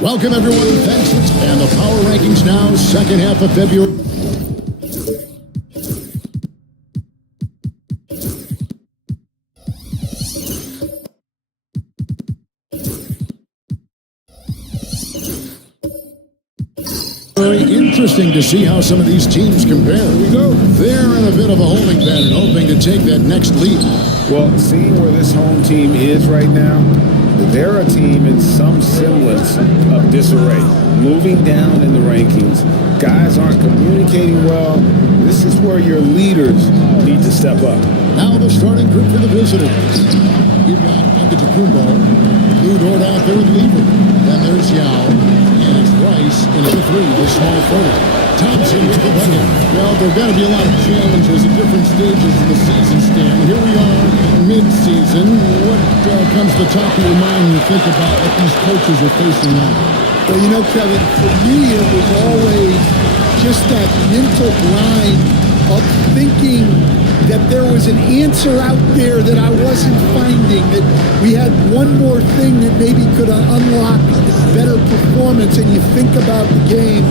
Welcome, everyone. Thanks. And the power rankings now, second half of February. Very interesting to see how some of these teams compare. Here we go. They're in a bit of a holding pattern, hoping to take that next lead. Well, seeing where this home team is right now, they're a team in some semblance of disarray. Moving down in the rankings, guys aren't communicating well. This is where your leaders need to step up. Now the starting group for the visitors. We've got Antetokounmpo, Lou Dort out there with Lever. Then there's Yao, and it's Rice in the three, the small forward. Thompson with the bucket. Well, there have got to be a lot of challenges at different stages of the season, Stan. Here we are, mid-season. What comes to the top of your mind when you think about what these coaches are facing now? Well, you know, Kevin, for me, it was always just that mental grind of thinking that there was an answer out there that I wasn't finding, that we had one more thing that maybe could unlock better performance. And you think about the game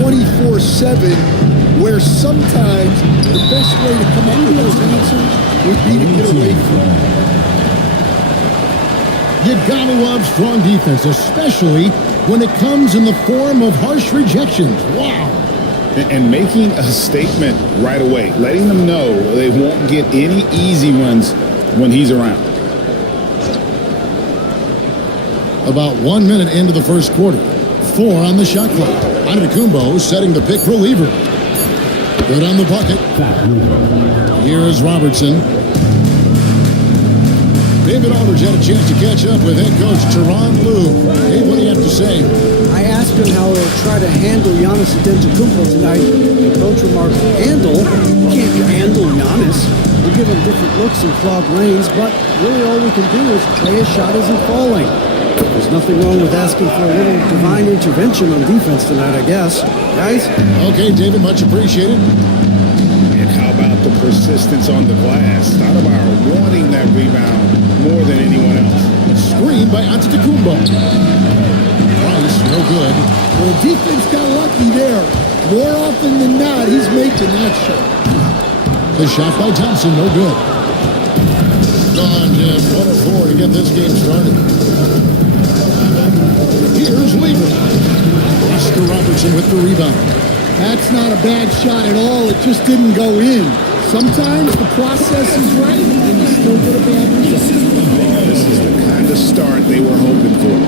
24/7, where sometimes the best way to come up with those answers would be to get away from it. You gotta love strong defense, especially when it comes in the form of harsh rejections. Wow. And making a statement right away, letting them know they won't get any easy ones when he's around. About 1 minute into the first quarter. 4 on the shot clock. Antetokounmpo setting the pick for Lever. Good on the bucket. Here is Robertson. David Aldridge had a chance to catch up with head coach Tyronn Lue. Hey, what do you have to say? I asked him how he'll try to handle Giannis Antetokounmpo tonight. The coach remarked, handle? You can't handle Giannis. We'll give him different looks and clogged lanes, but really all we can do is pray his shot isn't falling. There's nothing wrong with asking for a little divine intervention on defense tonight, I guess. Guys? Okay, David, much appreciated. And how about the persistence on the glass? Stoudemire wanting that rebound more than anyone else. Screen by Antetokounmpo. Rice, no good. Well, defense got lucky there. More often than not, he's making that shot. The shot by Thompson, no good. Gone just 1 of 4 to get this game started. Here's Lever. Oscar Robertson with the rebound. That's not a bad shot at all. It just didn't go in. Sometimes the process is right, and you still get a bad result. This is the kind of start they were hoping for.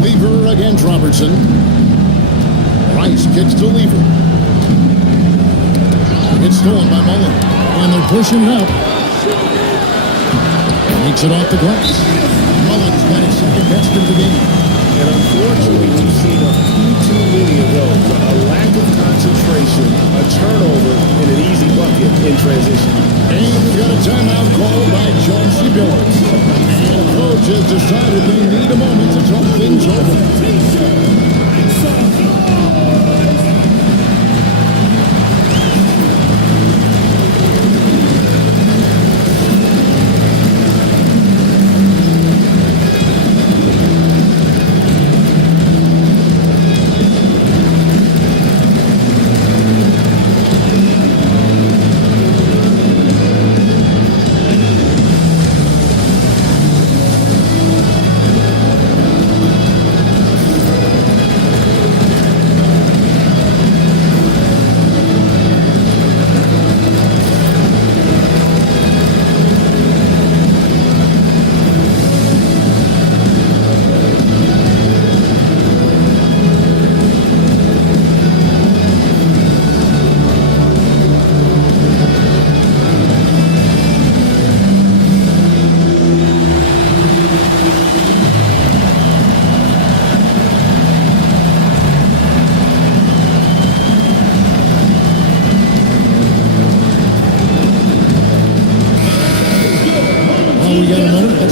Lever against Robertson. Rice kicks to Lever. It's stolen by Mullen. And they're pushing it up. Makes it off the glass. Mullen's got his second best of the game. And unfortunately, we've seen too many of those. A lack of concentration, a turnover, and an easy bucket in transition. And we got a timeout called by Chauncey Billups. And the coach has decided they need a moment to talk things over.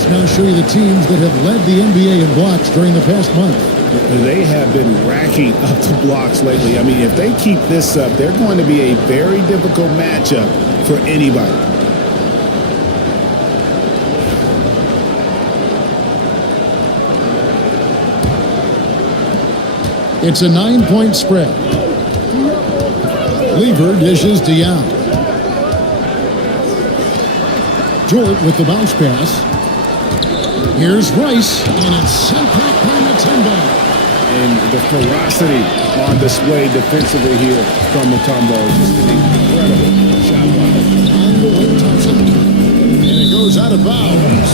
Now show you the teams that have led the NBA in blocks during the past month. They have been racking up the blocks lately. I mean, if they keep this up, they're going to be a very difficult matchup for anybody. It's a 9-point spread. Lever dishes to Young. Jort with the bounce pass. Here's Rice, and it's sent back by Mutombo. And the ferocity on display defensively here from Mutombo is just an incredible shot blocker. On the wing, Thompson. And it goes out of bounds.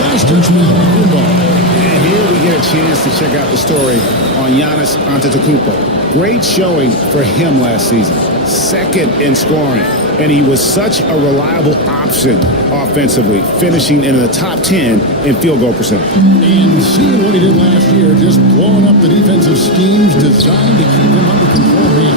Last touchdown, Kumbo. And here we get a chance to check out the story on Giannis Antetokounmpo. Great showing for him last season. Second in scoring. And he was such a reliable option offensively, finishing in the top 10 in field goal percentage. And seeing what he did last year, just blowing up the defensive schemes designed to keep him under control here.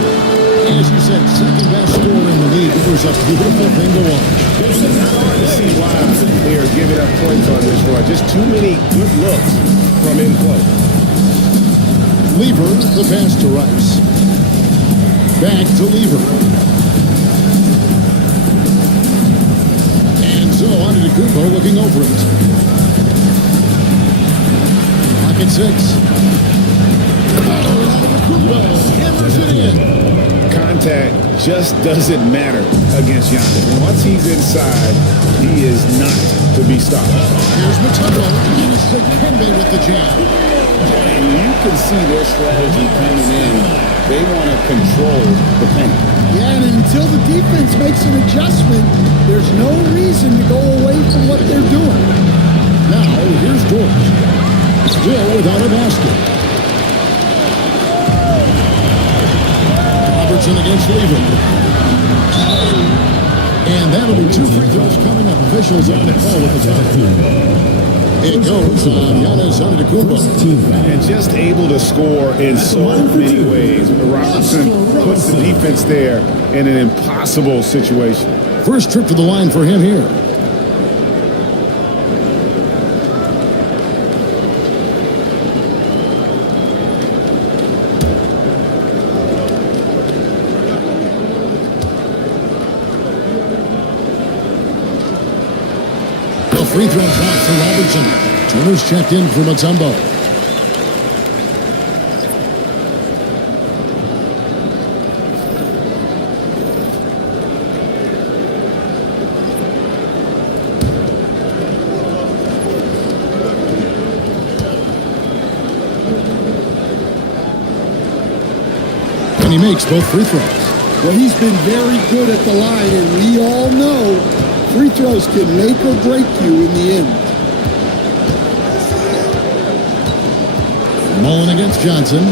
As you said, second best scorer in the league. It was a beautiful thing to watch. It's not hard to see why they are giving up points on this run. Just too many good looks from in play. Lever, the pass to Rice. Back to Lever. So Antetokounmpo looking over it. Pocket 6. Antetokounmpo hammers it in. Contact just doesn't matter against Giannis. Once he's inside, he is not to be stopped. Here's Mutombo, and it's Dikembe with the jam. And you can see their strategy coming in. They want to control the paint. Yeah, and until the defense makes an adjustment, there's no reason to go away from what they're doing. Now, here's George. Still without a basket. Robertson against Lever. And that'll be 2 free throws coming up. Officials on the call with the foul. It goes on Giannis Antetokounmpo. And just able to score in so many ways. Robertson puts the defense there in an impossible situation. First trip to the line for him here. A free throw drop for Robertson. Turner's checked in for Mutombo. He makes both free throws. Well, he's been very good at the line, and we all know free throws can make or break you in the end. Mullen against Johnson.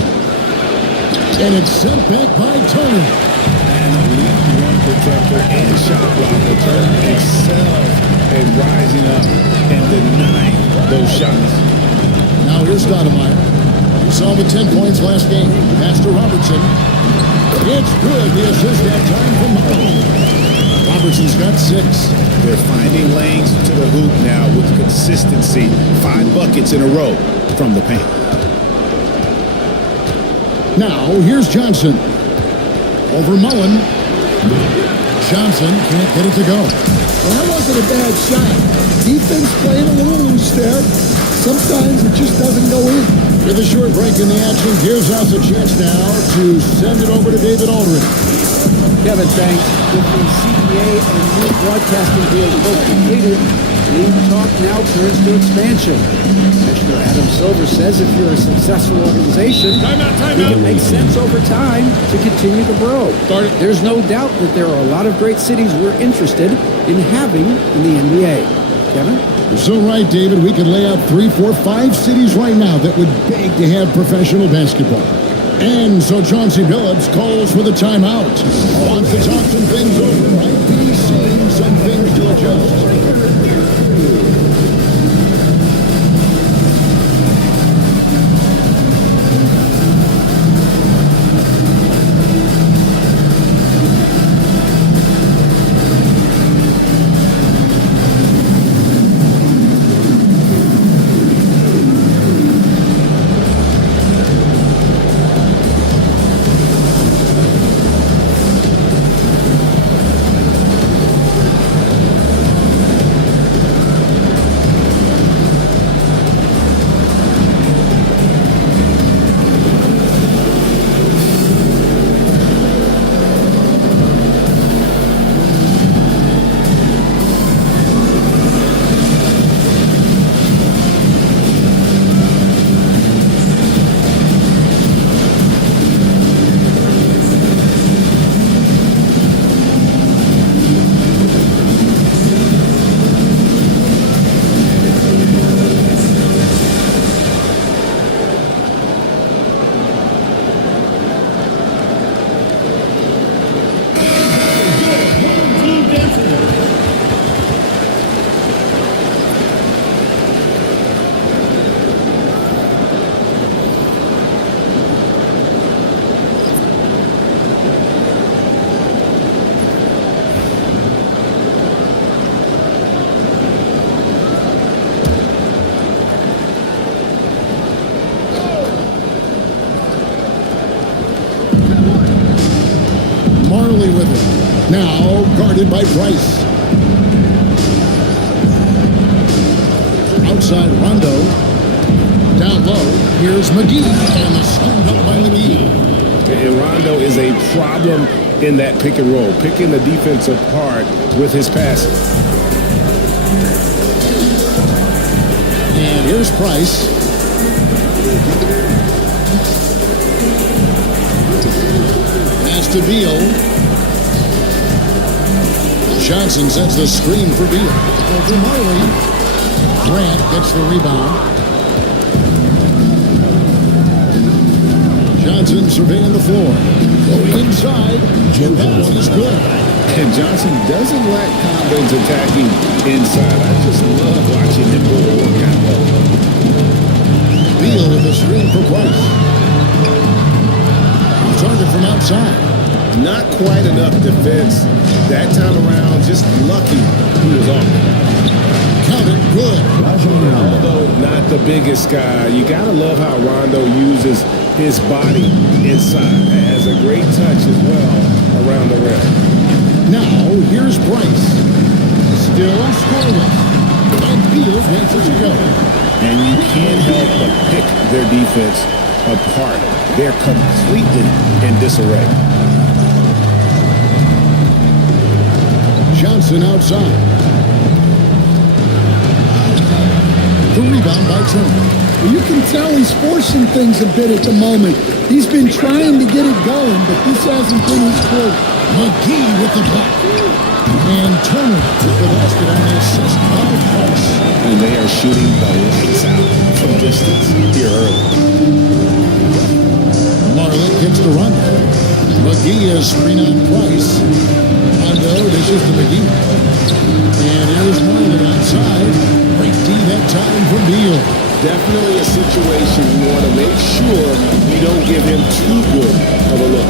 And it's sent back by Turner. And a lead one protector and shot blocker. Turner excels at rising up and denying those shots. Now here's Stoudemire. We saw him with 10 points last game. Pass to Robertson. It's good. The assist that time from Mullen. Robertson's got 6. They're finding lanes to the hoop now with consistency. 5 buckets in a row from the paint. Now, here's Johnson. Over Mullen. Johnson can't get it to go. Well, that wasn't a bad shot. Defense playing a little loose there. Sometimes it just doesn't go in. With a short break in the action, gives us a chance now to send it over to David Aldridge. Kevin, thanks. With the CBA and new broadcasting deal both completed, league talk now turns to expansion. Commissioner Adam Silver says if you're a successful organization, it can make sense over time to continue to grow. There's no doubt that there are a lot of great cities we're interested in having in the NBA. Kevin? You're so right, David. We could lay out 3, 4, 5 cities right now that would beg to have professional basketball. And so Chauncey Billups calls for the timeout. Wants to talk some things over. Might be seeing some things to adjust. Now guarded by Price. Outside Rondo. Down low. Here's McGee. And the slam dunk by McGee. And Rondo is a problem in that pick and roll, picking the defense apart with his passing. And here's Price. Pass to Beal. Johnson sends the screen for Beal. Over Marley. Grant gets the rebound. Johnson surveying the floor. Going inside. And that one is good. And Johnson doesn't lack confidence attacking inside. I just love watching him go to work out well. Beal with the screen for Price. Target from outside. Not quite enough defense that time around. Just lucky he was off. Count it, good. Although not the biggest guy, you got to love how Rondo uses his body inside. Has a great touch as well around the rim. Now, here's Price. Still scoreless. And Beal wants it to go. And you can't help but pick their defense apart. They're completely in disarray. Johnson outside. The rebound by Turner. You can tell he's forcing things a bit at the moment. He's been trying to get it going, but this hasn't been his fault. McGee with the block. And Turner with the basket on the assist by Price. And they are shooting the lights out from distance here early. Marlin gets the run. McGee is screen on Price. Rondo dishes to McGee. And here's Marlin outside. Great D that time for Beal. Definitely a situation you want to make sure you don't give him too good of a look.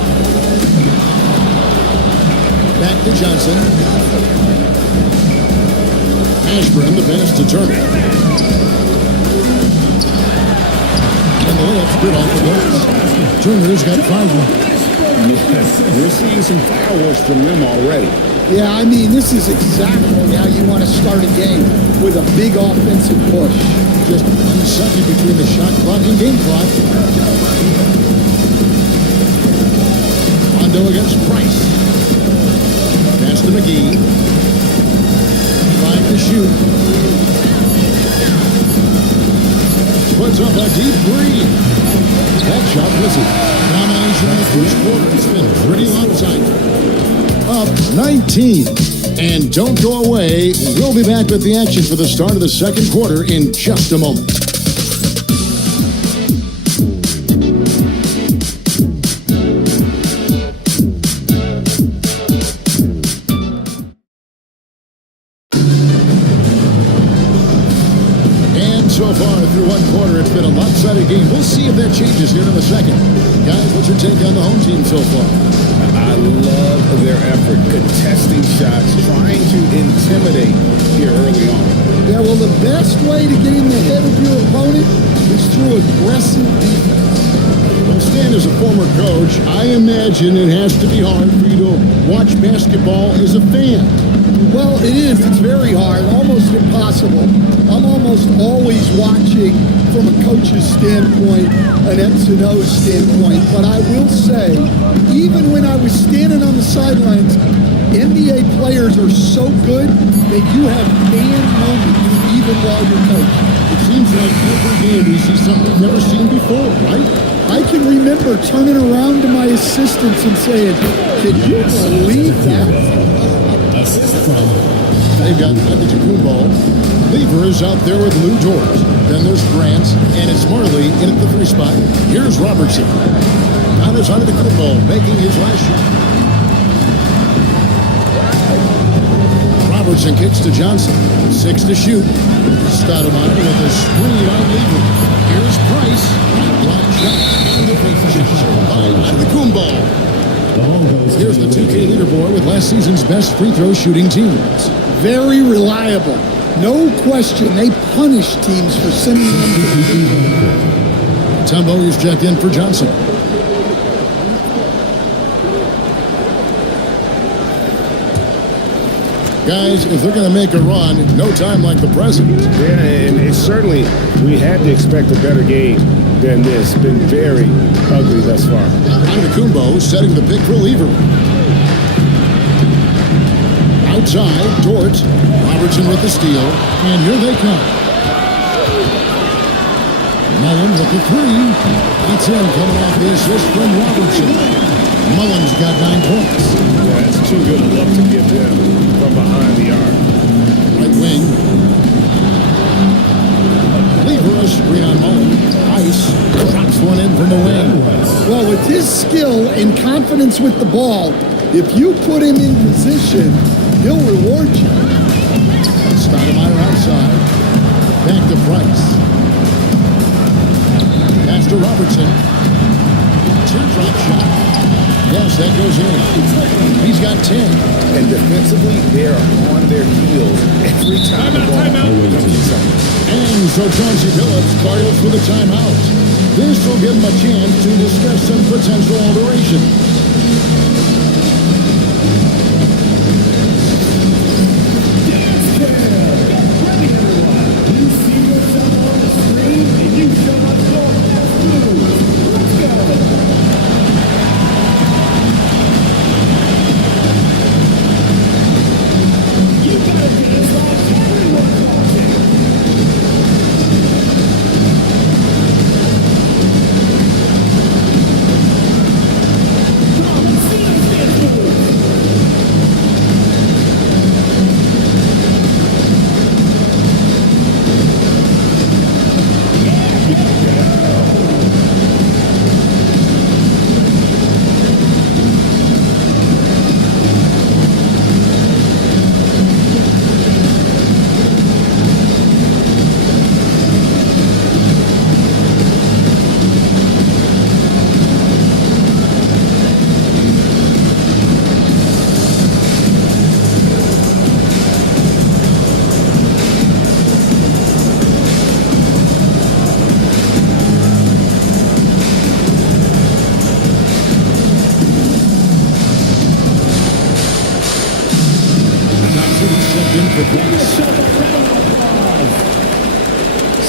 Back to Johnson. Ashburn, the pass to Turner. And the layup's good off the glass. Turner's got 5 points. Yes, we're seeing some fireworks from them already. Yeah, I mean, this is exactly how you want to start a game, with a big offensive push. Just 1 second between the shot clock and game clock. Rondo against Price. Pass to McGee. 5 to shoot. Puts up a deep three. That shot misses. Domination in the first quarter. It's been pretty lopsided. Up 19. And don't go away. We'll be back with the action for the start of the second quarter in just a moment. So far through 1 quarter, it's been a lopsided game. We'll see if that changes here in the second. Guys, what's your take on the home team so far? I love their effort, contesting shots, trying to intimidate here early on. Yeah, well, the best way to get in the head of your opponent is through aggressive defense. Well, Stan is a former coach. I imagine it has to be hard for you to watch basketball as a fan. Well, it is. It's very hard, almost impossible. I'm almost always watching from a coach's standpoint, an X and O standpoint. But I will say, even when I was standing on the sidelines, NBA players are so good that you have fan moments even while you're coaching. It seems like every game we see something we've never seen before, right? I can remember turning around to my assistants and saying, "Can you believe that?" They've got Antetokounmpo. Lever is out there with Lou Dort. Then there's Grant, and it's Marley in at the 3 spot. Here's Robertson. On his Antetokounmpo, making his last shot. Robertson kicks to Johnson. 6 to shoot. Stoudemire with a screen on Lever. Here's Price. Block shot. And the rejection by Antetokounmpo. Here's the 2K leaderboard with last season's best free throw shooting teams. Very reliable. No question, they punish teams for sending them to the free throw. Tembo is checked in for Johnson. Guys, if they're going to make a run, no time like the present. Yeah, and it's certainly, we had to expect a better game than this. Been very ugly thus far. Antetokounmpo setting the pick for Lever. Outside, Dort. Robertson with the steal. And here they come. Mullen with the three. That's him coming off the assist from Robertson. Mullen's got 9 points. Yeah, it's too good a look to give them from behind the arc. Right wing. Lever a screen on Mullen. Ice drops one in from the wing. Well, with his skill and confidence with the ball, if you put him in position, he'll reward you. Stoudemire outside. Back to Price. Pass to Robertson. Teardrop shot. Yes, that goes in. He's got 10. And defensively, they're on their heels every time the ball comes inside. And so Chauncey Billups calls for the timeout. This will give him a chance to discuss some potential alteration.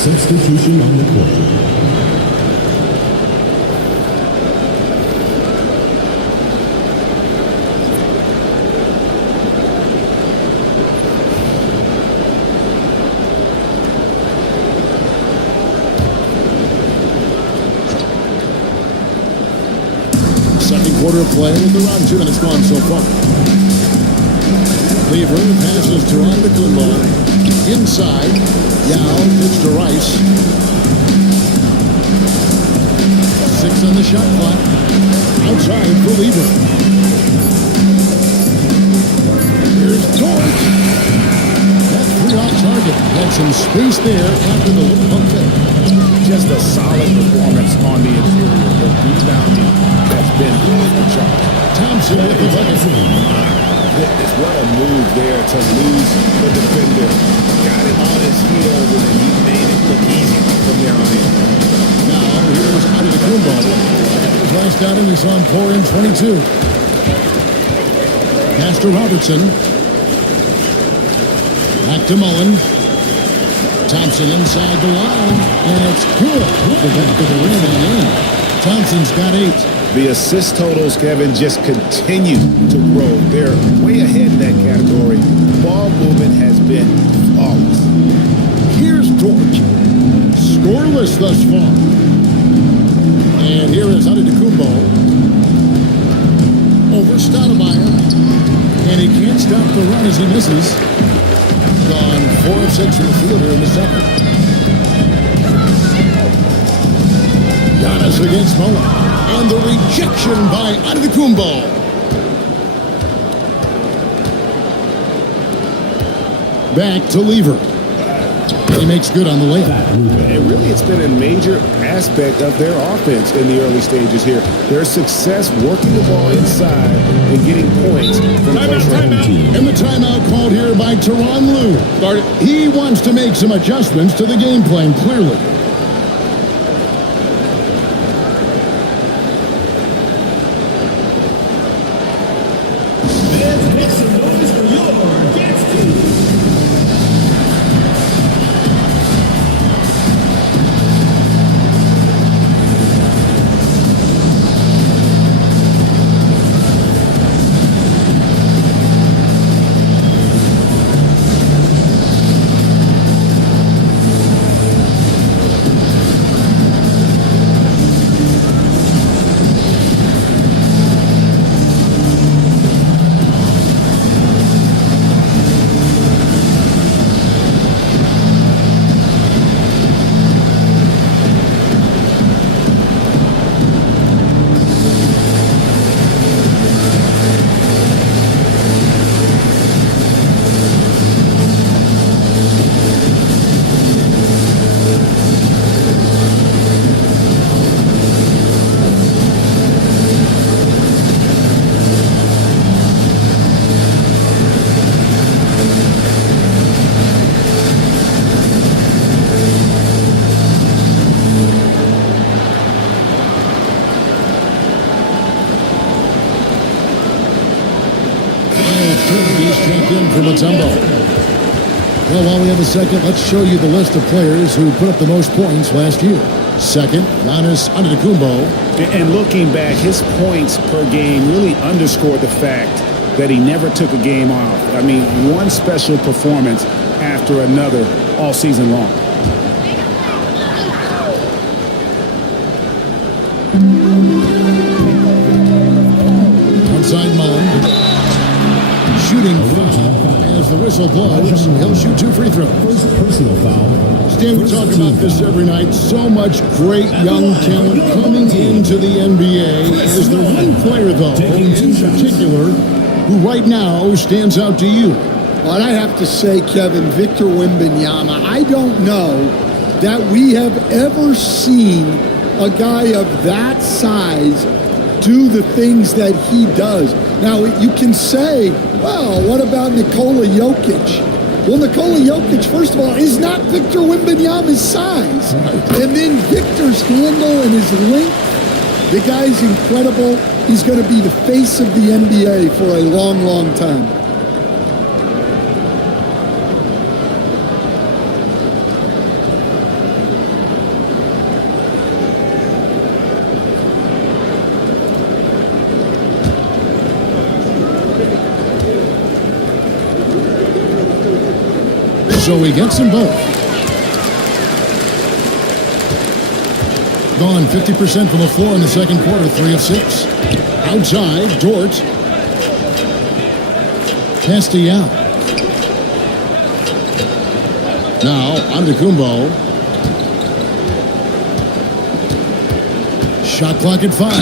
Substitution on the court. Second quarter of play with around 2 minutes gone so far. Lever passes to Antetokounmpo. Inside, Yao pitch to Rice. 6 on the shot clock. Outside for Lever. Here's Dort. That 3-on target had some space there after the little pump fake. Just a solid performance on the interior. The rebounding has been off the chart. Thompson with the bucket. Goodness, what a move there to lose the defender. Got him on his heels and then he made it look easy from there on in. Now here's Antetokounmpo. Last outing we saw him pour in 22. Pass to Robertson. Back to Mullen. Thompson inside the line, and it's good. The back of the rim and in. Thompson's got 8. The assist totals, Kevin, just continue to grow. They're way ahead in that category. Ball movement has been flawless. Here's Dort. Scoreless thus far. And here is Antetokounmpo. Over Stoudemire. And he can't stop the run as he misses. Gone 4 of 6 in the field here in the second. Giannis against Mullen. And the rejection by Antetokounmpo. Back to Lever. He makes good on the layup. And really, it's been a major aspect of their offense in the early stages here. Their success working the ball inside and getting points from timeout. And the timeout called here by Tyronn Lue. He wants to make some adjustments to the game plan, clearly. Make some noise for your Against in for Mutombo. Well, while we have a second, let's show you the list of players who put up the most points last year. Second, Giannis Antetokounmpo. And looking back, his points per game really underscored the fact that he never took a game off. I mean, one special performance after another all season long. Outside Mullen. Shooting foul as the whistle blows. He'll shoot 2 free throws. First personal foul. Stan, we talk about this every night. So much great young talent coming into the NBA. Is there one player, though, in particular, who right now stands out to you? Well, I have to say, Kevin, Victor Wembanyama, I don't know that we have ever seen a guy of that size do the things that he does. Now, you can say, well, what about Nikola Jokic? Well, Nikola Jokic, first of all, is not Victor Wembanyama's size. And then Victor's handle and his length, the guy's incredible. He's going to be the face of the NBA for a long, long time. So he gets them both. Gone 50% from the floor in the second quarter, 3 of 6. Outside, Dort. Pass to Yao. Now, Antetokounmpo. Shot clock at 5.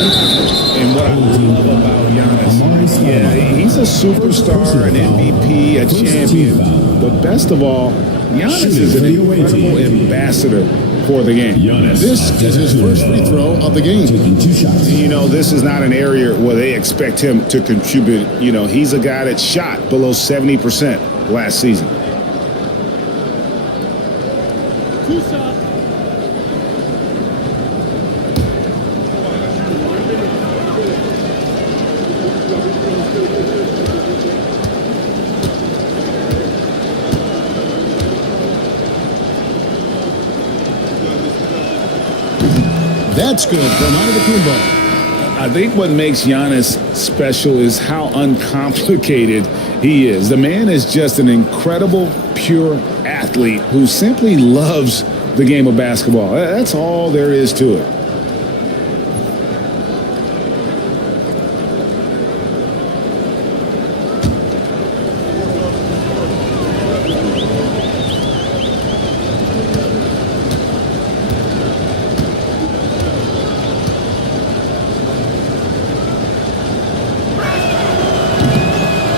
And what I love about Giannis, yeah, he's a superstar, an MVP, a champion. But best of all, Giannis is an incredible ambassador for the game. This is his first free throw of the game. You know, this is not an area where they expect him to contribute. You know, he's a guy that shot below 70% last season. That's good from Antetokounmpo. I think what makes Giannis special is how uncomplicated he is. The man is just an incredible, pure athlete who simply loves the game of basketball. That's all there is to it.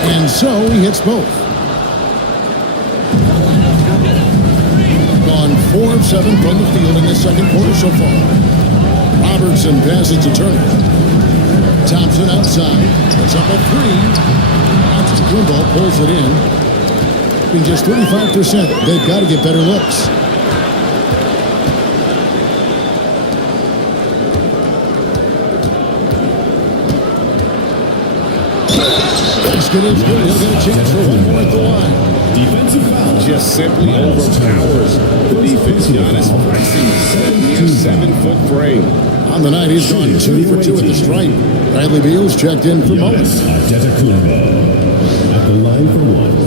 And so he hits both. Gone 4 of 7 from the field in this second quarter so far. Robertson passes to Turner. Thompson outside. Puts up a 3. Antetokounmpo pulls it in. In just 35%. They've got to get better looks. Basket is good. He'll get a chance for one more at the line. Defensive foul. Just simply overpowers the defense. Giannis pricing that near 7-foot frame. On the night, he's gone 2 for 2 at the stripe. Bradley Beal's checked in for Mullen. Giannis Antetokounmpo at the line for 1.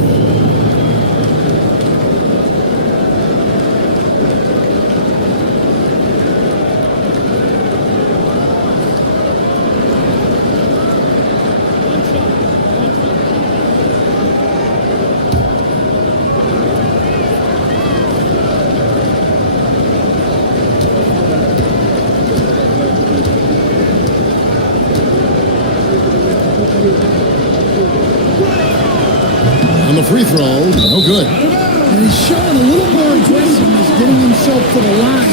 On the free throw, no good. And he's showing a little more aggressiveness, getting himself to the line.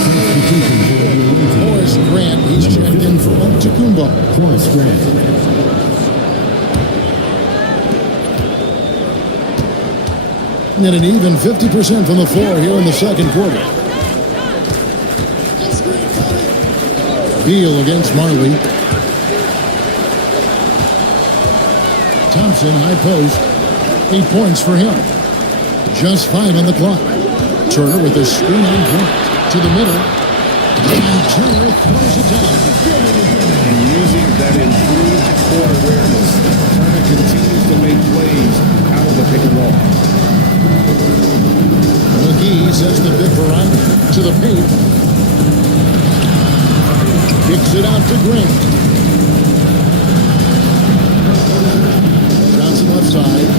Horace Grant, he's checked in for Antetokounmpo. Horace Grant. And an even 50% from the floor here in the second quarter. Beal against Marley. Thompson, high post. 8 points for him. Just 5 on the clock. Turner with a screen on point to the middle. And Turner throws it down. And using that improved court awareness, Turner continues to make plays out of the pick and roll. McGee sets the pick for Ryder to the paint. Kicks it out to Grant. Johnson left side.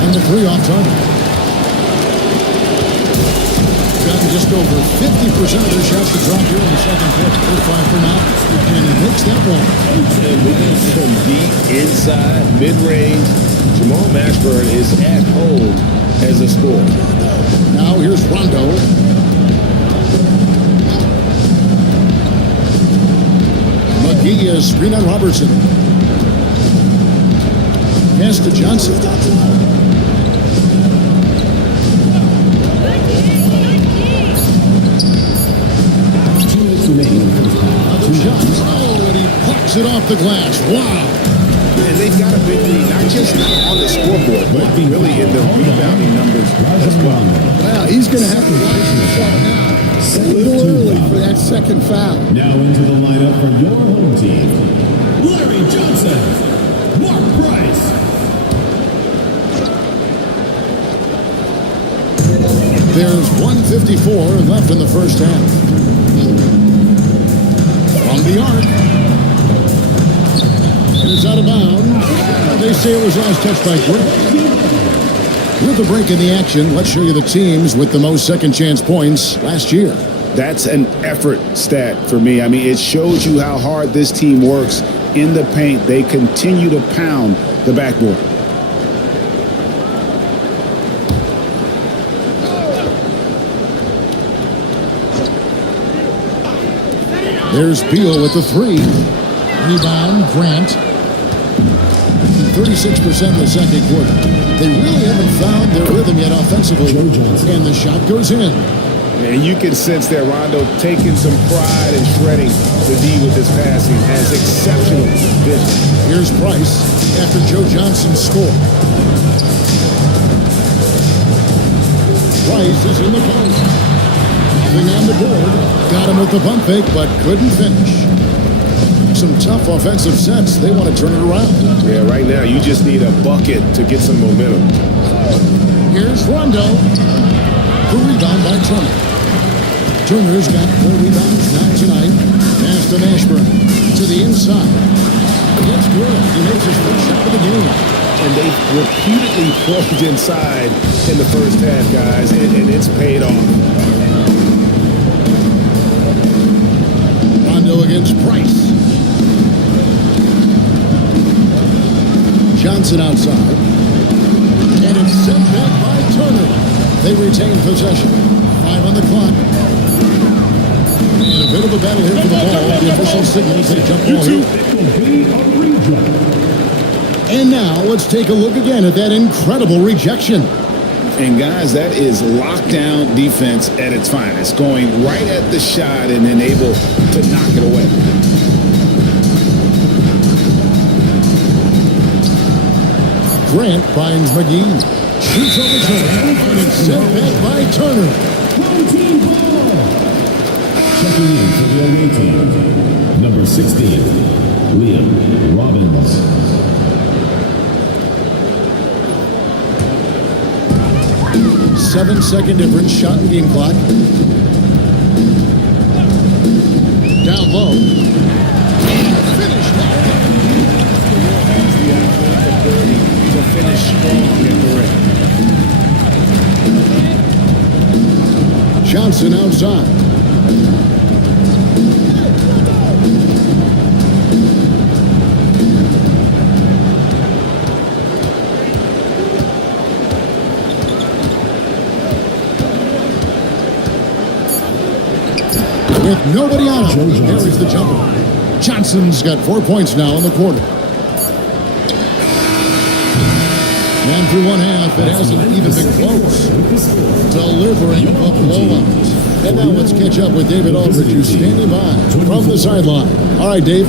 And the 3 off target. Gotten just over 50% of their shots to drop here in the second quarter. 5 for now. And he makes that one. And moving from deep inside, mid-range, Jamal Mashburn is at hold as a scorer. Now here's Rondo. McGee is screen on Robertson. Pass to Johnson. 2 minutes remaining in the first half. Another shot. Oh, and he pucks it off the glass. Wow. And they've got a big lead, not just on the scoreboard, but really in the rebounding numbers as well. Well, he's going to have to watch himself now. A little early for that second foul. Now into the lineup for your home team. Larry Johnson, Mark Price. There's 1:54 left in the first half. From the arc. It's out of bounds. They say it was last touched by Grant. With the break in the action, let's show you the teams with the most second chance points last year. That's an effort stat for me. I mean, it shows you how hard this team works in the paint. They continue to pound the backboard. There's Beal with the 3. Rebound, Grant. 36% in the second quarter. They really haven't found their rhythm yet offensively. And the shot goes in. And you can sense that Rondo taking some pride in shredding the D with his passing. Has exceptional vision. Here's Price after Joe Johnson scored. Price is in the post. Nothing on the board. Got him with the pump fake, but couldn't finish. Some tough offensive sets. They want to turn it around. Yeah, right now you just need a bucket to get some momentum. Here's Rondo. The rebound by Turner. Turner's got 4 rebounds now tonight. Pass to Mashburn. To the inside. It's good. He makes his first shot of the game. And they repeatedly plugged inside in the first half, guys, and it's paid off. Rondo against Price. Johnson outside. And it's sent back by Turner. They retain possession. 5 on the clock. And a bit of a battle here for the ball. The official signals a jump ball here. And now let's take a look again at that incredible rejection. And guys, that is lockdown defense at its finest. Going right at the shot and then able to knock it away. Grant finds McGee. Shoots over Turner. And it's sent back by Turner. Checking in for the away team. Number 16, Liam Robbins. 7-second difference. Shot and game clock. Down low. Finish. To finish strong at the rim. Johnson outside. With nobody on him, he carries the jumper. Johnson's got 4 points now in the quarter. And through one half, it hasn't even been close. Delivering a blowout. And now let's catch up with David Aldridge, who's standing by from the sideline. All right, Dave.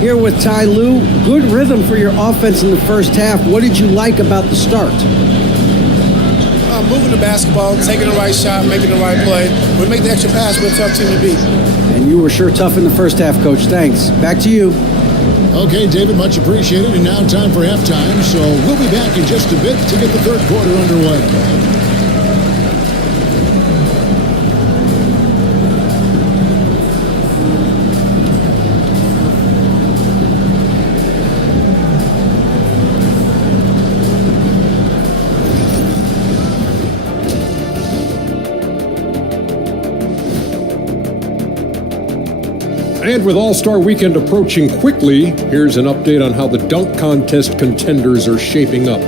Here with Ty Lue. Good rhythm for your offense in the first half. What did you like about the start? Moving the basketball, taking the right shot, making the right play. We make the extra pass, we're a tough team to beat. And you were sure tough in the first half, Coach. Thanks. Back to you. Okay, David, much appreciated. And now time for halftime. So we'll be back in just a bit to get the third quarter underway. And with All-Star Weekend approaching quickly, here's an update on how the dunk contest contenders are shaping up.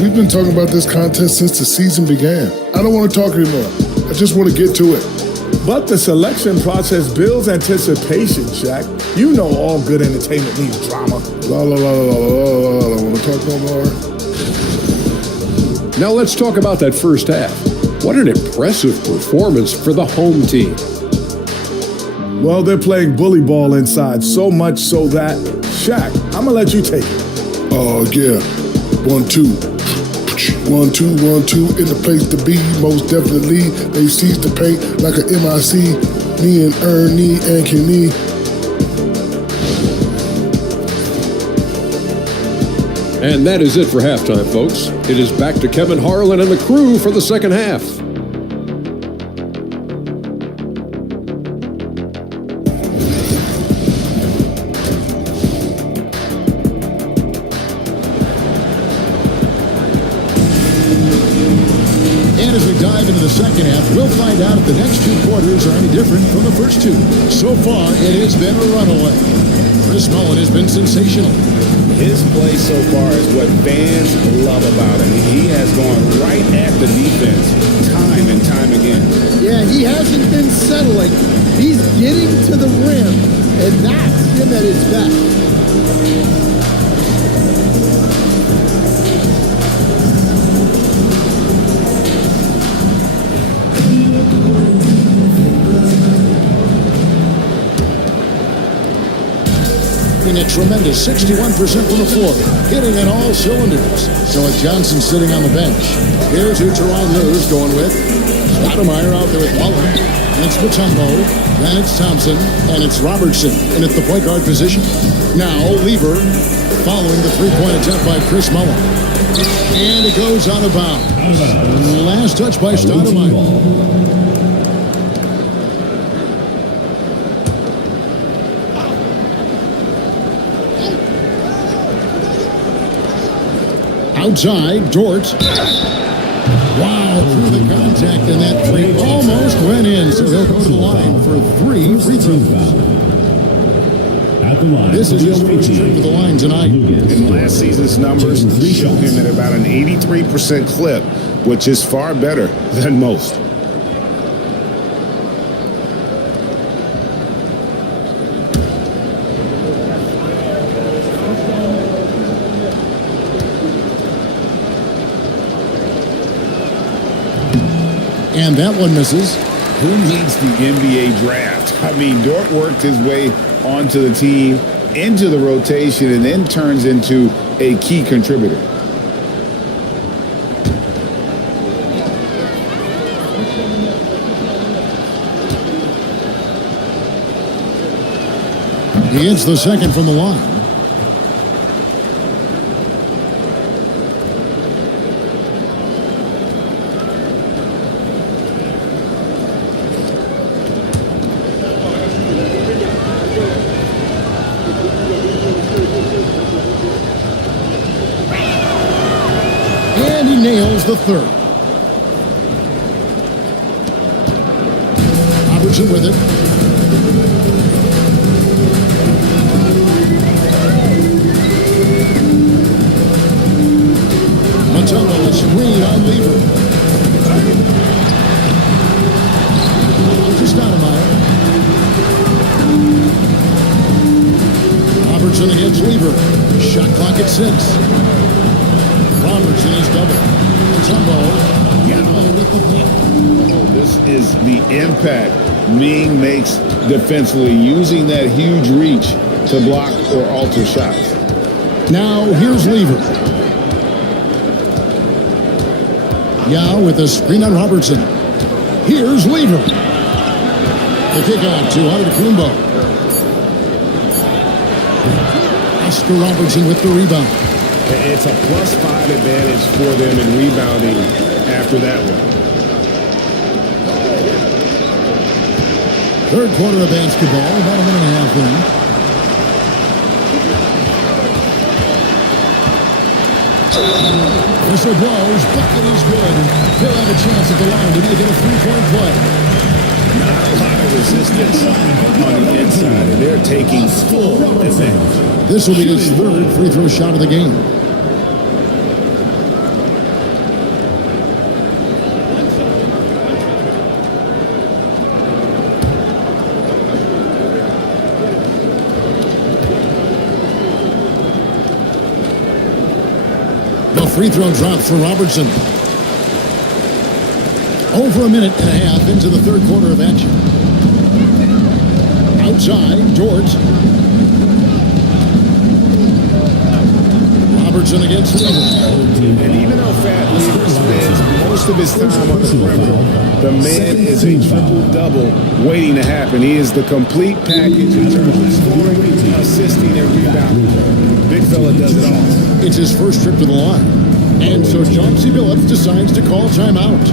We've been talking about this contest since the season began. I don't want to talk anymore. I just want to get to it. But the selection process builds anticipation, Shaq. You know all good entertainment needs drama. La la la la la la la. Want to talk no more? Now let's talk about that first half. What an impressive performance for the home team. Well, they're playing bully ball inside, so much so that, Shaq, I'm going to let you take it. Oh, yeah. 1, 2. 1, 2, 1, 2. In the place to be, most definitely. They seize the paint like an MIC. Me and Ernie and Kenny. And that is it for halftime, folks. It is back to Kevin Harlan and the crew for the second half. As we dive into the second half, we'll find out if the next two quarters are any different from the first two. So far, it has been a runaway. Chris Mullin has been sensational. His play so far is what fans love about him. He has gone right at the defense time and time again. Yeah, he hasn't been settling. He's getting to the rim, and that's him at his best. A tremendous 61% from the floor, hitting in all cylinders. So with Johnson sitting on the bench, here's who Teron Lue's going with. Stoudemire out there with Mullin. And it's Mutombo. Then it's Thompson. And it's Robertson in at the point guard position. Now Lever following the three-point attempt by Chris Mullin. And it goes out of bounds. Last touch by Stoudemire. Outside, Dort. Wow, through the contact, and that three almost went in, so he'll go to the line for 3 free throws. At the line, This is his first trip to the line tonight. And last season's numbers show him at about an 83% clip, which is far better than most. And that one misses. Who needs the NBA draft? I mean, Dort worked his way onto the team, into the rotation, and then turns into a key contributor. He gets the second from the line. And he nails the third. Robertson with it. Mutombo, a screen on Lever. To Stoudemire. Robertson against Lever. Shot clock at 6. Robertson is double. Mutombo, with the block. Oh, this is the impact Ming makes defensively, using that huge reach to block or alter shots. Now here's Lever. Yao with a screen on Robertson. Here's Lever. The kick out to Antetokounmpo. Oscar Robertson with the rebound. It's a +5 advantage for them in rebounding after that one. Third quarter of basketball, about a minute and a half in. Whistle blows, bucket is good. He'll have a chance at the line to make it a three-point play. Not a lot of resistance on the inside, and they're taking full advantage. This will be his third free throw shot of the game. The free throw drops for Robertson. Over a minute and a half into the third quarter of action. Outside, Dort. Robertson against Lever. And even though Fat Lever spends most of his time on the perimeter, the man is a triple-double waiting to happen. He is the complete package in terms of scoring, assisting, and rebounding. Big fella does it all. It's his first trip to the line. And so Chauncey Billups decides to call timeout.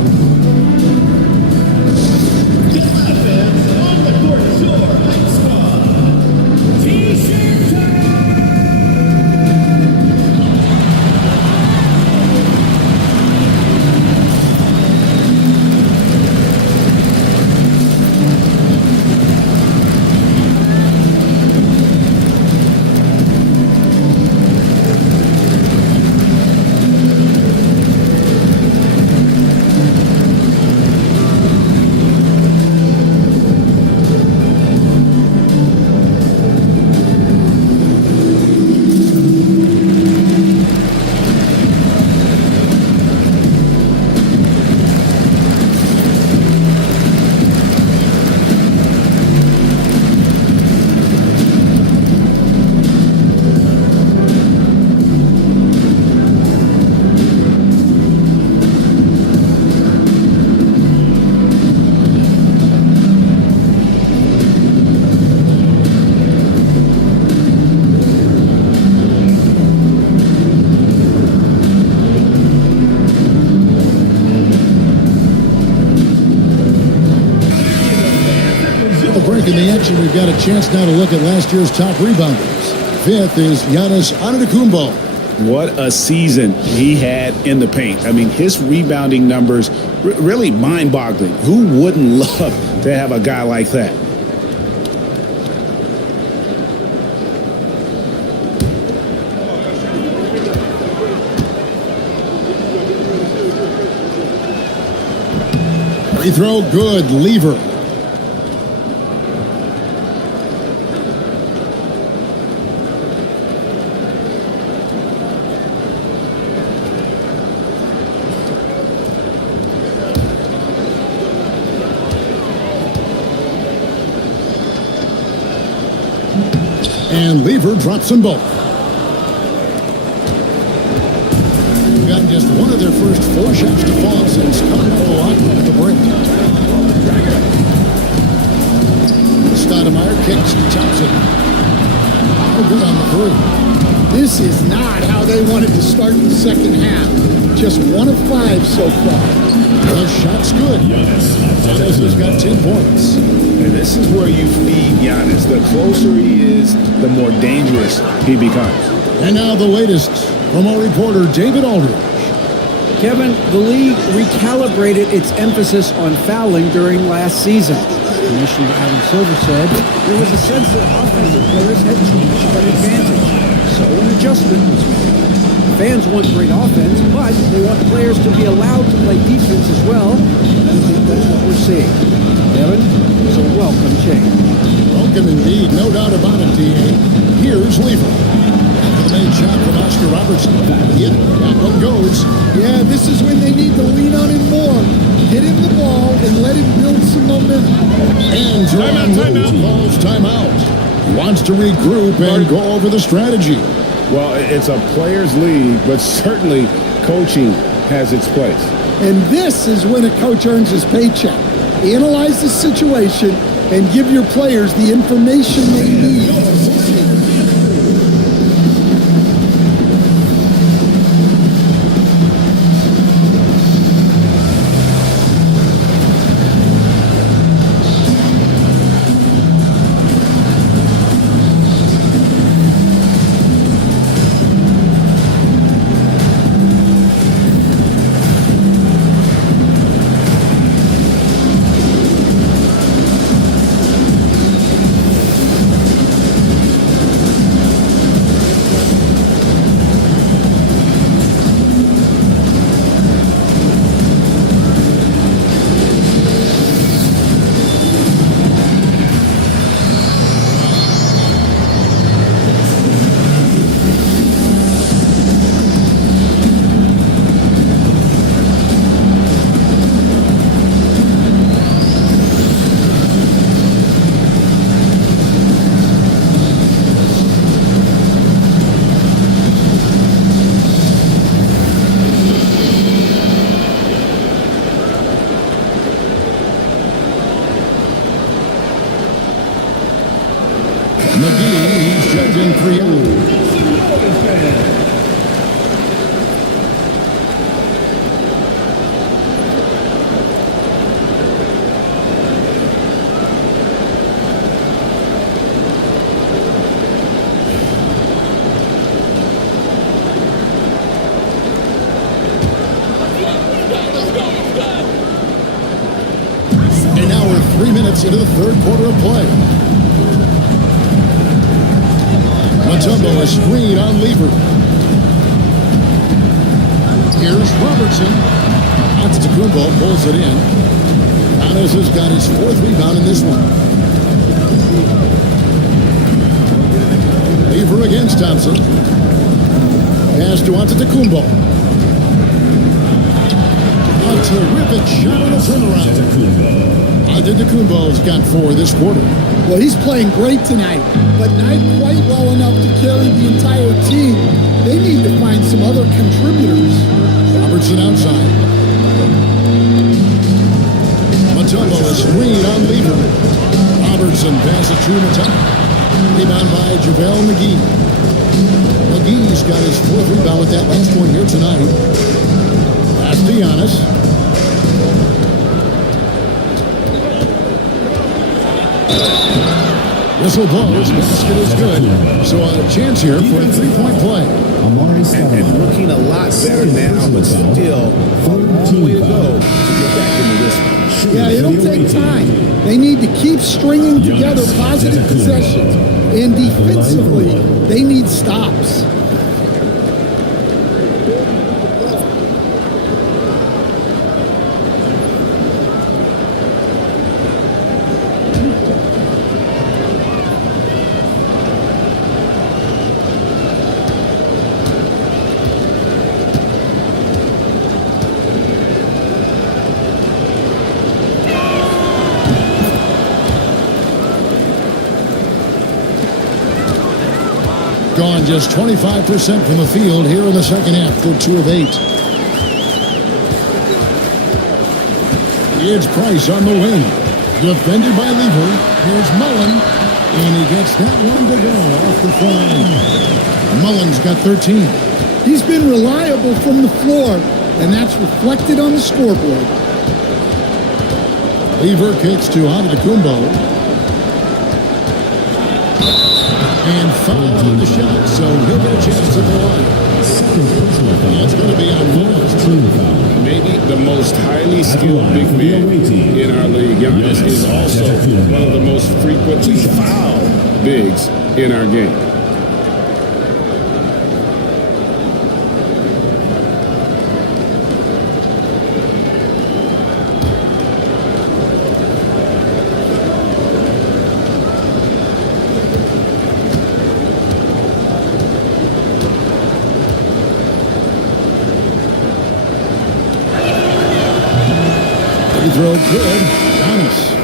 In the action, we've got a chance now to look at last year's top rebounders. Fifth is Giannis Antetokounmpo. What a season he had in the paint. I mean, his rebounding numbers really mind-boggling. Who wouldn't love to have a guy like that? Free throw good. Lever. And Lever drops them both. We've gotten just one of their first four shots to fall since coming out of the locker room at the break. Stoudemire kicks to Thompson. Oh, good on the three. This is not how they wanted to start the second half. Just 1 of 5 so far. The shot's good. Giannis has got 10 points. And this is where you feed Giannis. The closer he is, the more dangerous he becomes. And now the latest from our reporter, David Aldridge. Kevin, the league recalibrated its emphasis on fouling during last season. Commissioner Adam Silver said there was a sense that offensive players had too much of an advantage. So an adjustment was made. Fans want great offense, but they want players to be allowed to play defense as well. And I think that's what we're seeing. Kevin, it's a welcome change. Welcome indeed, no doubt about it, D.A. Here's Lever. After the main shot from Oscar Robertson. Yep, that one goes. Yeah, this is when they need to lean on him more. Get him the ball and let him build some some momentum. And Jerome calls timeout. Wants to regroup and go over the strategy. Well, it's a players' league, but certainly coaching has its place. And this is when a coach earns his paycheck. Analyze the situation and give your players the information they need to succeed. McGee checked in 3-0. And now we're 3 minutes into the third quarter of play. Mutombo is screen on Lever. Here's Robertson. Antetokounmpo pulls it in. Giannis has got his fourth rebound in this one. Lever against Thompson. Pass to Antetokounmpo. A terrific shot on the turnaround. Antetokounmpo's got 4 this quarter. Well, he's playing great tonight, but not quite well enough to carry the entire team. They need to find some other contributors. Robertson outside. Mutombo is screen on Lever. Robertson passes to Mutombo. Rebound by JaVale McGee. McGee's got his fourth rebound with that last one here tonight. Pass to Giannis. Whistle blows, basket is good. So a chance here for a three-point play. And looking a lot better now, but still a long way to go to get back into this one. Yeah, it'll take time. They need to keep stringing together positive possessions. And defensively, they need stops. Gone just 25% from the field here in the second half. They're 2 of 8. It's Price on the wing. Defended by Lever. Here's Mullen. And he gets that one to go off the fly. Mullen's got 13. He's been reliable from the floor, and that's reflected on the scoreboard. Lever kicks to Antetokounmpo. And foul on the shot, so he'll get a chance at the line. That's going to be on Giannis. Maybe the most highly skilled big man in our league. Giannis is also one of the most frequently fouled bigs in our game. Throw good. Giannis.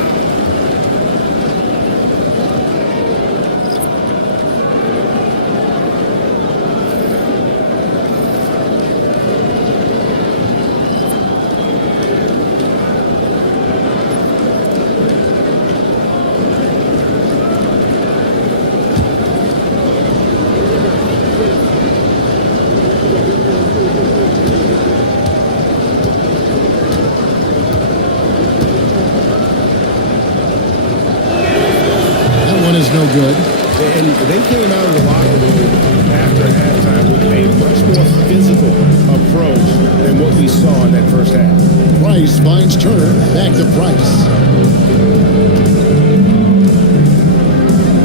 good. And they came out of the locker room after halftime with a much more physical approach than what we saw in that first half. Price finds Turner. Back to Price.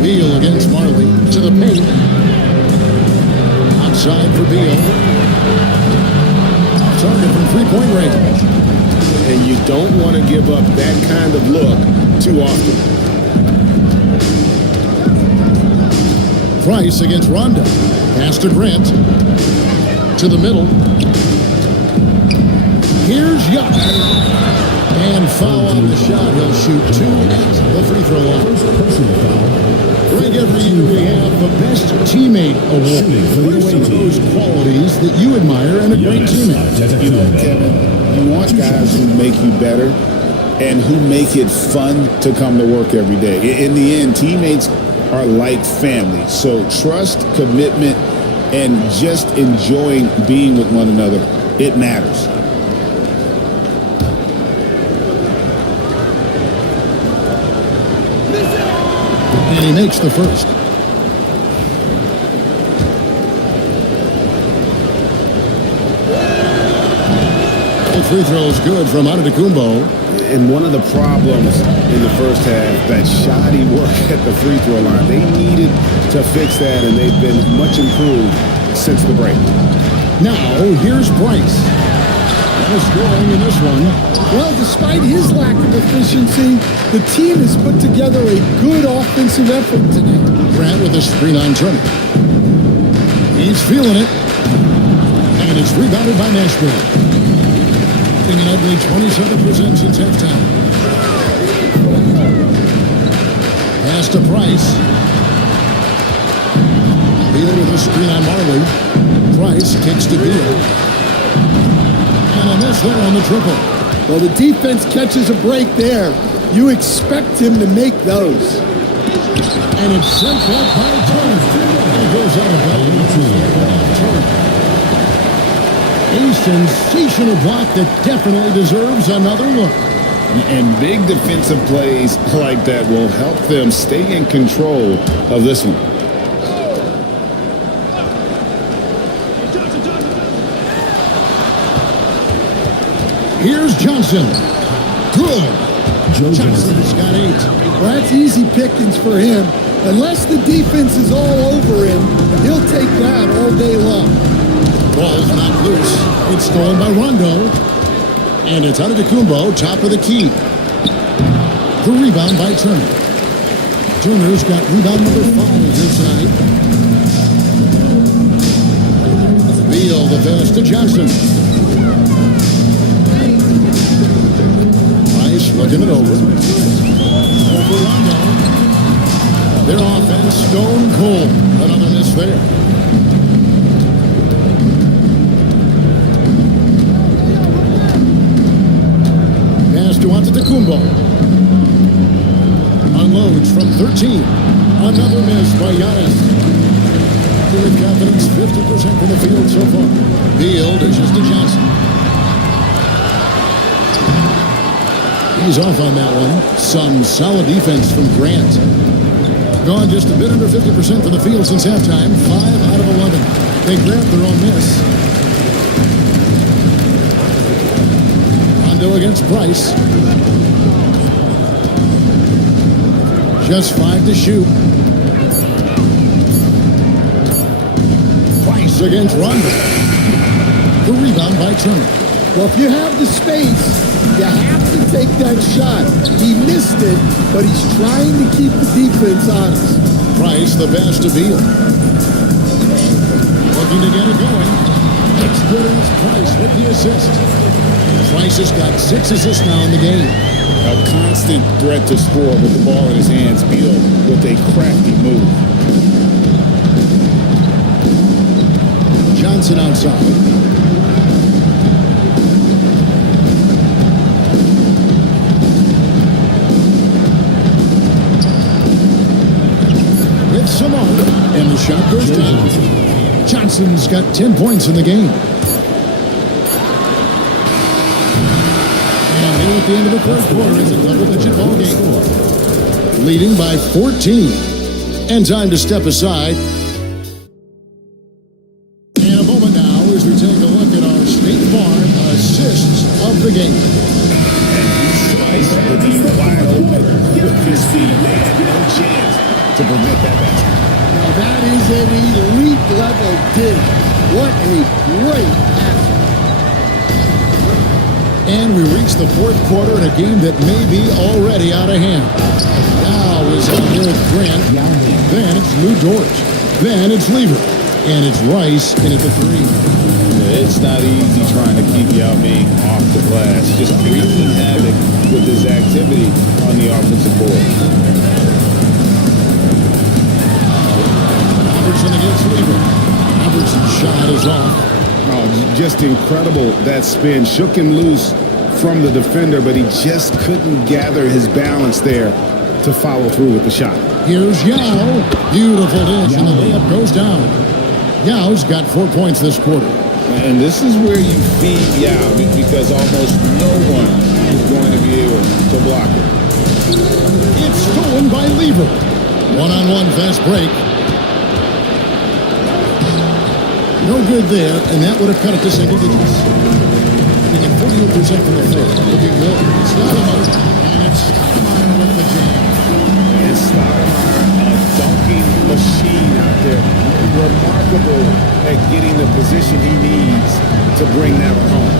Beal against Marley. To the paint. Outside for Beal. Target from three-point range. And you don't want to give up that kind of look too often. Price against Rondo. Pass to Grant. To the middle. Here's Young. And foul on the shot. He'll shoot two at the free throw line. Greg, every year we have the Best Teammate Award. What are some of those qualities that you admire in a great teammate? You know, Kevin, you want guys who make you better and who make it fun to come to work every day. In the end, teammates are like family. So trust, commitment, and just enjoying being with one another, it matters. And he makes the first. The free throw is good from Antetokounmpo. And one of the problems in the first half, that shoddy work at the free throw line, they needed to fix that, and they've been much improved since the break. Now, here's Price. No scoring in this one. Well, despite his lack of efficiency, the team has put together a good offensive effort today. Grant with a screen on Turner. He's feeling it. And it's rebounded by Nashville. Taking an ugly 27% since halftime. Pass to Price. Beal with a screen on Marley. Price kicks to Beal. And a miss there on the triple. Well, the defense catches a break there. You expect him to make those. And it's sent back by Turner. And it goes out of bounds. A sensational block that definitely deserves another look. And big defensive plays like that will help them stay in control of this one. Here's Johnson. Good. Johnson's got 8. Well, that's easy pickings for him. Unless the defense is all over him, he'll take that all day long. Ball's not loose. It's stolen by Rondo. And it's Antetokounmpo, top of the key. The rebound by Turner. Turner's got rebound number 5 here tonight. Beal, the pass to Johnson. Price looking it over. Over Rondo. Their offense stone cold. Another miss there. To Antetokounmpo. Unloads from 13. Another miss by Giannis. With confidence, 50% from the field so far. Beal dishes to Johnson. He's off on that one. Some solid defense from Grant. Gone just a bit under 50% from the field since halftime. 5 out of 11. They grabbed their own miss. Against Price. Just 5 to shoot. Price against Rondo. The rebound by Turner. Well, if you have the space, you have to take that shot. He missed it, but he's trying to keep the defense honest. Price, the pass to Beal. Looking to get it going. It's good as Price with the assist. Price has got 6 assists now in the game. A constant threat to score with the ball in his hands. Beal with a crafty move. Johnson outside. It's Simone. And the shot goes down. Johnson's got 10 points in the game. At the end of the first quarter, it's a double-digit ball game. Leading by 14. And time to step aside. In a moment now, as we take a look at our State Farm assists of the game. Slice would be wide open with his feet. They had no chance to prevent that basket. Now that is an elite level dig. What a great pass. And we reach the fourth quarter in a game that may be already out of hand. Now is out here at Grant. Then it's Lou Dort. Then it's Lever. And it's Rice in at the three. It's not easy trying to keep Yao Ming off the glass. Just wreaking havoc with his activity on the offensive board. Robertson against Lever. Robertson's shot is off. Oh, just incredible. That spin shook him loose from the defender, but he just couldn't gather his balance there to follow through with the shot. Here's Yao. Beautiful dish, and the layup goes down. Yao's got 4 points this quarter. And this is where you feed Yao because almost no one is going to be able to block it. It's stolen by Lever. One-on-one fast break. No good there, and that would have cut it to single digits. Making 48% from the floor. Looking good. Stoudemire. And it's Stoudemire with the jam. And Stoudemire, a dunking machine out there. Remarkable at getting the position he needs to bring that one home.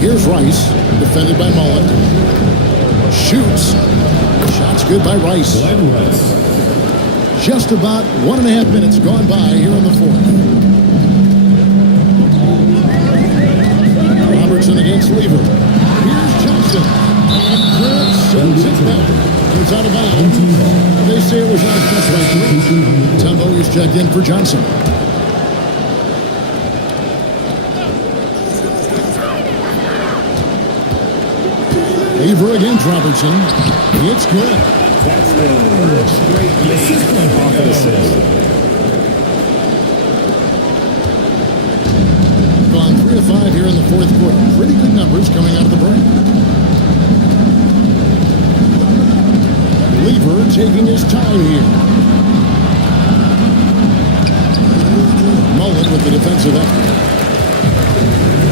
Here's Rice, defended by Mullen. Shoots. Shot's good by Rice. Just about 1.5 minutes gone by here in the fourth. Robertson against Lever. Here's Johnson. And Grant sends it back. It's out of bounds. They say it was not specified three. Tembo is checked in for Johnson. Lever against Robertson. It's good. That's the straight lead off of assist. Gone 3 of 5 here in the fourth quarter. Pretty good numbers coming out of the break. Lever taking his time here. Mullen with the defensive effort.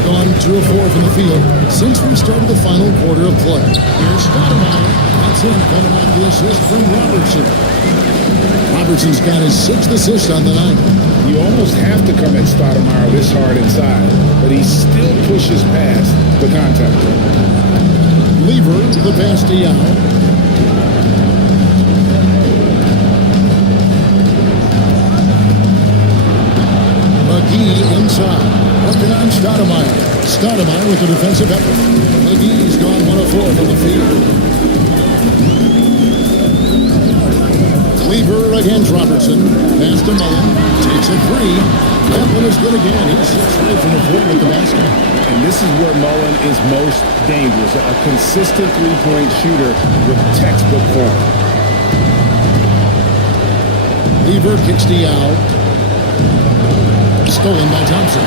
Gone 2 of 4 from the field since we started the final quarter of play. Here's Stoudemire. That's him coming off the assist from Robertson. Robertson's got his 6th assist on the night. You almost have to come at Stoudemire this hard inside, but he still pushes past the contact. Lever, the pass to Yao. McGee inside. Working on Stoudemire. Stoudemire with the defensive effort. McGee's gone 1 of 4 from the field. Lever against Robertson. Pass to Mullen. Takes a 3. That one is good again. He sits right from the floor with the basket. And this is where Mullen is most dangerous. A consistent three-point shooter with textbook form. Lever kicks to Yao. Stolen by Thompson.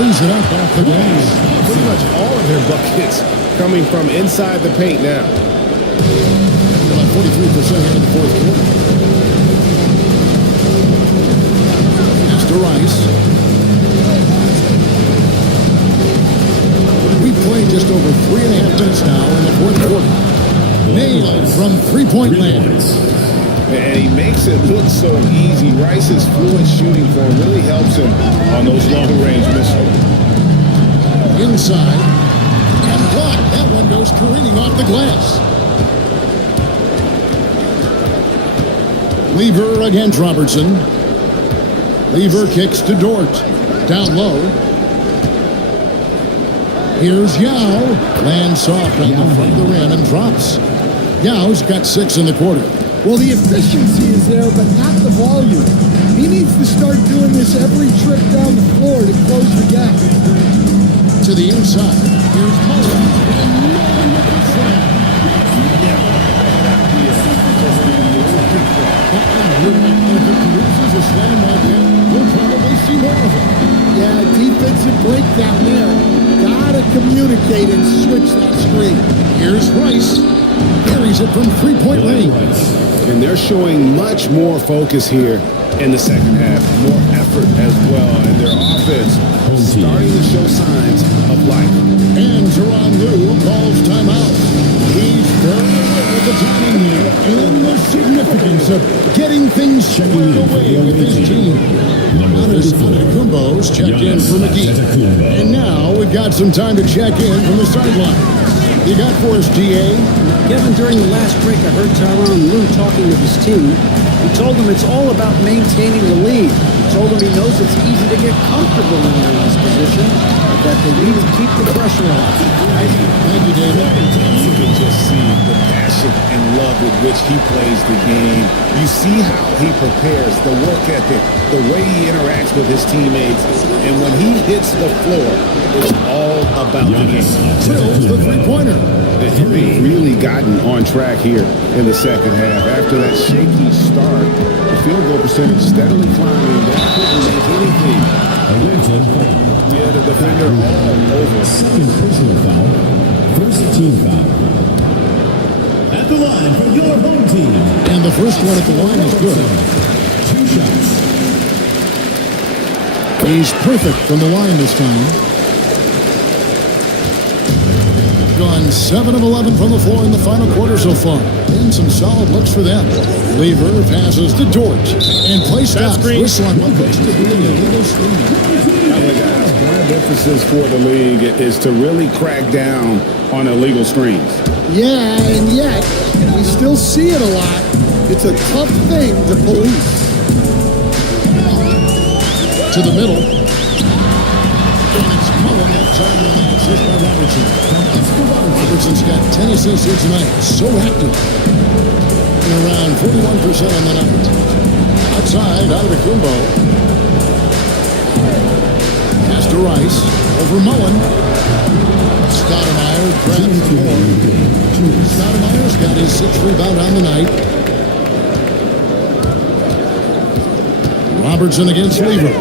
Lays it up off the glass. Pretty much all of their buckets coming from inside the paint now. About 43% here in the fourth quarter. Pass to Rice. We've played just over 3.5 minutes now in the fourth quarter. Nailed from three-point land. And he makes it look so easy. Rice's fluid shooting form really helps him on those long-range missiles. Inside. And blocked. That one goes careening off the glass. Lever against Robertson. Lever kicks to Dort. Down low. Here's Yao. Lands soft on the front of the rim and drops. Yao's got 6 in the quarter. Well, the efficiency is there, but not the volume. He needs to start doing this every trip down the floor to close the gap. To the inside. Here's Mullen. And Mullen with the slam. If it produces a slam like that, we'll probably see more of it. Yeah, defensive breakdown there. Gotta communicate and switch that screen. Here's Rice. Carries it from three-point range. And they're showing much more focus here in the second half. More effort as well. And their offense starting to show signs of life. And Teron Lue calls timeout. He's very aware of the timing here and the significance of getting things squared away with his team. Giannis Antetokounmpo's checked in for McGee. And now we've got some time to check in from the sideline. You got for us, DA? Kevin, during the last break, I heard Tyronn Lue talking with his team. He told them it's all about maintaining the lead. He told them he knows it's easy to get comfortable in their last position, but that they need to keep the pressure on. Thank you, David. You can just see the passion and love with which he plays the game. You see how he prepares, the work ethic, the way he interacts with his teammates. And when he hits the floor, it's all about the game. Drills the three-pointer. They've really gotten on track here in the second half. After that shaky start, the field goal percentage steadily climbing. They couldn't make anything. Yeah, the defender all over. Second personal foul. First team foul. At the line for your home team. And the first one at the line is good. 2 shots. He's perfect from the line this time. Gone 7 of 11 from the floor in the final quarter so far. And some solid looks for them. Lever passes to Dort. And play stops. Whistle on what looks to be an illegal screen. One of the emphasis for the league is to really crack down on illegal screens. Yeah, and yet, we still see it a lot. It's a tough thing to police. To the middle. And it's Mullen that time to the assist by Robertson. Robertson's got 10 assists here tonight. So active. And around 41% on the night. Outside, Antetokounmpo. Pass to Rice. Over Mullen. Stoudemire grabs the board. Stoudemire's got his 6th rebound on the night. Robertson against Lever.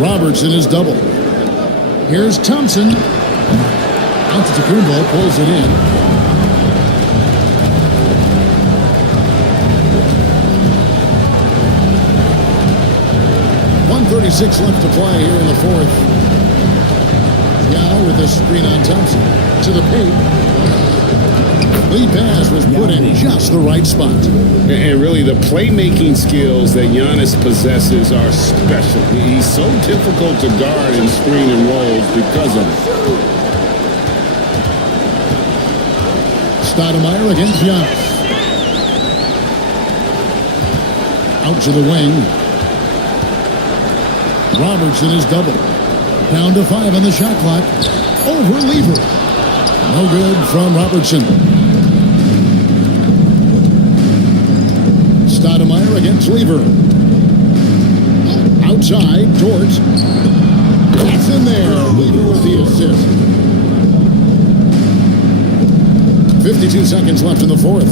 Robertson is double. Here's Thompson. Antetokounmpo pulls it in. .136 left to play here in the fourth. Now with a screen on Thompson. To the paint. Lead pass was put in just the right spot. And really, the playmaking skills that Giannis possesses are special. He's so difficult to guard in screen and rolls because of it. Stoudemire against Giannis. Out to the wing. Robertson is double. Down to 5 on the shot clock. Over Lever. No good from Robertson. Stoudemire against Lever. Outside, Dort. That's in there. Lever with the assist. 52 seconds left in the fourth.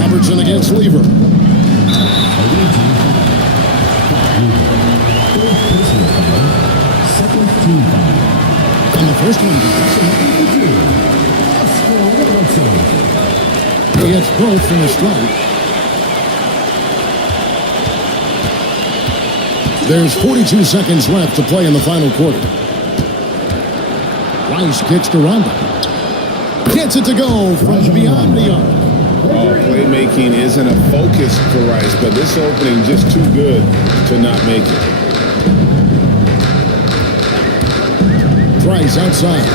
Robertson against Lever. And the first one he gets both from the strike. There's 42 seconds left to play in the final quarter. Rice kicks to Rondo. Gets it to go from beyond the arc. Oh, playmaking isn't a focus for Rice, but this opening just too good to not make it. Rice outside.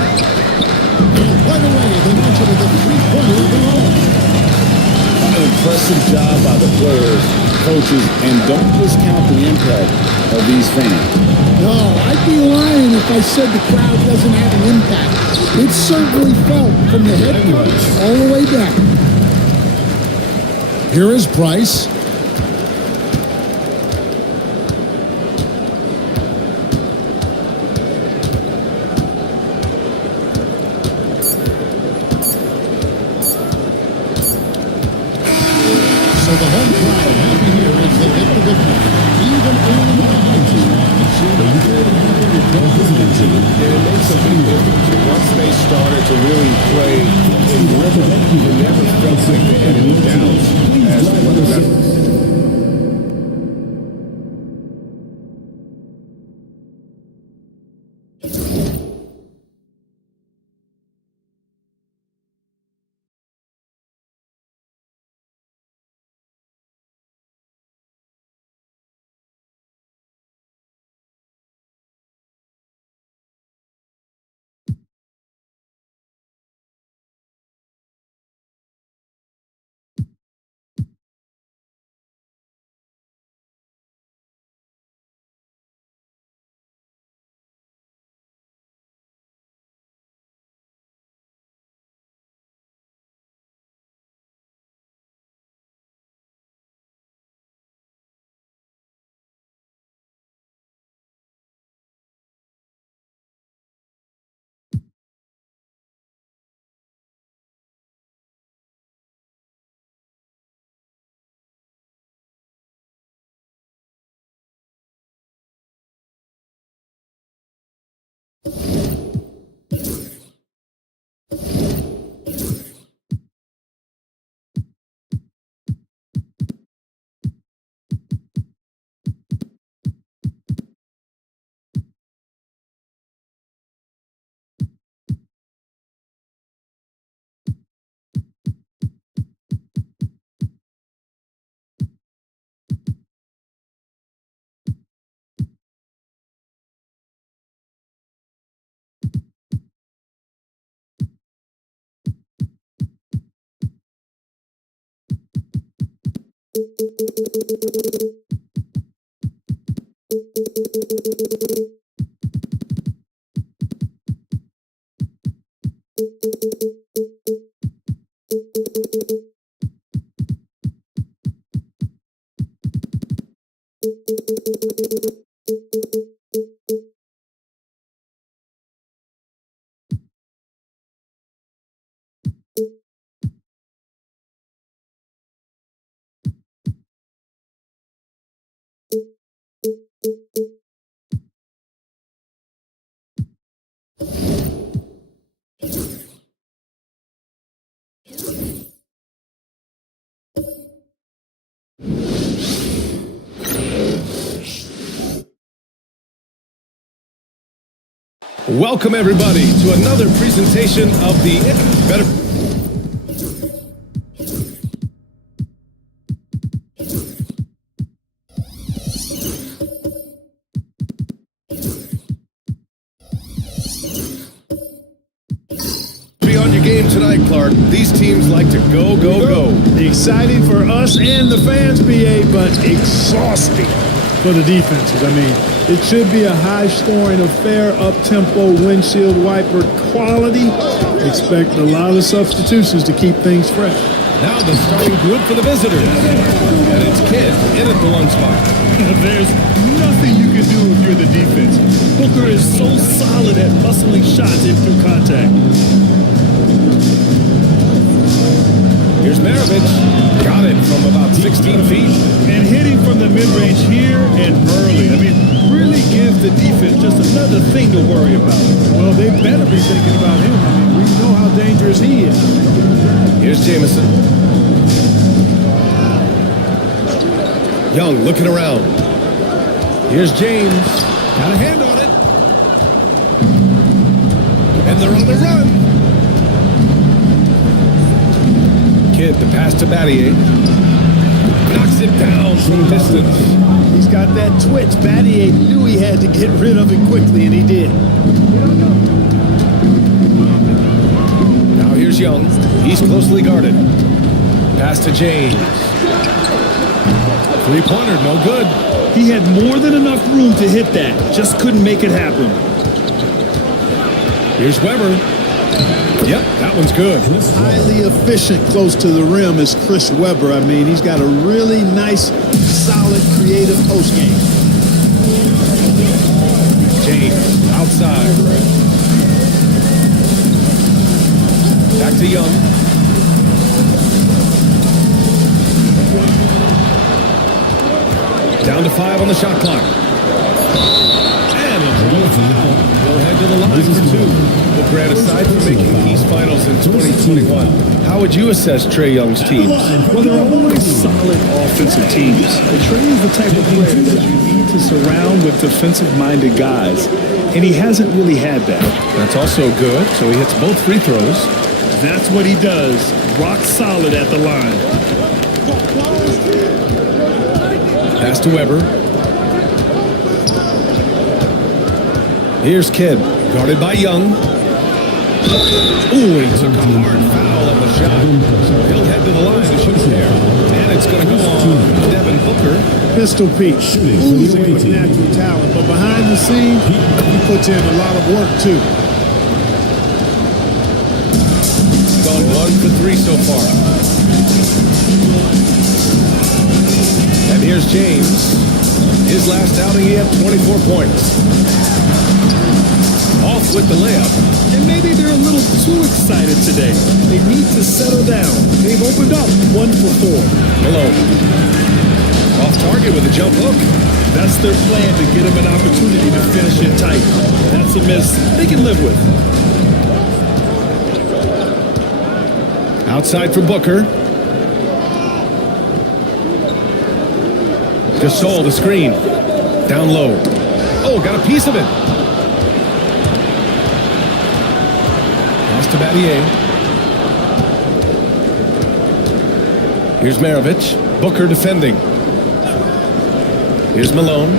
And right away, they launch it with a three-pointer of their own. An impressive job by the players, coaches, and don't discount the impact of these fans. No, I'd be lying if I said the crowd doesn't have an impact. It's certainly felt from the head coach all the way down. Here is Price. So the home crowd happy here as they get the victory. Even early on, makes a big difference. Once they started to really play in rhythm, you never felt like they had any doubts as to whether that. Welcome, everybody, to another presentation of the Better. Be on your game tonight, Clark. These teams like to go, go, go. Exciting for us and the fans, BA, but exhausting for the defenses. I mean, it should be a high-scoring affair, up-tempo, windshield wiper quality. Expect a lot of substitutions to keep things fresh. Now the starting group for the visitors. And it's Kidd in at the one spot. There's nothing you can do if you're the defense. Booker is so solid at muscling shots in through contact. Here's Maravich. Got it from about 16 feet. And hitting from the mid-range here and early. I mean, really gives the defense just another thing to worry about. Well, they better be thinking about him. I mean, we know how dangerous he is. Here's Jamison. Young looking around. Here's James. Got a hand on it. And they're on the run. Kidd, the pass to Battier. Knocks it down from distance. He's got that twitch. Battier knew he had to get rid of it quickly, and he did. Now here's Young. He's closely guarded. Pass to James. Three-pointer, no good. He had more than enough room to hit that. Just couldn't make it happen. Here's Weber. Yep, that one's good. Highly efficient close to the rim is Chris Webber. I mean, he's got a really nice, solid, creative post game. James, outside. Back to Young. Down to 5 on the shot clock. And a draw foul. He'll head to the line for two. Well, Grant, aside from making East Finals in 2021, how would you assess Trae Young's teams? Well, they're always solid offensive teams. But Trae is the type of player that you need to surround with defensive-minded guys, and he hasn't really had that. That's also good, so he hits both free throws. That's what he does. Rock solid at the line. Pass to Weber. Here's Kidd, guarded by Young. Ooh, he took a hard foul on the shot. So he'll head to the line to shoot there. And it's going to go on Devin Booker. Pistol Pete, oozing with natural talent, but behind the scenes, he puts in a lot of work too. Gone 1 for 3 so far. And here's James. His last outing, he had 24 points. Off with the layup. And maybe they're a little too excited today. They need to settle down. They've opened up 1 for 4. Malone. Off target with a jump hook. That's their plan, to get him an opportunity to finish it tight. That's a miss they can live with. Outside for Booker. Gasol, the screen. Down low. Oh, got a piece of it. Pass to Battier. Here's Maravich. Booker defending. Here's Malone.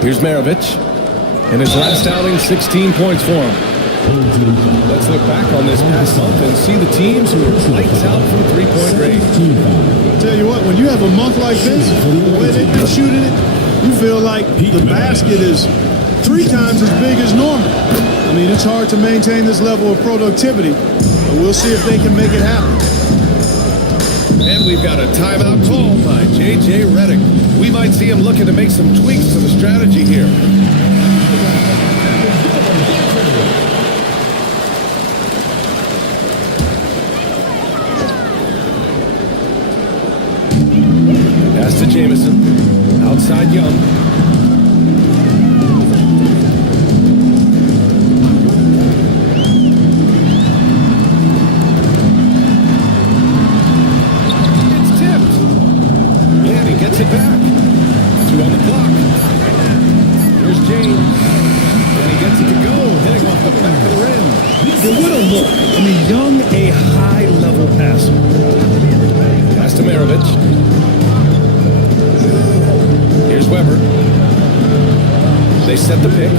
Here's Maravich. In his last outing, 16 points for him. Let's look back on this past month and see the teams who are lights out from three-point range. Tell you what, when you have a month like this, the way they've been shooting it, you feel like the basket is 3 times as big as normal. I mean, it's hard to maintain this level of productivity, but we'll see if they can make it happen. And we've got a timeout call by J.J. Redick. We might see him looking to make some tweaks to the strategy here. Pass to Jamison. Outside Young. It's tipped. And he gets it back. 2 on the clock. Here's James. And he gets it to go, hitting off the back of the rim. And what a look. I mean, Young, a high-level passer. Pass to Maravich. Here's Weber. They set the pick.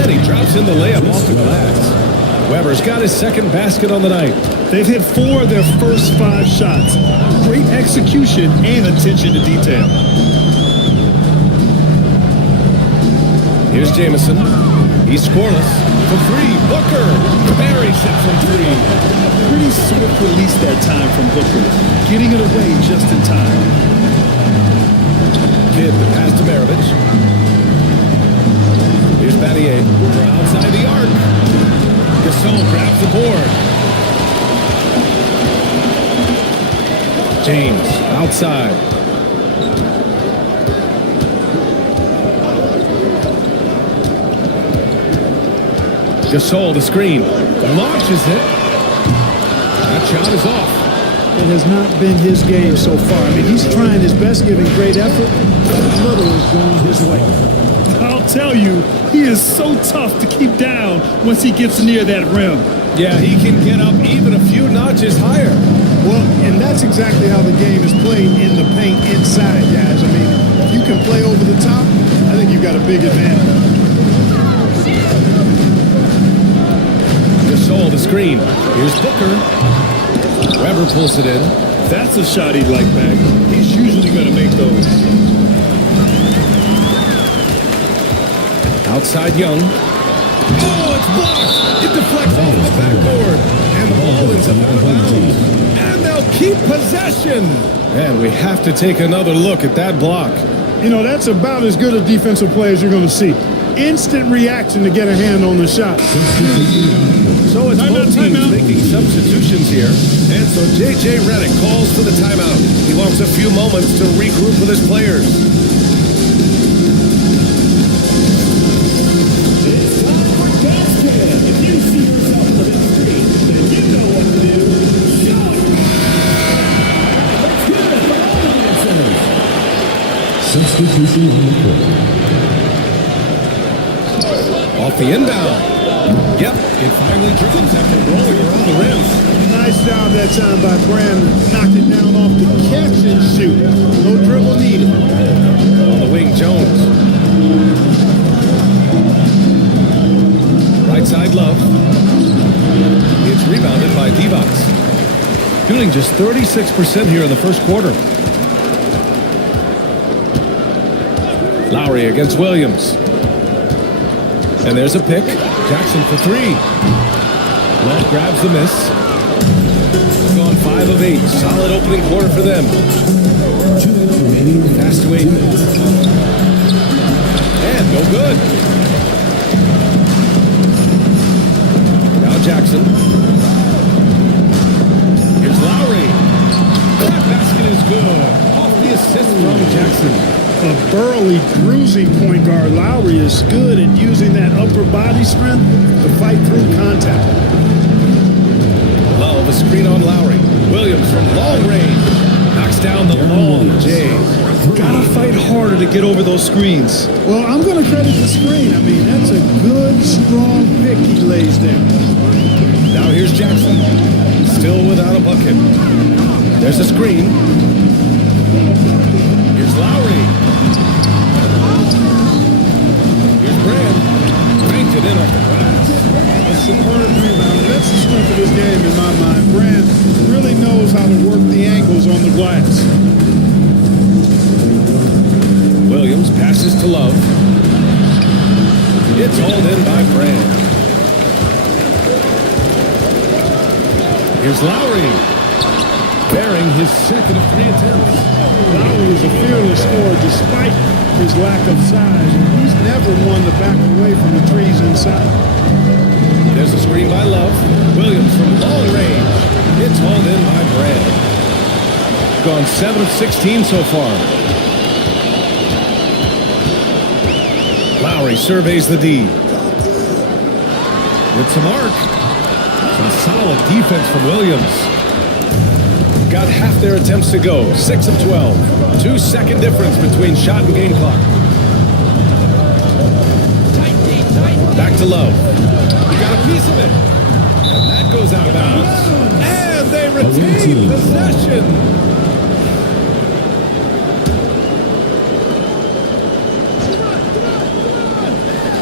And he drops in the layup off the glass. Weber's got his second basket on the night. They've hit 4 of their first 5 shots. Great execution and attention to detail. Here's Jamison. He's scoreless. For 3, Booker. Buries it from 3. Pretty swift release that time from Booker. Getting it away just in time. Kidd, the pass to Maravich. Here's Battier. Outside the arc. Gasol grabs the board. James, outside. Gasol, the screen. Launches it. That shot is off. It has not been his game so far. I mean, he's trying his best, giving great effort, but little has gone his way. I'll tell you, he is so tough to keep down once he gets near that rim. Yeah, he can get up even a few notches higher. Well, and that's exactly how the game is played in the paint inside, guys. I mean, if you can play over the top, I think you've got a big advantage. Gasol, the screen. Here's Booker. Weber pulls it in. That's a shot he'd like back. He's usually going to make those. Outside Young. Oh, it's blocked. It deflects off the backboard. And the ball is out of bounds. And they'll keep possession. And we have to take another look at that block. You know, that's about as good a defensive play as you're going to see. instant reaction to get a hand on the shot. So it's both teams making substitutions here. And so J.J. Redick calls for the timeout. He wants a few moments to regroup with his players. It's time for Gaskin. If you see yourself on the big screen, then you know what to do. Show it. That's good for all the answers. Substitution on the court. Off the inbound. Yep, it finally drops after rolling around the rim. Nice job that time by Brandon. Knocked it down off the catch and shoot. No dribble needed. On the wing, Jones. Right side, Love. It's rebounded by Divac. Shooting just 36% here in the first quarter. Lowry against Williams. And there's a pick. Jackson for three. Love grabs the miss. Gone 5 of 8. Solid opening quarter for them. 2 minutes remaining. Pass to 8 minutes. And no good. Now Jackson. Here's Lowry. That basket is good. Off the assist from Jackson. A burly, bruising point guard, Lowry is good at using that upper body strength to fight through contact. Love a screen on Lowry. Williams from long range knocks down the long J. Gotta fight harder to get over those screens. Well, I'm going to credit the screen. I mean, that's a good, strong pick he lays there. Now here's Jackson. Still without a bucket. There's a screen. Here's Lowry. Here's Brand. Banked it in off the glass. A superb rebound. That's the strength of his game in my mind. Brand really knows how to work the angles on the glass. Williams passes to Love. It's hauled in by Brand. Here's Lowry. Bearing his second of 3 attempts. Lowry is a fearless scorer despite his lack of size. He's never one to back away from the trees inside. There's a screen by Love. Williams from long range. It's hauled in by Brand. Gone 7 of 16 so far. Lowry surveys the D. With some arc. Some solid defense from Williams. Got half their attempts to go. 6 of 12. 2-second difference between shot and game clock. Back to Love. He got a piece of it. And that goes out of bounds. And they retain possession.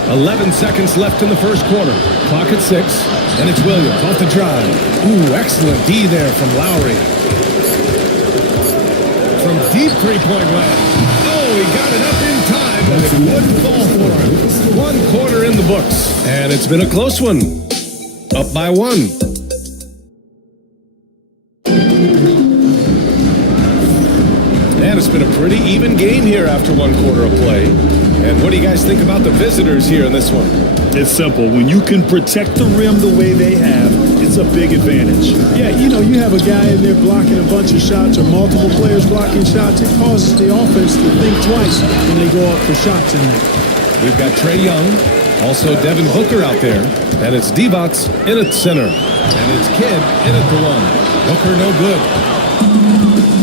11 seconds left in the first quarter. Clock at 6. And it's Williams off the drive. Ooh, excellent D there from Lowry. From deep three-point land. Oh, he got it up in time, but it wouldn't fall for him. 1 quarter in the books. And it's been a close one. Up by 1. And it's been a pretty even game here after 1 quarter of play. And what do you guys think about the visitors here in this one? It's simple. When you can protect the rim the way they have, it's a big advantage. Yeah, you know, you have a guy in there blocking a bunch of shots or multiple players blocking shots. It causes the offense to think twice when they go up for shots in there. We've got Trae Young, also Devin Booker out there, and it's Divac in at center. And it's Kidd in at the 1. Booker no good.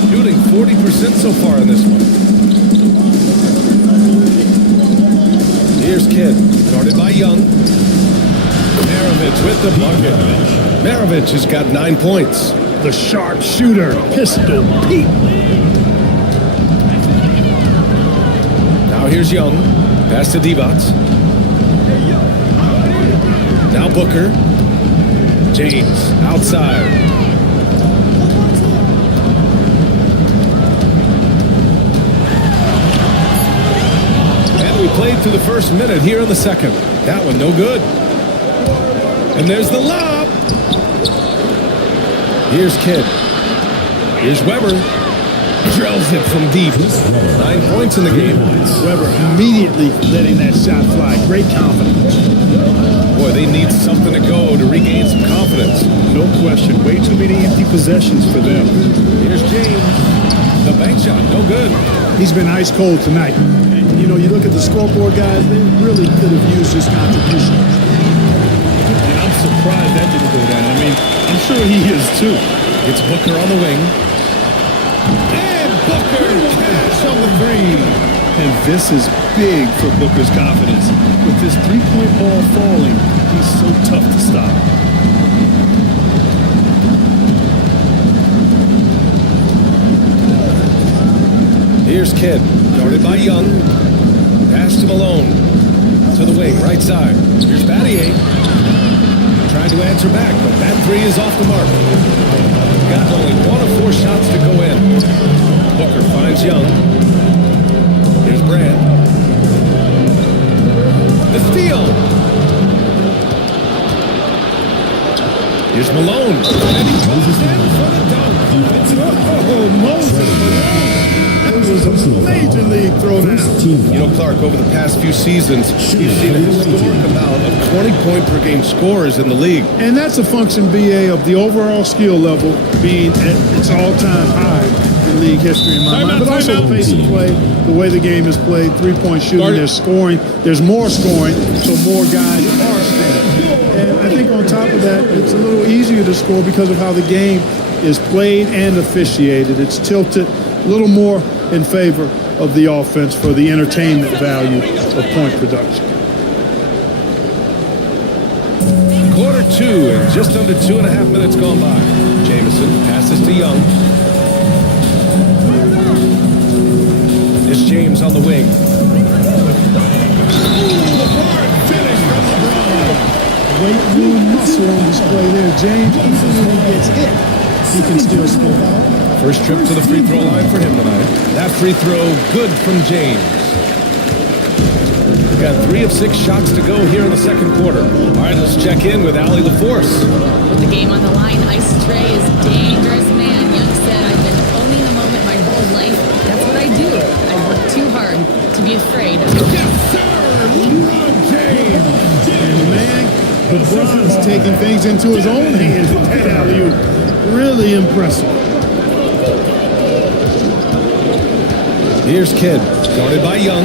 Shooting 40% so far in this one. Here's Kidd, guarded by Young. Maravich with the bucket. Maravich has got 9 points. The sharpshooter, Pistol Pete. Now here's Young. Pass to Divac. Now Booker. James outside. We played through the first minute here in the second. That one no good. And there's the lob. Here's Kidd. Here's Weber. Drills it from deep. 9 points in the game. Weber immediately letting that shot fly. Great confidence. Boy, they need something to go to regain some confidence. No question. Way too many empty possessions for them. Here's James. The bank shot, no good. He's been ice cold tonight. And, you know, you look at the scoreboard, guys, they really could have used his contribution. And I'm surprised that didn't go down. I mean, I'm sure he is too. It's Booker on the wing. And Booker cash on the three. And this is big for Booker's confidence. With this three-point ball falling, he's so tough to stop. Here's Kidd, guarded by Young. Pass to Malone. To the wing, right side. Here's Battier. Trying to answer back, but that three is off the mark. Got only 1 of 4 shots to go in. Booker finds Young. Here's Brand. The steal. Here's Malone. And he goes in for the dunk. Oh, Moses Malone. That was a major league throwdown. You know, Clark, over the past few seasons, you've seen a historic amount of 20-point-per-game scorers in the league. And that's a function, BA, of the overall skill level being at its all-time high in league history in my mind. But also the pace of play, the way the game is played, three-point shooting, there's scoring. There's more scoring, so more guys are scoring. And I think on top of that, it's a little easier to score because of how the game is played and officiated. It's tilted a little more in favor of the offense for the entertainment value of point production. Quarter 2 and just under 2.5 minutes gone by. Jamison passes to Young. It's James on the wing. Great new muscle on display there. James, even when he gets hit, he can still score. First trip to the free throw line for him tonight. That free throw good from James. We've got 3 of 6 shots to go here in the second quarter. All right, let's check in with Allie LaForce. With the game on the line, Ice Trey is dangerous man. Young said, I've been owning the moment my whole life. That's what I do. I work too hard to be afraid. Yes, sir! LeBron James! And man, LeBron's taking things into his own hands with that alley-oop. Really impressive. Here's Kidd, guarded by Young.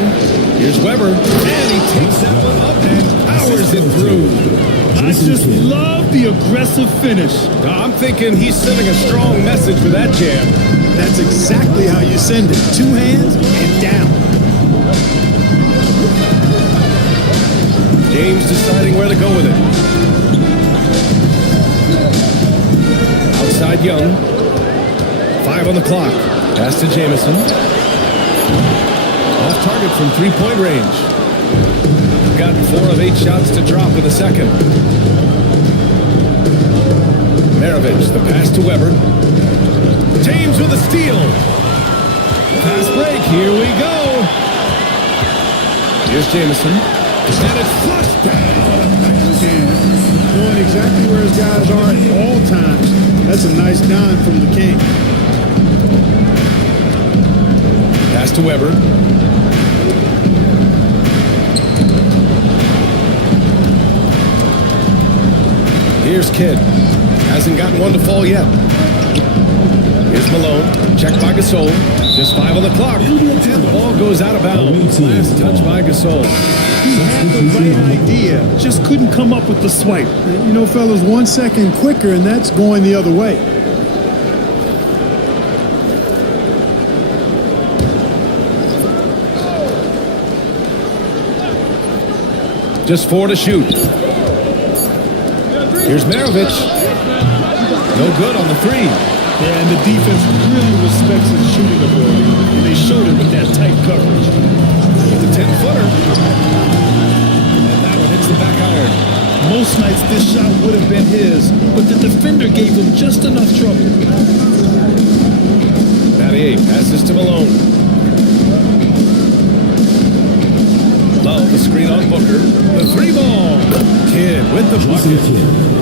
Here's Weber, and he takes that one up and powers it through. I just love the aggressive finish. I'm thinking he's sending a strong message with that jam. That's exactly how you send it. 2 hands and down. James deciding where to go with it. Outside Young. 5 on the clock. Pass to Jamison. Off target from 3-point range. We've got 4 of 8 shots to drop in the second. Maravich, the pass to Weber. James with a steal. Fast break, here we go. Here's Jamison. And it's flushed down. Knowing exactly where his guys are at all times. That's a nice dime from the King. Pass to Weber. Here's Kidd. Hasn't gotten one to fall yet. Here's Malone. Checked by Gasol. Just 5 on the clock. And the ball goes out of bounds. Last touch by Gasol. He had the right idea, just couldn't come up with the swipe. You know, fellas, 1 second quicker, and that's going the other way. Just 4 to shoot. Here's Maravich. No good on the 3. Yeah, and the defense really respects his shooting ability. And they showed it with that tight coverage. With the 10-footer. And that one hits the back iron. Most nights this shot would have been his, but the defender gave him just enough trouble. Battier passes to Malone. Love the screen on Booker. The 3-ball. Kidd with the bucket.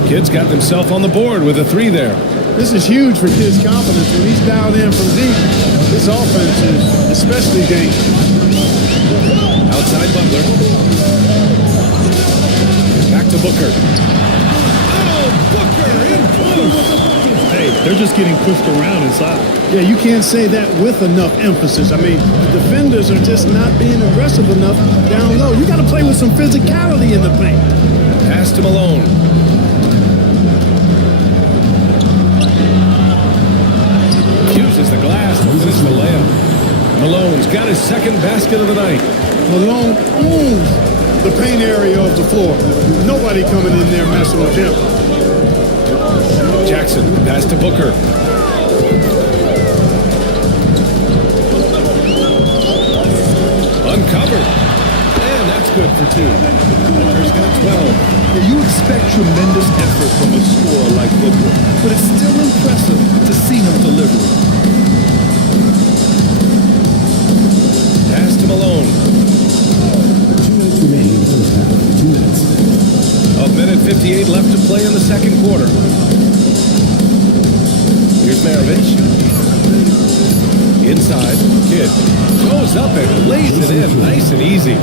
Kidd's got himself on the board with a 3 there. This is huge for Kidd's confidence. When he's dialed in from deep, this offense is especially dangerous. Outside Butler. Back to Booker. Oh, Booker in close. Hey, they're just getting pushed around inside. Yeah, you can't say that with enough emphasis. I mean, the defenders are just not being aggressive enough down low. You got to play with some physicality in the paint. Pass to Malone. Uses the glass to finish the layup. Malone's got his second basket of the night. Malone owns the paint area of the floor. Nobody coming in there messing with him. Jackson, pass to Booker. Uncovered. And that's good for two. Booker's got 12. You expect tremendous effort from a scorer like Booker, but it's still impressive to see him deliver. Pass to Malone. 2 minutes remaining in the first half. 2 minutes. A minute 58 left to play in the second quarter. Here's Maravich. Inside. Kidd goes up and lays it in nice and easy.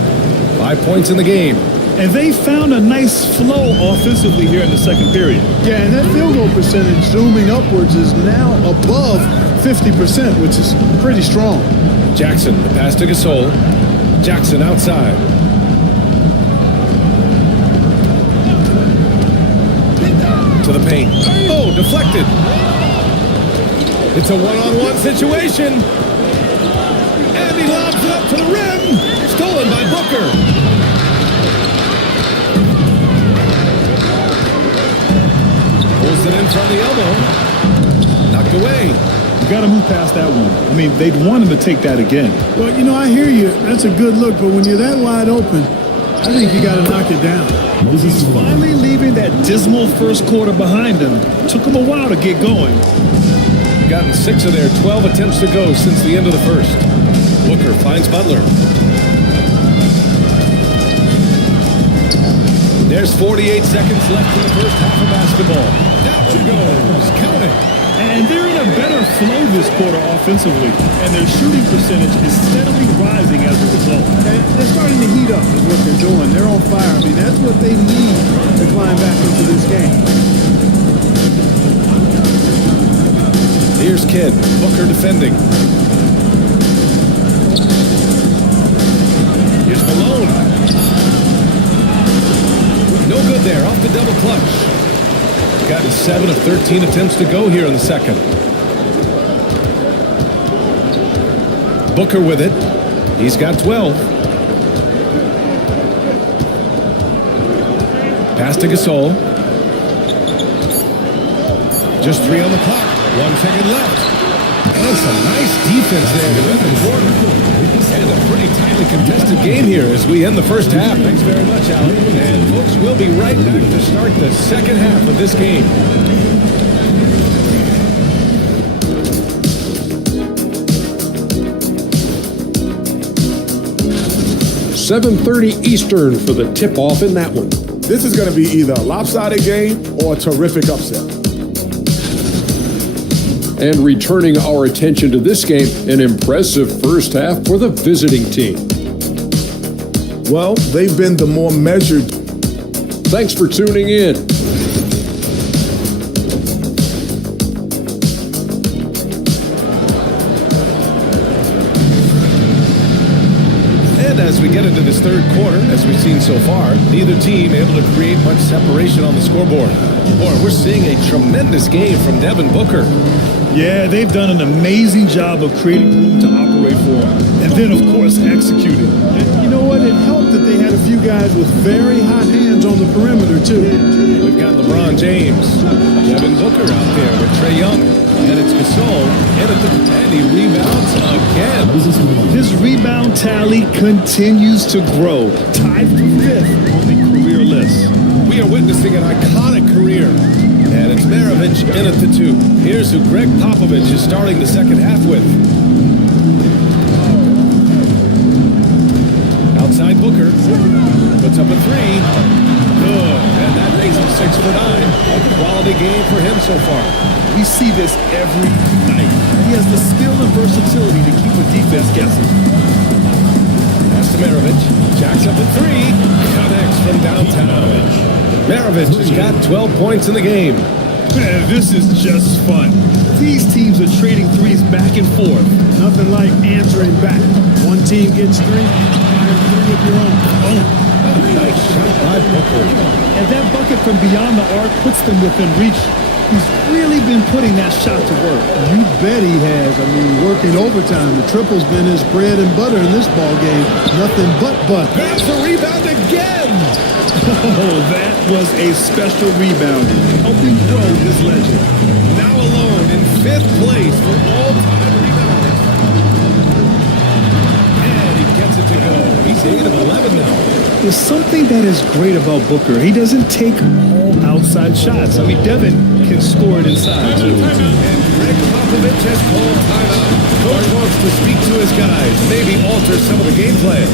5 points in the game. And they found a nice flow offensively here in the second period. Yeah, and that field goal percentage zooming upwards is now above 50%, which is pretty strong. Jackson, the pass to Gasol. Jackson outside. To the paint. Oh, deflected. It's a one-on-one situation. And he lobs it up to the rim. Stolen by Booker. Pulls it in from the elbow. Knocked away. You got to move past that one. I mean, they'd want him to take that again. Well, you know, I hear you. That's a good look, but when you're that wide open, I think you got to knock it down. He's finally leaving that dismal first quarter behind him. Took him a while to get going. Gotten 6 of their 12 attempts to go since the end of the first. Booker finds Butler. There's 48 seconds left in the first half of basketball. Down she goes. Count it. And they're in a better flow this quarter offensively. And their shooting percentage is steadily rising as a result. And they're starting to heat up is what they're doing. They're on fire. I mean, that's what they need to climb back into this game. Here's Kidd. Booker defending. Here's Malone. No good there. Off the double clutch. Gotten 7 of 13 attempts to go here in the second. Booker with it. He's got 12. Pass to Gasol. Just 3 on the clock. 1 second left. And some nice defense there to end the quarter. And a pretty tightly contested game here as we end the first half. Thanks very much, Alec. And folks, we'll be right back to start the second half of this game. $7:30 Eastern for the tip-off in that one. This is going to be either a lopsided game or a terrific upset. And returning our attention to this game, an impressive first half for the visiting team. Well, they've been the more measured. Thanks for tuning in. And as we get into this third quarter, as we've seen so far, neither team able to create much separation on the scoreboard. Boy, we're seeing a tremendous game from Devin Booker. Yeah, they've done an amazing job of creating room to operate for him. And then, of course, executing. And you know what? It helped that they had a few guys with very hot hands on the perimeter, too. We've got LeBron James, Devin Booker out there with Trae Young. And it's Gasol. And he rebounds again. His rebound tally continues to grow. Tied for 5th on the career list. We are witnessing an iconic career. And it's Maravich in at the 2. Here's who Greg Popovich is starting the second half with. Outside Booker. Puts up a 3. good. And that makes him 6 for 9. A quality game for him so far. We see this every night. He has the skill and versatility to keep a defense guessing. Pass to Maravich. Jacks up at 3. Connects from downtown. Maravich has got 12 points in the game. Man, this is just fun. These teams are trading threes back and forth. Nothing like answering back. One team gets 3, fire 3 of your own. Nice shot by Booker. And that bucket from beyond the arc puts them within reach. He's really been putting that shot to work. You bet he has. I mean, working overtime. The triple's been his bread and butter in this ball game. Nothing but butter. There's the rebound again. Oh, that was a special rebound, helping grow his legend. Now alone in 5th place for all-time rebounds. And he gets it to go. He's 8 of 11 now. There's something that is great about Booker. He doesn't take all outside shots. I mean, Devin can score it inside, too. And Greg Popovich has called timeout. Coach wants to speak to his guys, maybe alter some of the game plan.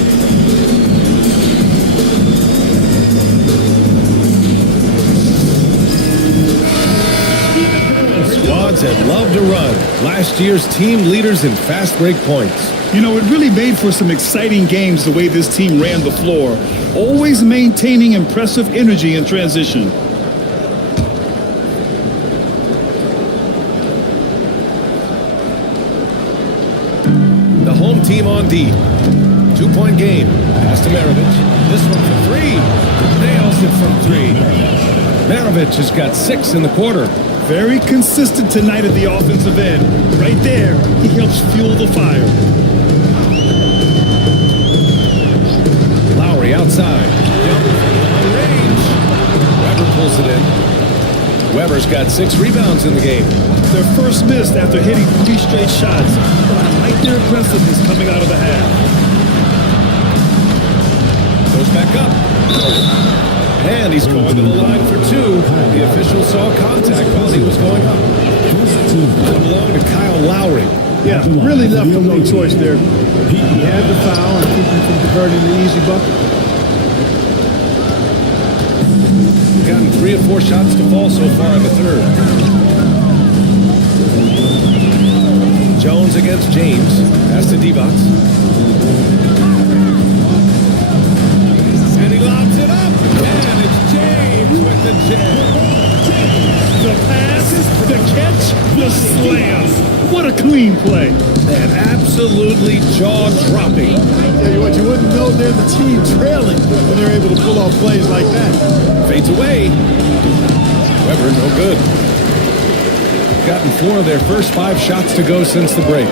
Squads that love to run. Last year's team leaders in fast break points. You know, it really made for some exciting games the way this team ran the floor, always maintaining impressive energy in transition. The home team on D. 2-point game. Pass to Maravich. This one for 3. Nails it from 3. Maravich has got 6 in the quarter. Very consistent tonight at the offensive end. Right there, he helps fuel the fire. Lowry outside. On range. Weber pulls it in. Weber's got 6 rebounds in the game. Their first miss after hitting 3 straight shots. But I like their aggressiveness coming out of the half. Goes back up. And he's going to the line for 2. The official saw contact while he was going up. It belonged to Kyle Lowry. Yeah, really left him no choice there. He had the foul and keep him from converting the easy bucket. Gotten 3 or 4 shots to fall so far in the third. Jones against James. Pass to Divac. And he lobs it up. And it's James with the jam. The pass, the catch, the slam. What a clean play. And absolutely jaw-dropping. Tell you what, you wouldn't know they're the team trailing when they're able to pull off plays like that. Fades away. Weber, no good. Gotten 4 of their first 5 shots to go since the break.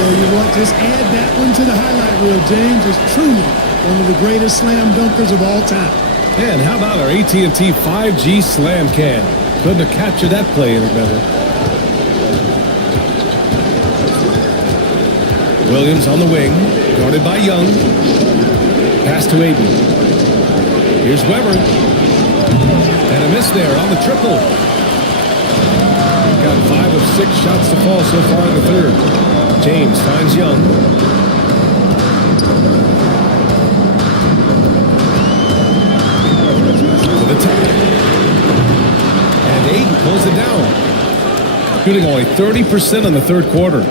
Tell you what, just add that one to the highlight reel. James is truly one of the greatest slam dunkers of all time. And how about our AT&T 5G slam can? Couldn't have captured that play any better. Williams on the wing, guarded by Young. Pass to Aiden. Here's Weber. And a miss there on the triple. Got 5 of 6 shots to fall so far in the third. James finds Young. To the top. And Aiden pulls it down. Shooting only 30% in the third quarter.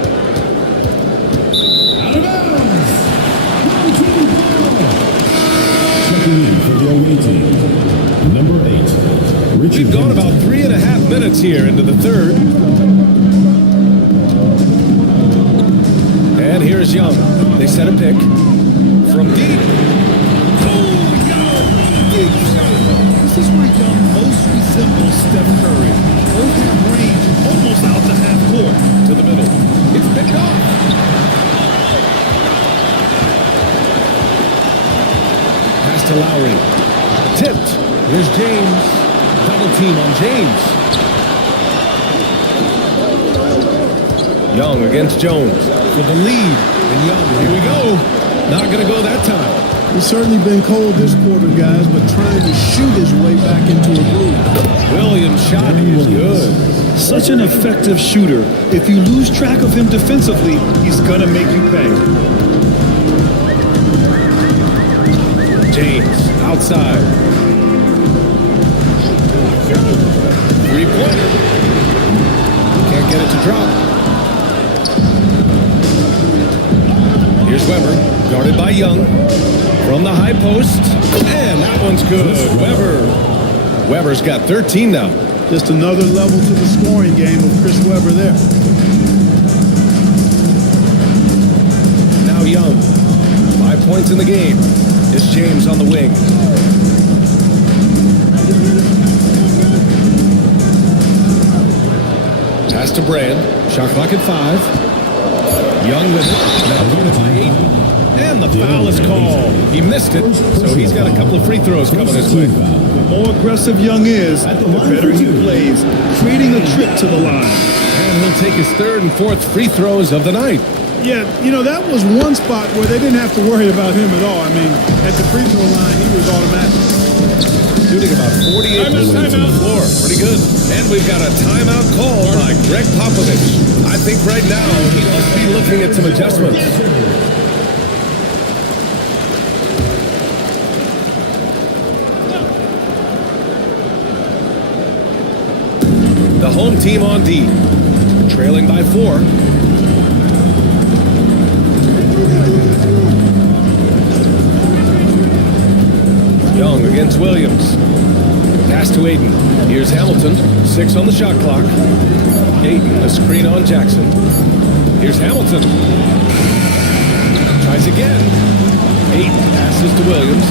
Out of bounds. Checking in for the away team. Number 8. We've gone about 3.5 minutes here into the third. And here's Young. They set a pick from deep. This is where Young most resembles Steph Curry. Both have range almost out to half court. To the middle. It's picked off. Pass to Lowry. Tipped. Here's James. Double team on James. Young against Jones for the lead. And Young, here we go. Not going to go that time. He's certainly been cold this quarter, guys, but trying to shoot his way back into a groove. Williams' shot is good. Such an effective shooter. If you lose track of him defensively, he's going to make you pay. James outside. Three-pointer. Can't get it to drop. Here's Weber, guarded by Young. From the high post. And that one's good. Weber's got 13 now. Just another level to the scoring game of Chris Webber there. Now Young. 5 points in the game. It's James on the wing. Pass to Brand. Shot clock at 5. Young with it. Now guarded by 8. And the foul is called. He missed it, so he's got a couple of free throws coming his way. The more aggressive Young is, the better he plays, creating a trip to the line. And he'll take his third and fourth free throws of the night. Yeah, you know, that was one spot where they didn't have to worry about him at all. I mean, at the free throw line, he was automatic. Shooting about 48% from the floor. Pretty good. And we've got a timeout call by Greg Popovich. I think right now he must be looking at some adjustments. The home team on D, trailing by 4. Young against Williams. Pass to Ayton. Here's Hamilton. 6 on the shot clock. Ayton, a screen on Jackson. Here's Hamilton. Tries again. Ayton passes to Williams.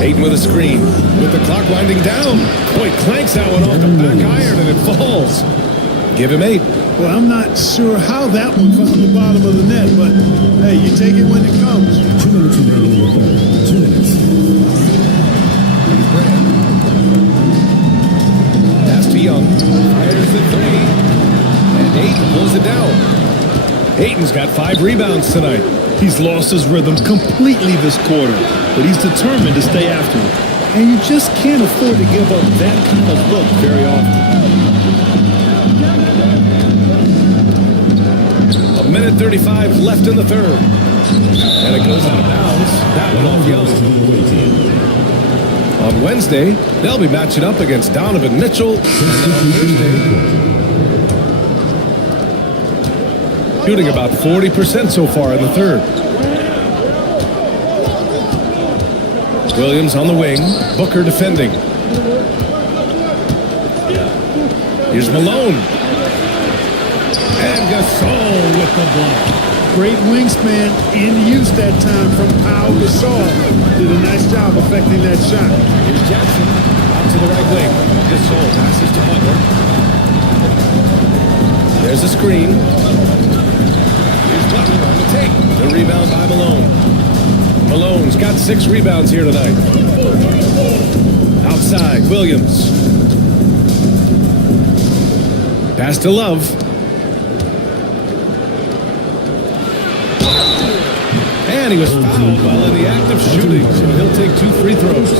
Ayton with a screen. With the clock winding down. Boy, clanks that one off the back iron and it falls. Give him 8. Well, I'm not sure how that one found the bottom of the net, but hey, you take it when it comes. 2 minutes remaining in the third. 2 minutes. Pass to Young. Fires the 3. And Ayton pulls it down. Ayton's got 5 rebounds tonight. He's lost his rhythm completely this quarter, but he's determined to stay after it. And you just can't afford to give up that kind of look very often. A minute 35 left in the third. And it goes out of bounds. That one off Young. On Wednesday, they'll be matching up against Donovan Mitchell. And then on Thursday, shooting about 40% so far in the third. Williams on the wing. Booker defending. Here's Malone. And Gasol with the block. Great wingspan in use that time from Pau Gasol. Did a nice job affecting that shot. Here's Jackson out to the right wing. Gasol passes to Butler. There's a screen. Here's Butler on the take. The rebound by Malone. Malone's got 6 rebounds here tonight. Outside, Williams. Pass to Love. And he was fouled while in the act of shooting, so he'll take 2 free throws.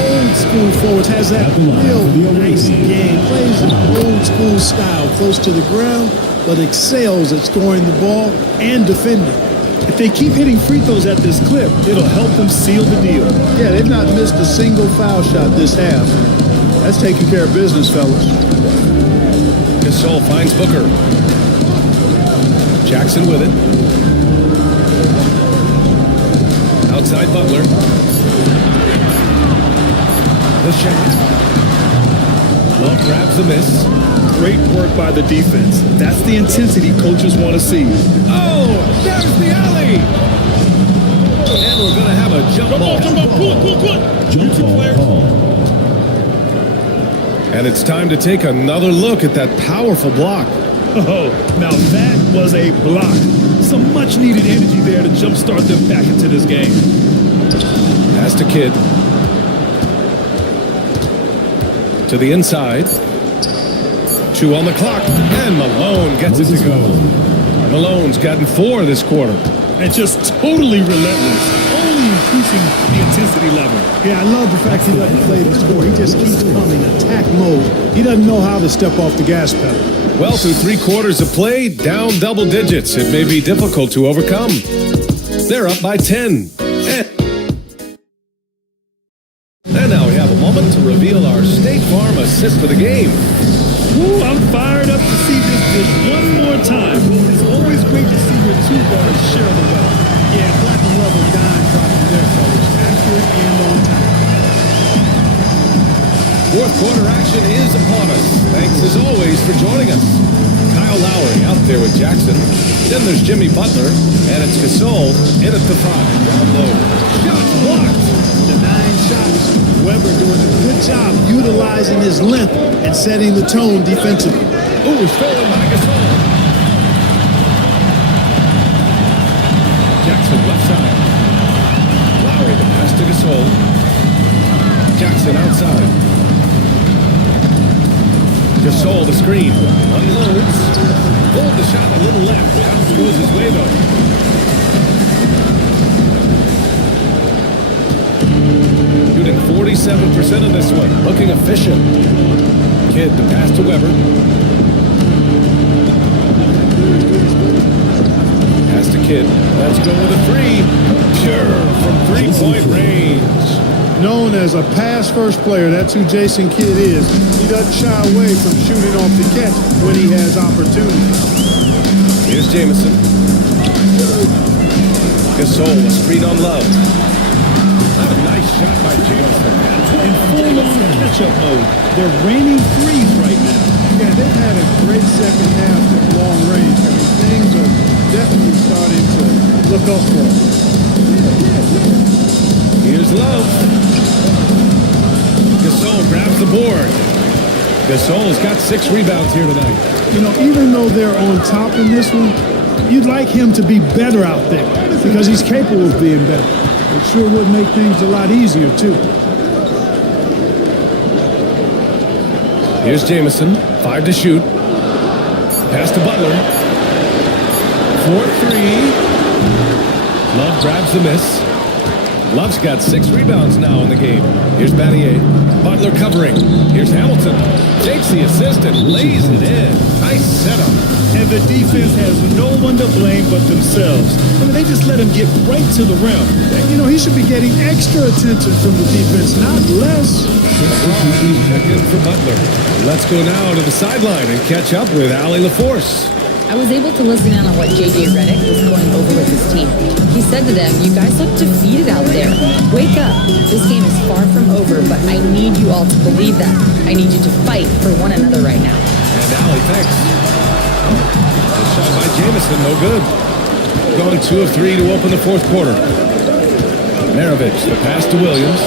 Old school forwards has that real nice game. Plays an old school style, close to the ground, but excels at scoring the ball and defending. If they keep hitting free throws at this clip, it'll help them seal the deal. Yeah, they've not missed a single foul shot this half. That's taking care of business, fellas. Gasol finds Booker. Jackson with it. Outside Butler. The shot. Love grabs the miss. Great work by the defense. That's the intensity coaches want to see. Oh, there's the alley. And we're going to have a jump ball. Jump ball call. And it's time to take another look at that powerful block. Oh, now that was a block. Some much needed energy there to jumpstart them back into this game. Pass to Kidd. To the inside. 2 on the clock. And Malone gets it to go. Malone's gotten 4 this quarter. And just totally relentless. Only increasing the intensity level. Yeah, I love the fact he doesn't play the score. He just keeps coming, attack mode. He doesn't know how to step off the gas pedal. Well, through 3 quarters of play, down double digits. It may be difficult to overcome. They're up by 10. And now we have a moment to reveal our State Farm assist for the game. Ooh, I'm fired up to see this just one more time. It's always great to see your 2 guards share the wealth. Yeah, platinum level dime dropping there, fellas. Accurate and on time. Fourth quarter action is upon us. Thanks as always for joining us. Kyle Lowry out there with Jackson. Then there's Jimmy Butler, and it's Gasol in at the 5. Down low. Shots blocked. The 9 shots. Weber doing a good job utilizing his length and setting the tone defensively. Ooh, stolen by Gasol. Jackson left side. Lowry the pass to Gasol. Jackson outside. Gasol the screen. Unloads. Pulled the shot a little left. Bounce goes his way though. Shooting 47% of this one. Looking efficient. Kidd the pass to Weber. Pass to Kidd. Let's go with a 3. Pure from 3-point range. Known as a pass-first player, that's who Jason Kidd is. He doesn't shy away from shooting off the catch when he has opportunity. Here's Jamison. Gasol, a screen on Love. Not a nice shot by Jamison. In full-on catch-up mode. They're raining threes right now. Yeah, they've had a great second half of long range. I mean, things are definitely starting to look up for them. Here's Love. Gasol grabs the board. Gasol's got 6 rebounds here tonight. You know, even though they're on top in this one, you'd like him to be better out there because he's capable of being better. It sure would make things a lot easier, too. Here's Jamison. 5 to shoot. Pass to Butler. 4-3. Love grabs the miss. Love's got 6 rebounds now in the game. Here's Battier. Butler covering. Here's Hamilton. Takes the assist and lays it in. Nice setup. And the defense has no one to blame but themselves. I mean, they just let him get right to the rim. You know, he should be getting extra attention from the defense, not less. Check in for Butler. Let's go now to the sideline and catch up with Allie LaForce. I was able to listen in on what JJ Redick was going over with his team. He said to them, "You guys look defeated out there. Wake up. This game is far from over, but I need you all to believe that. I need you to fight for one another right now." And Allie, thanks. The shot by Jamison, no good. Going 2 of 3 to open the fourth quarter. Maravich, the pass to Williams.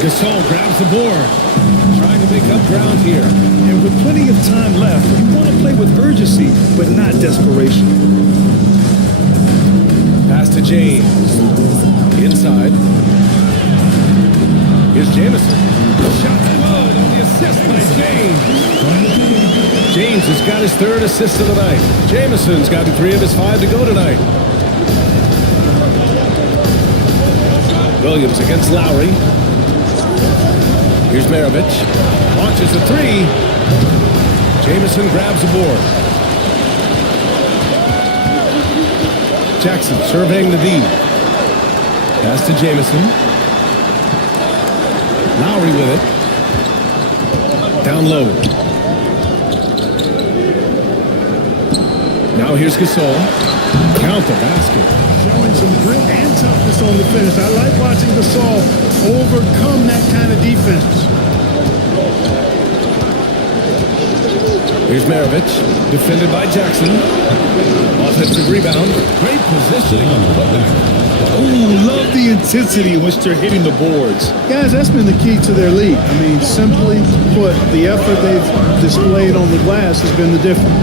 Gasol grabs the board. Trying to make up ground here. And with plenty of time left, you want to play with urgency, but not desperation. Pass to James. Inside. Here's Jamison. Shot good on the assist by James. James has got his 3rd assist of the night. Jamison's got 3 of his 5 to go tonight. Williams against Lowry. Here's Maravich. Launches a 3. Jamison grabs the board. Jackson surveying the D. Pass to Jamison. Lowry with it. Down low. Now here's Gasol. Count the basket. Showing some grit and toughness on the finish. I like watching Gasol overcome that kind of defense. Here's Maravich, defended by Jackson. Offensive rebound. Great positioning on the putback. Ooh, love the intensity in which they're hitting the boards. Guys, that's been the key to their lead. I mean, simply put, the effort they've displayed on the glass has been the difference.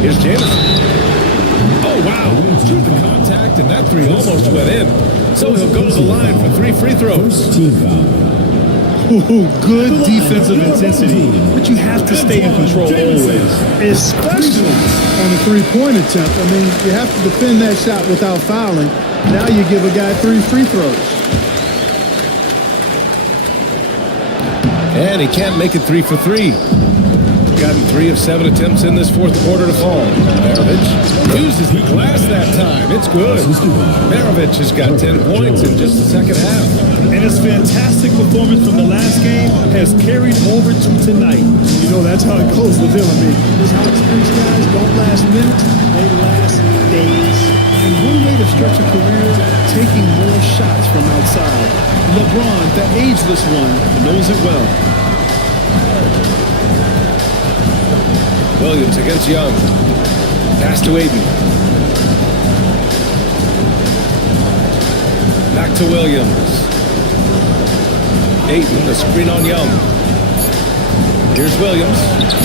Here's Jamison. Oh, wow. Through the contact, and that 3 almost went in. So he'll go to the line for 3 free throws. Ooh, good defensive intensity, but you have to stay in control always. Especially on a three-point attempt. I mean, you have to defend that shot without fouling. Now you give a guy 3 free throws. And he can't make it 3 for 3. Gotten 3 of 7 attempts in this fourth quarter to fall. Maravich uses the glass that time. It's good. Maravich has got 10 points in just the second half. And his fantastic performance from the last game has carried over to tonight. You know, that's how it goes with him. I mean, these high experience guys don't last minutes, they last days. And one way to stretch a career, taking more shots from outside. LeBron, the ageless one, knows it well. Williams against Young. Pass to Aiden. Back to Williams. Aiden, the screen on Young. Here's Williams.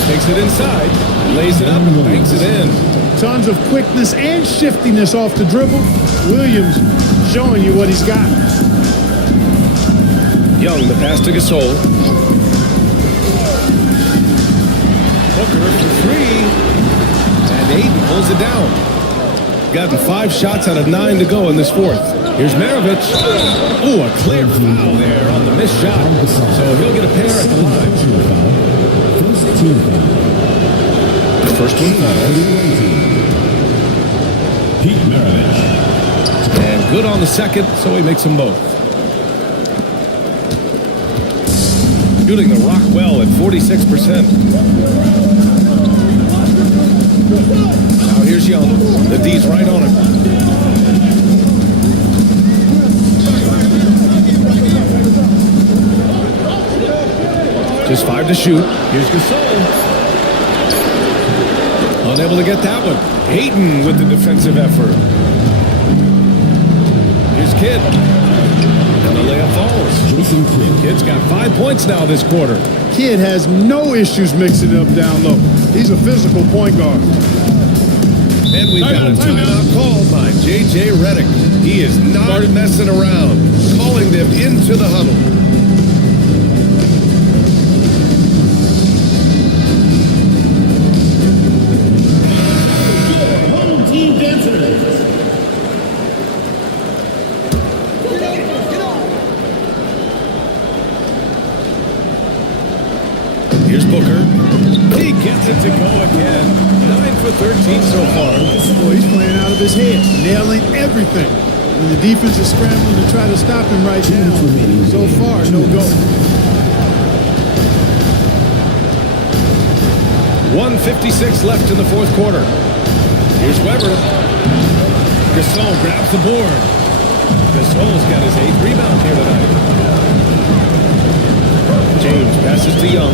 Takes it inside. Lays it up and banks it in. Tons of quickness and shiftiness off the dribble. Williams showing you what he's got. Young, the pass to Gasol. Booker for 3. And Aiden pulls it down. Gotten 5 shots out of 9 to go in this fourth. Here's Maravich. Oh, a clear foul there on the missed shot. So he'll get a pair at the line. The first one foul. Pete Maravich. And good on the second, so he makes them both. Shooting the rock well at 46%. Now here's Young. The D's right on him. Just 5 to shoot. Here's Gasol. Unable to get that one. Ayton with the defensive effort. Here's Kidd. And the layup falls. Kidd's got 5 points now this quarter. Kidd has no issues mixing it up down low. He's a physical point guard. And we've got a timeout called by J.J. Redick. He is not messing around, calling them into the huddle. Home team dancers. Here's Booker. He gets it to go again. 9 for 13 so far. Boy, he's playing out of his head, nailing everything. And the defense is scrambling to try to stop him right now. So far, no go. 1:56 left in the fourth quarter. Here's Weber. Gasol grabs the board. Gasol's got his 8th rebound here tonight. James passes to Young.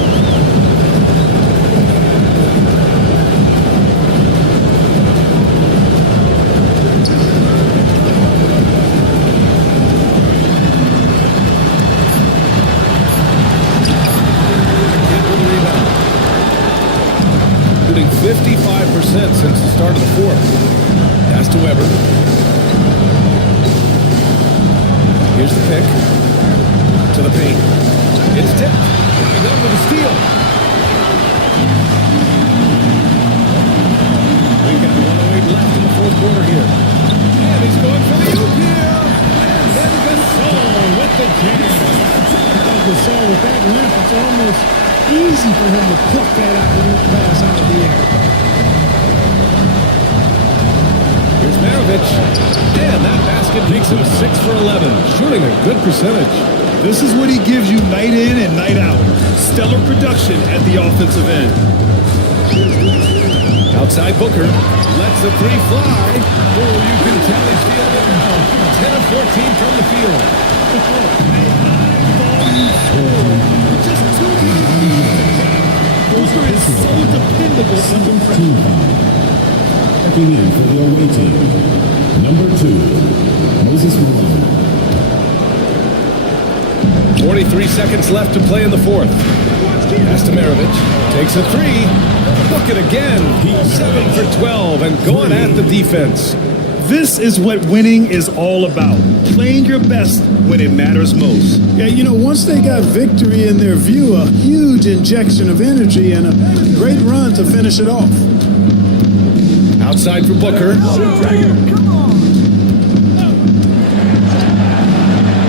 Shooting 55% since the start of the fourth. Pass to Weber. Here's the pick. To the paint. It's tipped. Got it done with a steal. We've got 1:08 left in the fourth quarter here. And he's going for the oop here. And then Gasol with the jam. Gasol with that length, it's almost easy for him to pluck that out and pass out of the air. Here's Maravich. And that basket makes him 6 for 11. Shooting a good percentage. This is what he gives you night in and night out. Stellar production at the offensive end. Outside Booker. Lets the 3 fly. Oh, you can tell he's feeling it now. 10 of 14 from the field. Just 2 Booker is so dependable under pressure. Checking in for the away team. Number 2, Moses Malone. 43 seconds left to play in the fourth. Pass to Maravich. Takes a 3. Book it again. 7 for 12 and going at the defense. This is what winning is all about. Playing your best when it matters most. Yeah, you know, once they got victory in their view, a huge injection of energy and a great run to finish it off. Outside for Booker.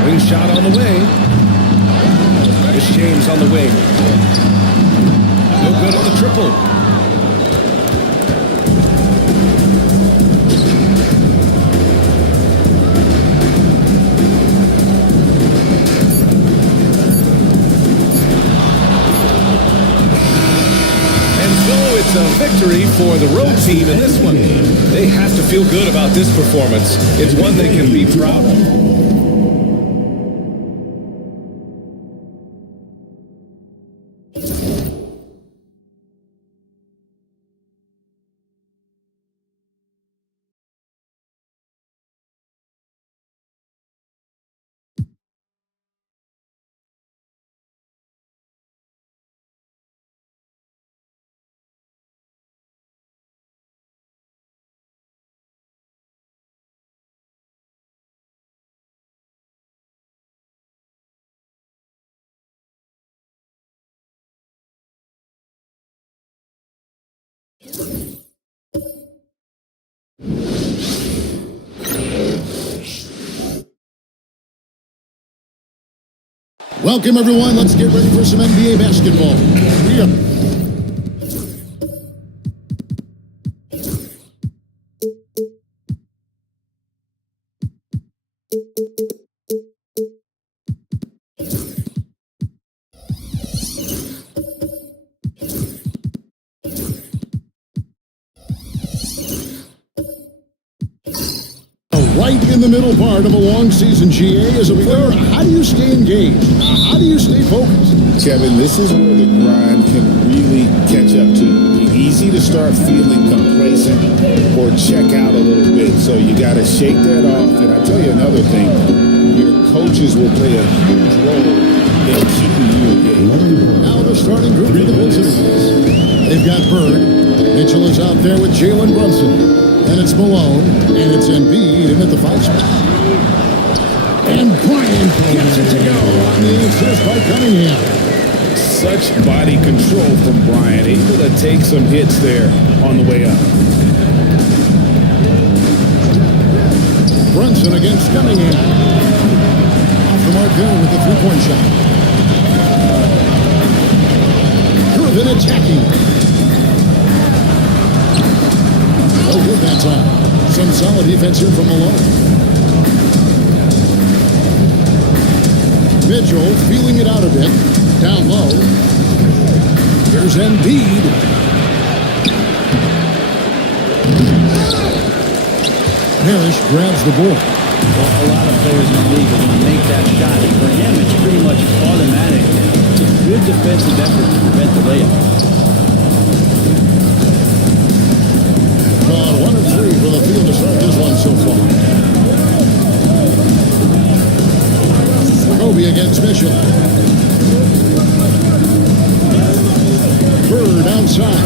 Wing shot on the way. Curtis James on the wing. No good on the triple. It's a victory for the road team in this one. They have to feel good about this performance. It's one they can be proud of. Welcome, everyone. Let's get ready for some NBA basketball. We are... Right in the middle part of a long season, GA, as a player, how do you stay engaged? How do you stay focused? Kevin, this is where the grind can really catch up to you. Easy to start feeling complacent or check out a little bit, so you got to shake that off. And I tell you another thing, your coaches will play a huge role in keeping you engaged. Now the starting group for the visitors. They've got Bird. Mitchell is out there with Jalen Brunson. And it's Malone, and it's Embiid in at the 5 spot. And Bryant gets it to go on the assist by Cunningham. Such body control from Bryant, able to take some hits there on the way up. Brunson against Cunningham. Off the mark there with the three-point shot. Irvin attacking. Oh, good that time. Some solid defense here from Malone. Mitchell feeling it out a bit. Down low. Here's Embiid. Parrish grabs the ball. Well, a lot of players in the league are going to make that shot. And for him, it's pretty much automatic. It's a good defensive effort to prevent the layup. 1 of 3 for the field to start this one so far. Kobe against Mitchell. Bird outside.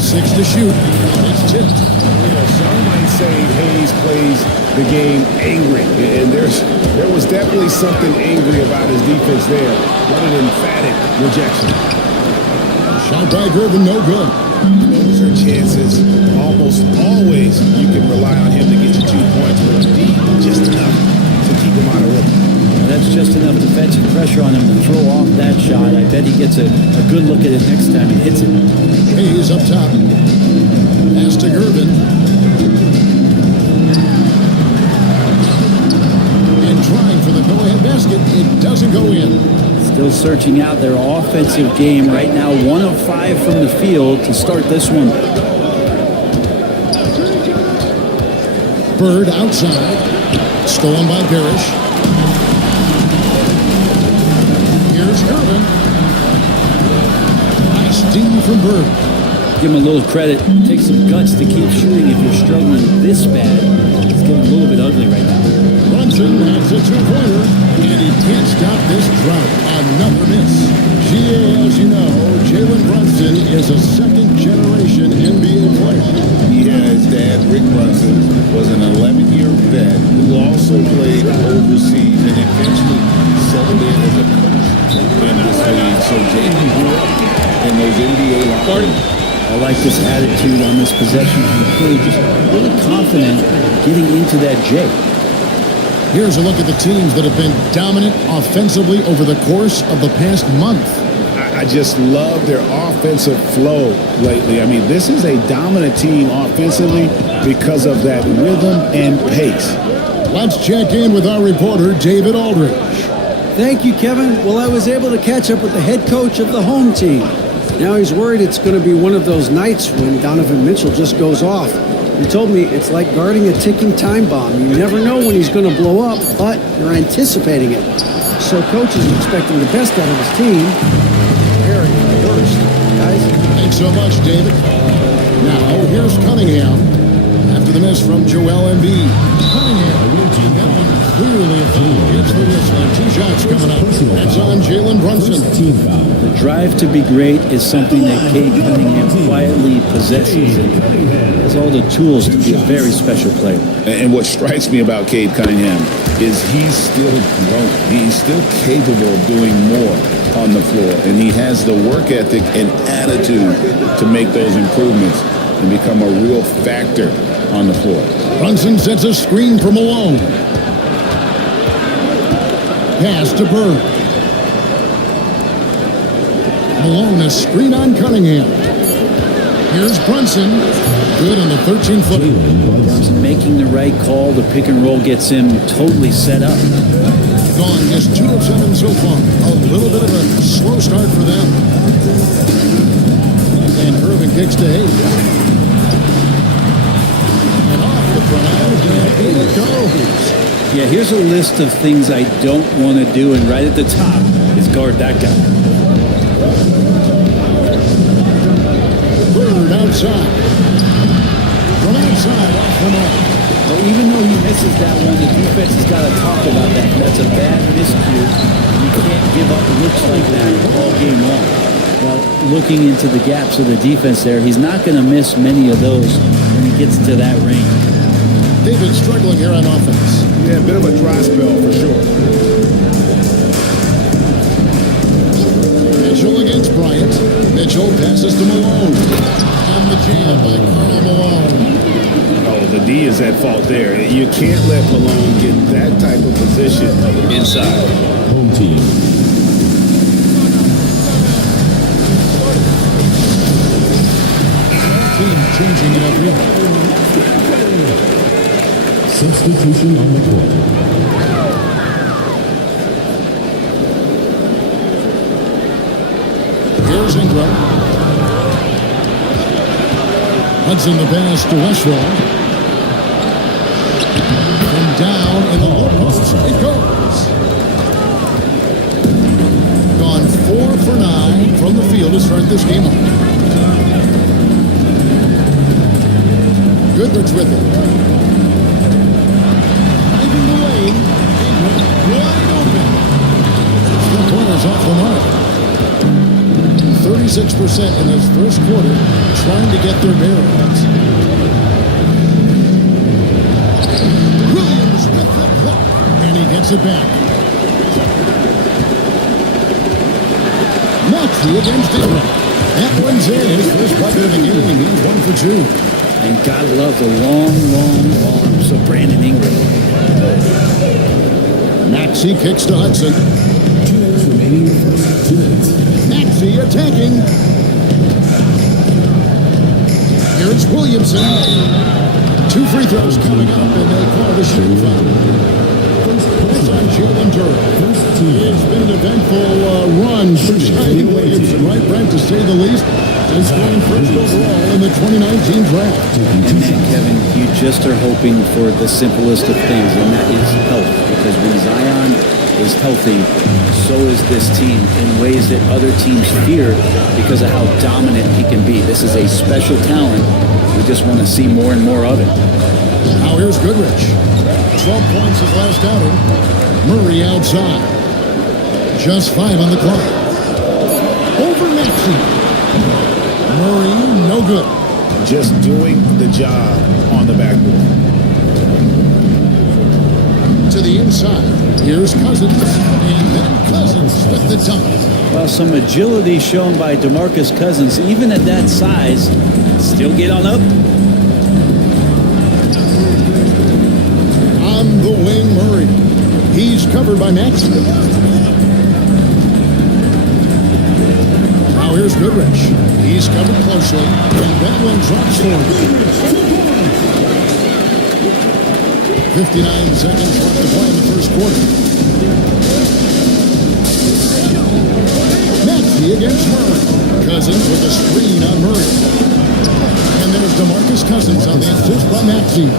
6 to shoot. It's tipped. Some might say Hayes plays the game angry, and there was definitely something angry about his defense there. What an emphatic rejection. Shot by Gervin, no good. Those are chances. Almost always you can rely on him to get you 2 points, but indeed just enough to keep him out of rhythm. That's just enough defensive pressure on him to throw off that shot. I bet he gets a good look at it next time he hits it. Hayes up top. Pass to Gervin. And trying for the go-ahead basket. It doesn't go in. Still searching out their offensive game right now. 1 of 5 from the field to start this one. Bird outside. Stolen by Parrish. Here's Gervin. Nice D from Bird. Give him a little credit. Take some guts to keep shooting if you're struggling this bad. It's getting a little bit ugly right now. Brunson has a two-pointer, and he can't stop this drought. Another miss. GA, as you know, Jalen Brunson is a second-generation NBA player. Yeah, his dad, Rick Brunson, was an 11-year vet who also played overseas and eventually settled in as a coach in this league. So Jalen grew up in those NBA locker rooms. I like this attitude on this possession from Cade. Just really confident getting into that J. Here's a look at the teams that have been dominant offensively over the course of the past month. I just love their offensive flow lately. I mean, this is a dominant team offensively because of that rhythm and pace. Let's check in with our reporter, David Aldridge. Thank you, Kevin. Well, I was able to catch up with the head coach of the home team. Now he's worried it's going to be one of those nights when Donovan Mitchell just goes off. He told me it's like guarding a ticking time bomb. You never know when he's going to blow up, but you're anticipating it. So coach is expecting the best out of his team. Preparing for the worst. Guys? Thanks so much, David. Now, here's Cunningham after the miss from Joel Embiid. Cunningham, that one clearly a foul. Here's the whistle, and 2 shots coming up. That's on Jalen Brunson. The drive to be great is something that Cade Cunningham quietly possesses and has all the tools to be a very special player. And what strikes me about Cade Cunningham is he's still growing. He's still capable of doing more on the floor, and he has the work ethic and attitude to make those improvements and become a real factor on the floor. Brunson sets a screen for Malone. Pass to Bird. Malone, a screen on Cunningham. Here's Brunson. Good on the 13-footer. Brunson making the right call. The pick and roll gets him totally set up. Gone just 2 of 7 so far. A little bit of a slow start for them. And Irving kicks to Hayes. And off the front end, and it goes. Yeah, here's a list of things I don't want to do, and right at the top is guard that guy. Bird outside. From outside, off the mark. Well, even though he misses that one, the defense has got to talk about that. That's a bad miscue. You can't give up looks like that all game long. Well, looking into the gaps of the defense there, he's not going to miss many of those when he gets to that range. They've been struggling here on offense. Yeah, a bit of a dry spell for sure. Mitchell against Bryant. Mitchell passes to Malone. And the jam by Karl Malone. Oh, the D is at fault there. You can't let Malone get that type of position inside. Home team. Team changing it up here. Substitution on the court. Here's Ingram. Hudson the pass to Westphal. From down in the low post, it goes. Gone 4 for 9 from the field to start this game off. Goodrich with it. Driving the lane. Wide open. The corner's off the mark. 36% in this first quarter trying to get their bearings. Williams with the block. And he gets it back. Maxey against Ingram. That one's in. His first bucket of the game. He's 1 for 2. And God love the long arms of Brandon Ingram. Maxey kicks to Hudson. 2 minutes remaining in the first 2 minutes. Maxey attacking. Here's Williamson. 2 free throws coming up, and they call the shooting foul. That's on Jalen Duren. It's been an eventful run for Zion Williamson, right, Brent, to say the least, since going first overall in the 2019 draft. And Kevin, you just are hoping for the simplest of things, and that is health. Because when Zion is healthy, so is this team in ways that other teams fear because of how dominant he can be. This is a special talent. We just want to see more and more of it. Now here's Goodrich. 12 points his last outing. Murray outside. Just 5 on the clock. Over Maxey. Murray, no good. Just doing the job on the backboard. To the inside. Here's Cousins. And then Cousins with the dunk. Well, some agility shown by DeMarcus Cousins, even at that size, still get on up. On the wing, Murray. He's covered by Maxey. Now here's Goodrich. He's covered closely, and that one drops for him. 59 seconds left to play in the first quarter. Maxey against Murray. Cousins with a screen on Murray. And there's DeMarcus Cousins on the assist by Maxey.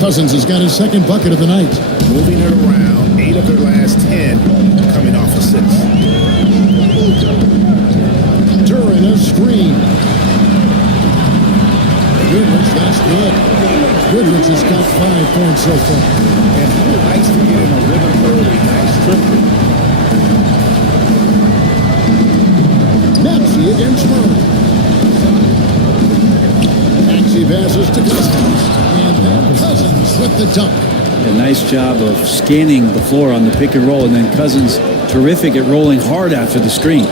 Cousins has got his second bucket of the night. Moving it around, 8 of their last 10 coming off assists. During a screen. Goodrich, that's good. Goodrich has got 5 points so far. And he likes to get in a rhythm early. Nice triple. Maxey against Murray. Maxey passes to Cousins. And then Cousins with the dunk. A nice job of scanning the floor on the pick and roll, and then Cousins terrific at rolling hard after the screen.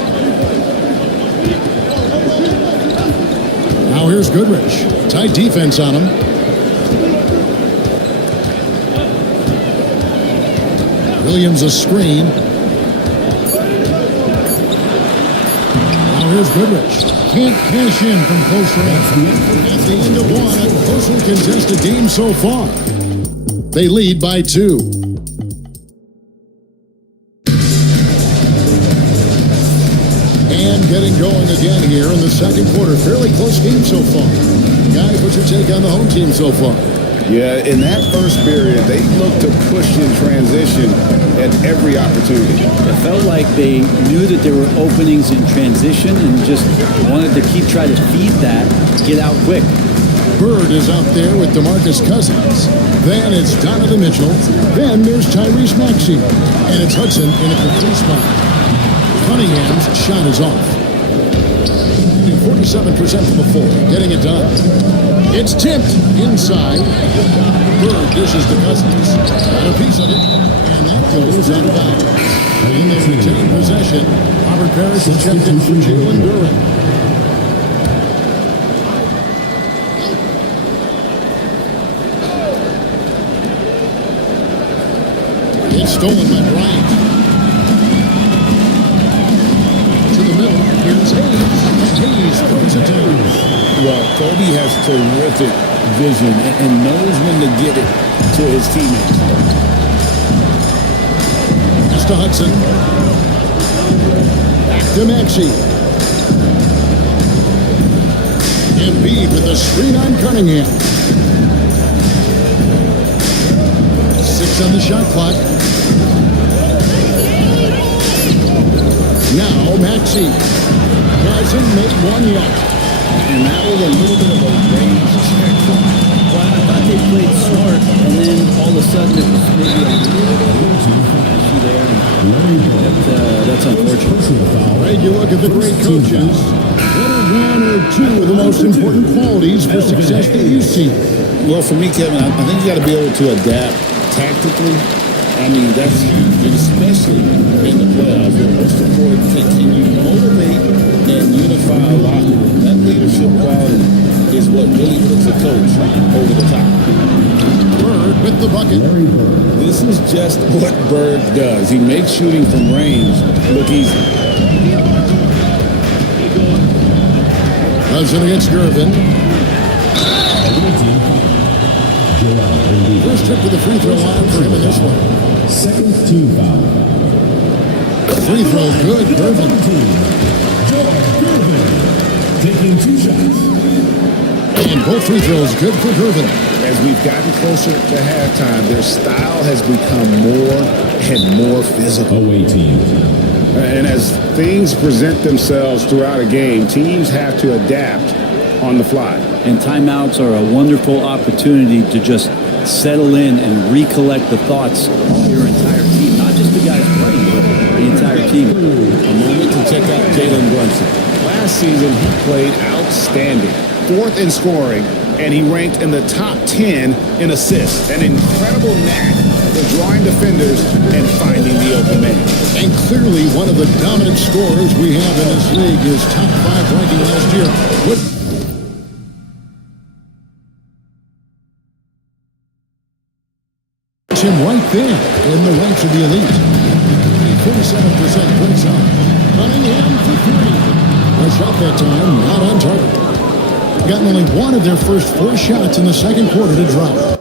Now here's Goodrich. Tight defense on him. Williams a screen. Now here's Goodrich. Can't cash in from close range. At the end of one, a closely contested game so far. They lead by 2. And getting going again here in the second quarter. Fairly close game so far. Guys, what's your take on the home team so far? Yeah, in that first period, they looked to push in transition at every opportunity. It felt like they knew that there were openings in transition and just wanted to keep trying to feed that, get out quick. Bird is out there with DeMarcus Cousins. Then it's Donovan Mitchell. Then there's Tyrese Maxey. And it's Hudson in at the 3 spot. Cunningham's shot is off. 47% from the 4. Getting it done. It's tipped inside. Bird dishes to Cousins. Got a piece of it. And that goes out of bounds. And they retain possession. Robert Parrish is checked in for Jalen Duren. It's stolen by Bryant. To the middle. Here's Hayes. Hayes throws it down. Well, Kobe has terrific vision and knows when to get it to his teammates. Pass to Hudson. Back to Maxey. Embiid with the screen on Cunningham. 6 on the shot clock. Now Maxey. Hasn't made one yet. And that was a little bit of a range check. Well, I thought they played smart, and then all of a sudden it was maybe a little flashy there. That's unfortunate. All right, you look at the great coaches. What are 1 or 2 of the most important qualities for success that you see? Well, for me, Kevin, I think you got to be able to adapt tactically. I mean, that's huge, especially in the playoffs. The most important thing, can you motivate and unify a locker room? That leadership quality is what really puts a coach over the top. Bird with the bucket. This is just what Bird does. He makes shooting from range look easy. Hudson against Gervin. First trip to the free throw line for him in this one. Second team foul. Free throw good, Gervin. Taking 2 shots. And both free throws good for Gervin. As we've gotten closer to halftime, their style has become more and more physical. Away team. And as things present themselves throughout a game, teams have to adapt on the fly. And timeouts are a wonderful opportunity to just settle in and recollect the thoughts of your entire team. Not just the guys playing, but the entire team. A moment to check out Jalen Brunson. Last season, he played outstanding. 4th in scoring, and he ranked in the top 10 in assists. An incredible knack for drawing defenders and finding the open man. And clearly one of the dominant scorers we have in this league is top 5 ranking last year. puts him right there in the ranks of the elite. A 47% quick shot. Cunningham for three. A shot that time, not on target. Gotten only one of their first 4 shots in the second quarter to drop.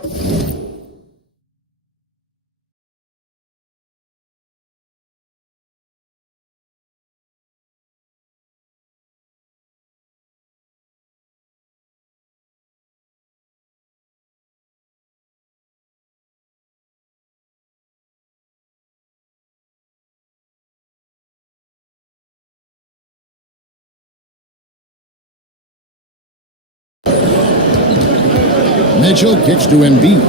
Mitchell kicks to Embiid.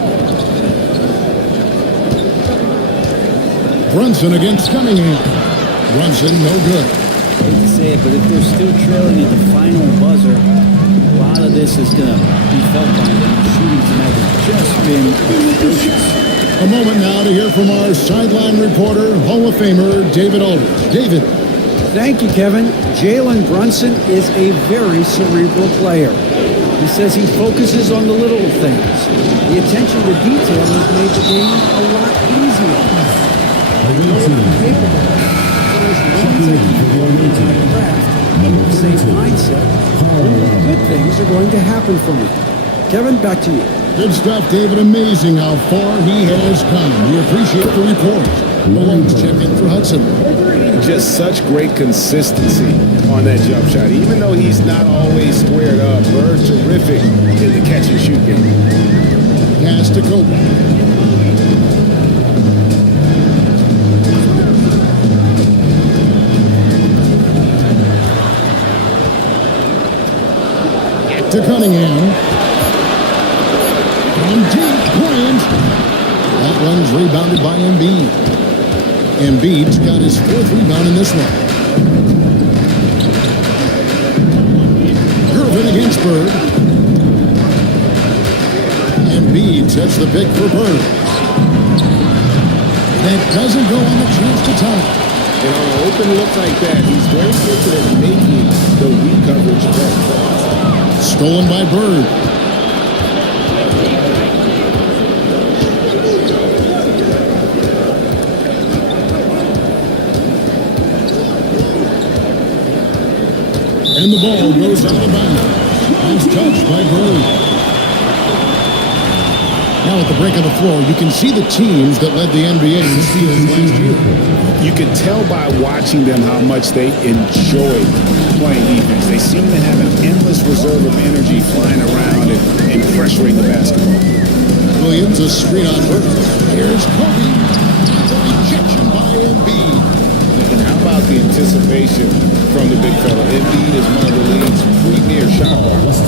Brunson against Cunningham. Brunson, no good. I hate to say it, but if they're still trailing at the final buzzer, a lot of this is going to be felt by them. The shooting tonight has just been atrocious. A moment now to hear from our sideline reporter, Hall of Famer David Aldridge. David. Thank you, Kevin. Jalen Brunson is a very cerebral player. He says he focuses on the little things. The attention to detail has made the game a lot easier. The same mindset, good things are going to happen for me. Kevin, back to you. Good stuff, David. Amazing how far he has come. We appreciate the report. Malone's check in for Hudson. Just such great consistency on that jump shot. Even though he's not always squared up, Bird terrific in the catch and shoot game. Pass to Kobe. To Cunningham. From deep, Bryant. That one's rebounded by Embiid. Embiid's got his 4th rebound in this one. Irvin against Bird. Embiid sets the pick for Bird. That doesn't go on the chance to tie. And on an open look like that, he's very good at making the weak coverage better. Stolen by Bird. And the ball goes out of bounds. It's touched by Bird. Now at the break of the floor, you can see the teams that led the NBA in steals last year. You can tell by watching them how much they enjoy playing defense. They seem to have an endless reserve of energy flying around and pressuring the basketball. Williams, a screen on Bird. Here's Kobe. The rejection by Embiid. And how about the anticipation from the big fella? Embiid is one of the league's premier shot blockers.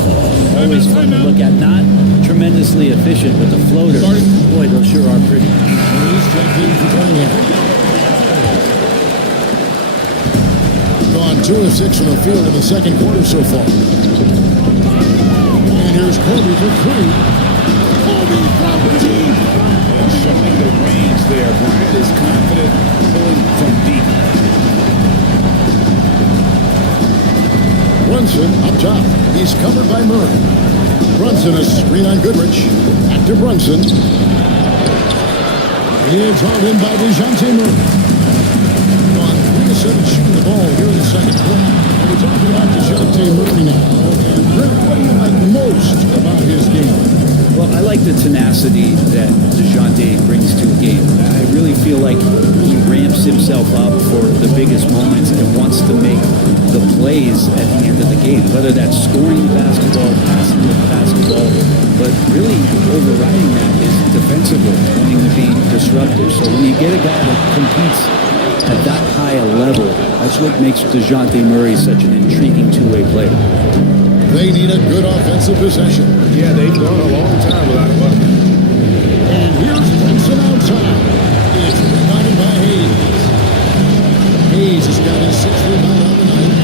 Always fun to look at. Not tremendously efficient, but the floaters, boy, those sure are pretty. He's checking for Cunningham. Gone 2 of 6 from the field in the second quarter so far. And here's Kobe for 3. Kobe from deep. Showing the range there. Bryant is confident pulling from deep. Brunson up top. He's covered by Murray. Brunson, a screen on Goodrich. Back to Brunson. It's hauled in by DeJounte Murray. On 3 of 7 shooting the ball here in the second quarter. And we're talking about DeJounte Murray now. And Rick, what do you like most about his game? Well, I like the tenacity that DeJounte brings to a game. I really feel like he ramps himself up for the biggest moments and wants to make the plays at the end of the game, whether that's scoring the basketball, passing the basketball, but really overriding that is defensively, wanting to be disruptive. So when you get a guy that competes at that high a level, that's what makes DeJounte Murray such an intriguing two-way player. They need a good offensive possession. Yeah, they've gone a long time without a bucket. And here's Brunson outside. It's rebounded by Hayes. Hayes has got his 6th rebound on the night.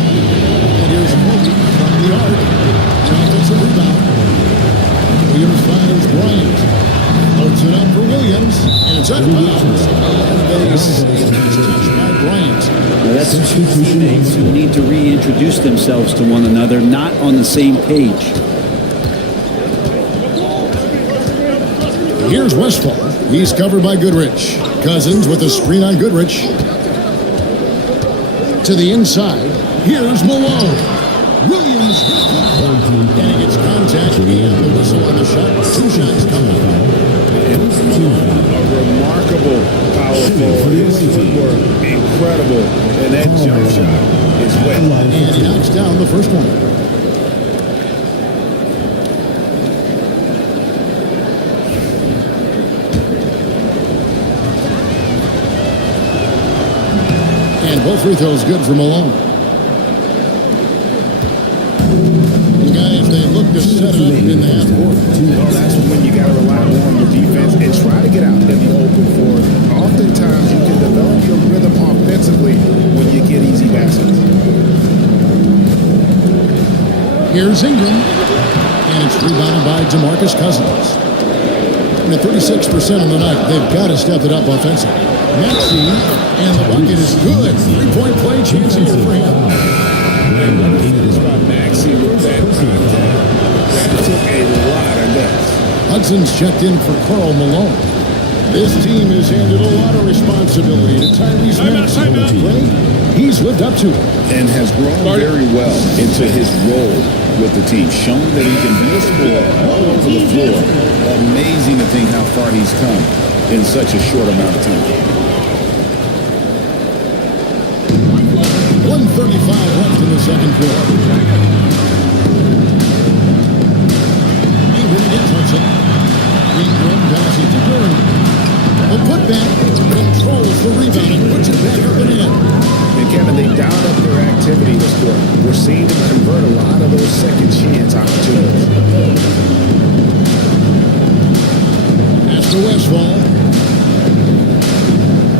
And here's Kobe from the arc. An offensive rebound. Williams finds Bryant. Floats it up for Williams. And it's out of bounds. And they say it's touched by Bryant. Now that's two teammates who need to reintroduce themselves to one another, not on the same page. Here's Westphal. He's covered by Goodrich. Cousins with a screen on Goodrich. To the inside. Here's Malone. Williams with the foul. And he gets contact and the whistle on the shot. 2 shots coming. A remarkable power forward. His footwork, incredible. And that jump shot is wet. And he knocks down the first one. And both free throws good for Malone. The guys, they look to set it up in the half court. Well, that's when you got to rely more on your defense and try to get out in the open floor. Oftentimes, you can develop your rhythm offensively when you get easy baskets. Here's Ingram. And it's rebounded by DeMarcus Cousins. And at 36% on the night, they've got to step it up offensively. Maxey, and the bucket is good. 3-point play chance here for him. Maxey with that contact. That took a lot of guts. Hudson's checked in for Karl Malone. This team has handed a lot of responsibility to Tyrese Maxey. He's lived up to it. And has grown very well into his role with the team. Shown that he can be a scorer all over the floor. Amazing to think how far he's come in such a short amount of time. 1:35 left in the second quarter. Ingram against Hudson. Ingram passes to Curry. A putback, controls the rebound and puts it back up and in. And Kevin, they dialed up their activity this quarter. We're seeing them convert a lot of those second chance opportunities. Pass to Westphal.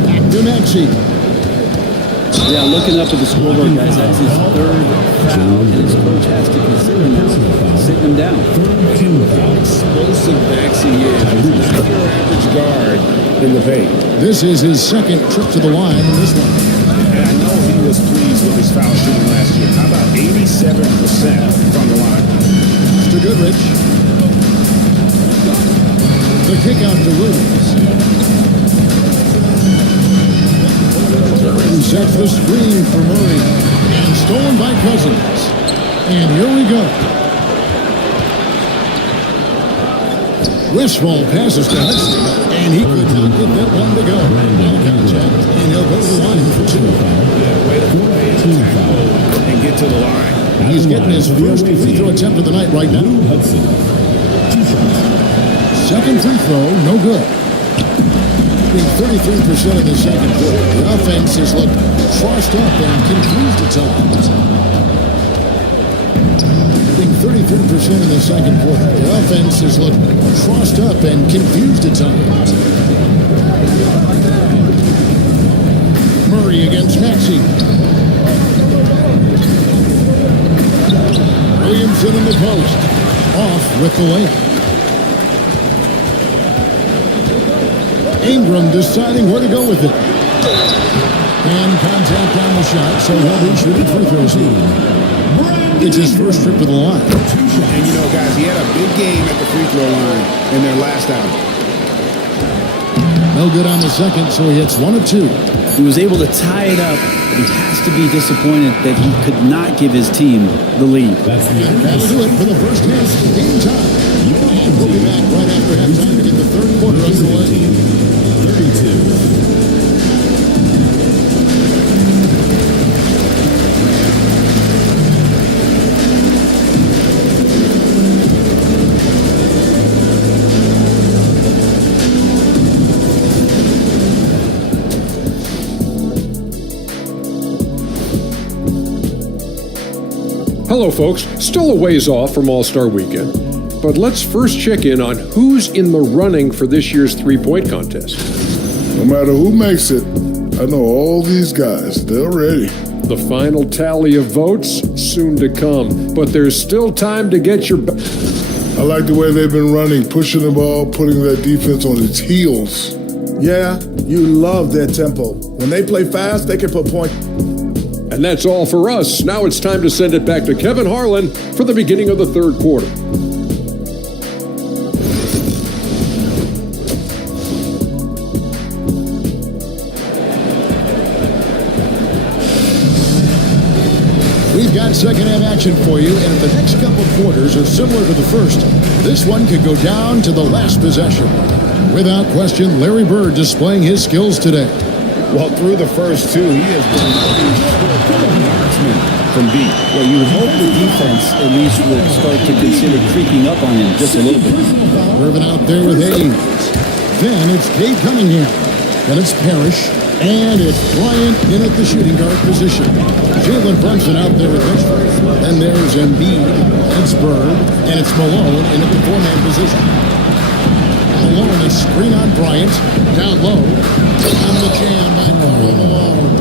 Back to Maxey. Yeah, looking up at the scoreboard, guys, that's his 3rd foul, and his coach has to consider now sitting him down. Explosive Maxey is. He's not your average guard in the paint. This is his 2nd trip to the line in this one. And I know he was pleased with his foul shooting last year. How about 87% from the line? To Goodrich. The kick out to Williams. Who sets the screen for Murray. And stolen by Cousins. And here we go. Westphal passes to Hudson. And he could not get that one to go. No contact. And he'll go to the line for 2. Yeah, way to play and get to the line. He's getting his first free throw attempt of the night right now. Second free throw, no good. Being 33% in the second quarter. The offense has looked crossed up and confused at times. Being 33% in the second quarter. The offense has looked crossed up and confused at times. Murray against Maxey. Williamson in the post. Off with the layup. Ingram deciding where to go with it. And contact on the shot, so he'll be shooting free throws here. It's his first trip to the line. And you know, guys, he had a big game at the free throw line in their last outing. No good on the second, so he hits 1 of 2. He was able to tie it up, but he has to be disappointed that he could not give his team the lead. That'll do it for the first half. Game time. And we'll be back right after halftime to get the third quarter underway. 32. Hello, folks. Still a ways off from All-Star Weekend, but let's first check in on who's in the running for this year's three-point contest. No matter who makes it, I know all these guys. They're ready. The final tally of votes soon to come, but there's still time to get your... I like the way they've been running, pushing the ball, putting that defense on its heels. Yeah, you love their tempo. When they play fast, they can put points. And that's all for us. Now it's time to send it back to Kevin Harlan for the beginning of the third quarter. got second half action for you, and if the next couple quarters are similar to the first, this one could go down to the last possession. Without question, Larry Bird displaying his skills today. Well, through the first two, he has been nothing short of a marksman from deep. Well, you would hope the defense at least would start to consider creeping up on him just a little bit. Irvin out there with Hayes. Then it's Cade Cunningham. Then it's Parrish. And it's Bryant in at the shooting guard position. Jalen Brunson out there with Richmond. Then there's Embiid. It's Bird. And it's Malone in at the four-man position. Malone is screen on Bryant. Down low. On the jam by Karl Malone.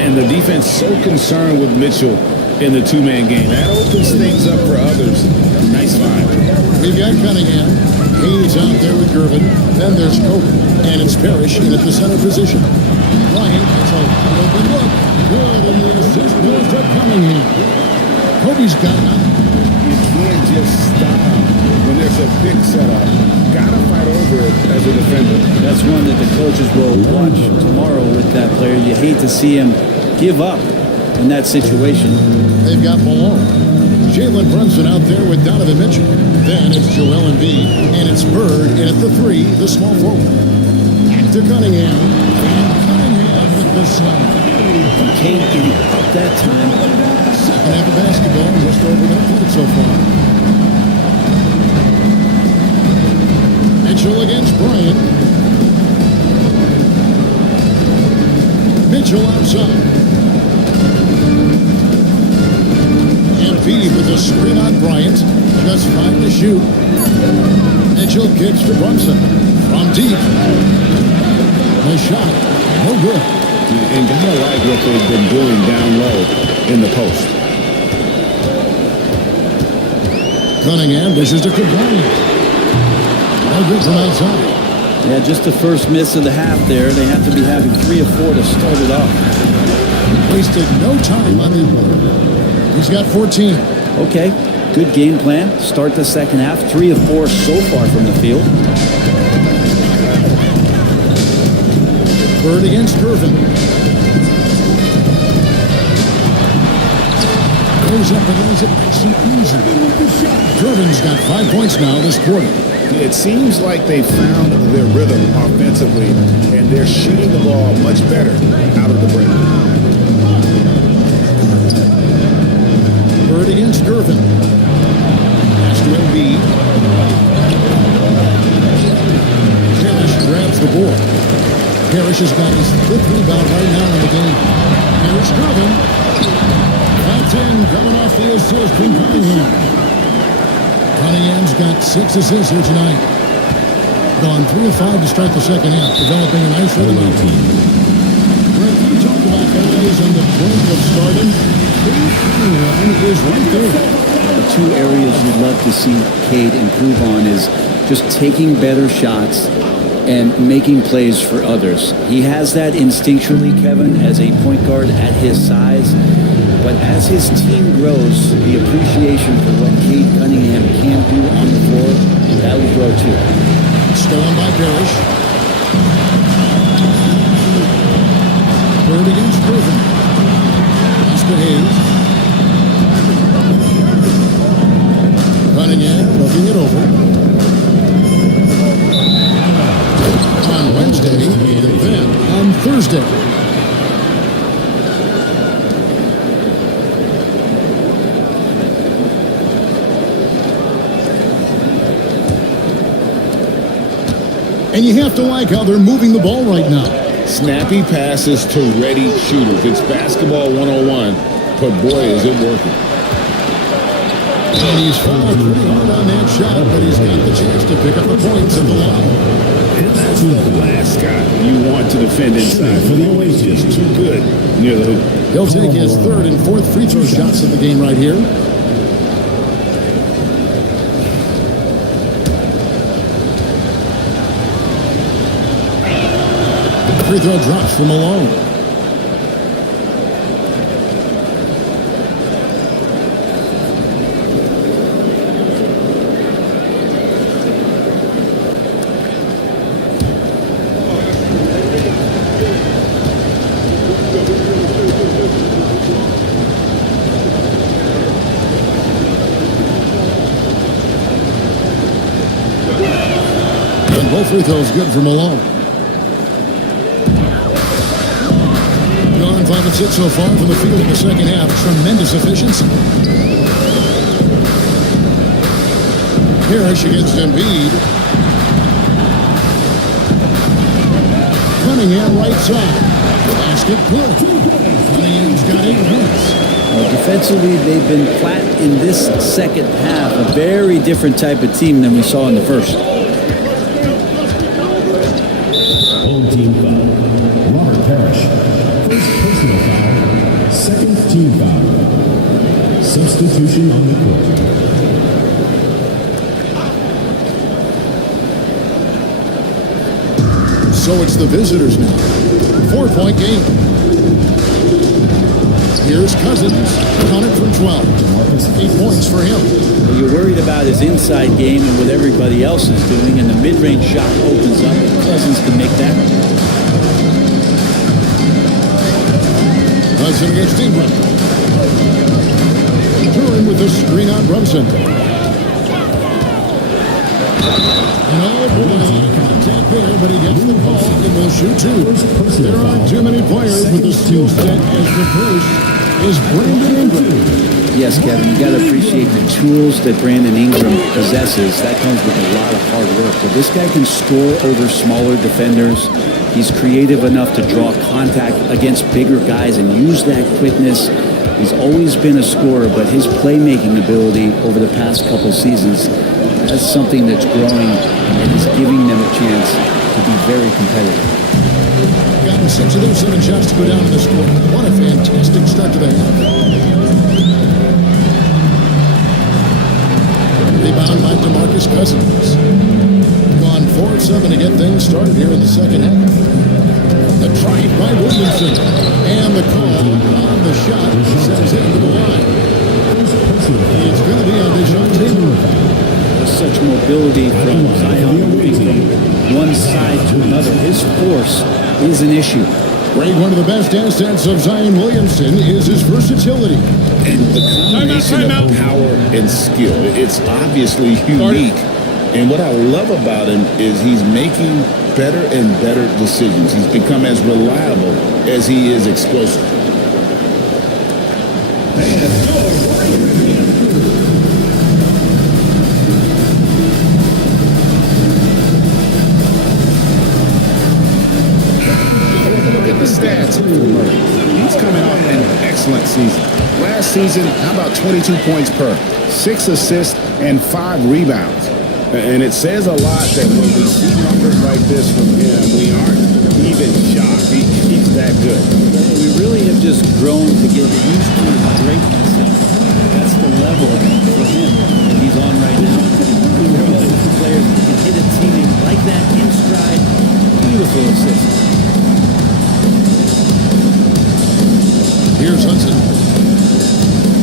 And the defense so concerned with Mitchell in the two-man game. That opens things up for others. Nice find. We've got Cunningham. Hayes out there with Gervin. Then there's Kobe. And it's Parrish in at the center position. Bryant gets a open look. Good, and the assist goes to Cunningham. Kobe's got none. You can't just stop when there's a big setup. Gotta fight over it as a defender. That's one that the coaches will watch tomorrow with that player. You hate to see him give up in that situation. They've got Malone. Jalen Brunson out there with Donovan Mitchell. Then it's Joel Embiid, and it's Bird in at the three, the small forward. Back to Cunningham, and Cunningham with the slam. Cade getting up that time. Second half of basketball, just over that point so far. Mitchell against Bryant. Mitchell outside. Embiid with a screen on Bryant. Just 5 to shoot. Mitchell kicks to Brunson. From deep. The shot. No good. And gotta like what they've been doing down low in the post. Cunningham dishes to Bryant. No good from outside. Yeah, just the first miss of the half there. They have to be having 3 or 4 to start it off. Wasted no time on the opponent. He's got 14. Okay, good game plan. Start the second half. 3 of 4 so far from the field. Bird against Irvin. Goes up and lays it nice and easy. Irvin's got 5 points now this quarter. It seems like they found their rhythm offensively, and they're shooting the ball much better out of the break. Bird against Irvin. Pass to Embiid. Parrish grabs the board. Parrish has got his 5th rebound right now in the game. Here's Irvin. That's in, coming off the assist from Cunningham. Cunningham's got 6 assists here tonight. Gone 3 of 5 to start the second half, developing a nice rhythm out there. Greg, you talked about guys on the brink of starting. Cunningham is right there. The 2 areas you'd love to see Cade improve on is just taking better shots and making plays for others. He has that instinctually, Kevin, as a point guard at his size. But as his team grows, the appreciation for what Cade Cunningham can do on the floor, that will grow too. Stolen by Parrish. Bird against Irvin. Pass to Hayes. Cunningham looking it over. On Wednesday, and then on Thursday. And you have to like how they're moving the ball right now. Snappy passes to ready shooters. It's basketball 101, but boy, is it working. And he's fouled pretty hard on that shot, but he's got the chance to pick up the points at the line. And that's the last guy you want to defend inside. For the Oasis, just too good near the hoop. He'll take his 3rd and 4th free throw shots of the game right here. Free throw drops from Malone. Both free throws good for Malone. Gone 5 of 6 so far from the field in the second half. Tremendous efficiency. Parrish against Embiid. Cunningham right side. Basket good. Cunningham's got 8 points. Defensively, they've been flat in this second half. A very different type of team than we saw in the first. Home team foul. Robert Parrish. First personal foul. Second team foul. Substitution on the court. So it's the visitors now. 4-point game. Here's Cousins. Counted from 12. 8 points for him. Well, you're worried about his inside game and what everybody else is doing, and the mid-range shot opens up, and Cousins can make that. Cousins against Ingram. Duran with the screen on Brunson. No contact there, but he gets the call and will shoot 2. There aren't too many players with the skill set as the first is Brandon Ingram. Yes, Kevin, you got to appreciate the tools that Brandon Ingram possesses. That comes with a lot of hard work. But this guy can score over smaller defenders. He's creative enough to draw contact against bigger guys and use that quickness. He's always been a scorer, but his playmaking ability over the past couple seasons, that's something that's growing and is giving them a chance to be very competitive. Gotten 6 of those 7 shots to go down in this quarter. What a fantastic start to the half. Rebound by DeMarcus Cousins. Gone 4 of 7 to get things started here in the second half. The drive by Williamson. And the call on the shot sends it to the line. It's going to be on Deshaun Taylor. Such mobility from Zion moving from one side to another. His force is an issue. Grade, one of the best assets of Zion Williamson is his versatility. And the combination of power and skill, it's obviously unique. And what I love about him is he's making better and better decisions. He's become as reliable as he is explosive. Stats for Murray. He's coming off an excellent season. Last season, how about 22 points per, 6 assists, and 5 rebounds? And it says a lot that when we see numbers like this from him, we aren't even shocked. He's that good. We really have just grown to get used to his greatness. That's the level for him that he's on right now. There are other players that can hit a teammate like that in stride. Beautiful assist. Here's Hudson.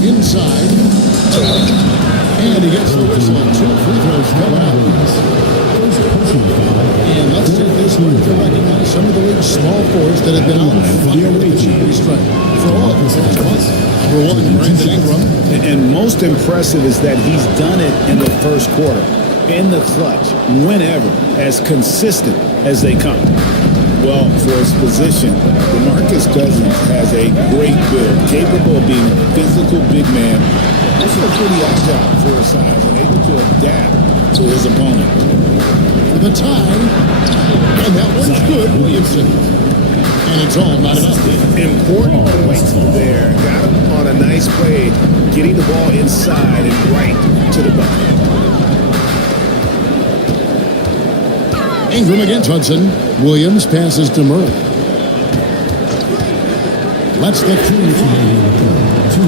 Inside. And he gets the whistle. 2 free throws coming up. And let's take this moment to recognize some of the league's small forwards that have been on fire with the Cherry Stripe. For all of this month, number 1, Brandon Ingram. And most impressive is that he's done it in the first quarter, in the clutch, whenever, as consistent as they come. Well, for his position, DeMarcus Cousins has a great build, capable of being a physical big man, also pretty agile for his size and able to adapt to his opponent. For the tie, and that one's good, Williamson. And it's all not enough. Important points there. Got him on a nice play, getting the ball inside and right to the bucket. Ingram against Hudson. Williams passes to Murray. Lets the 2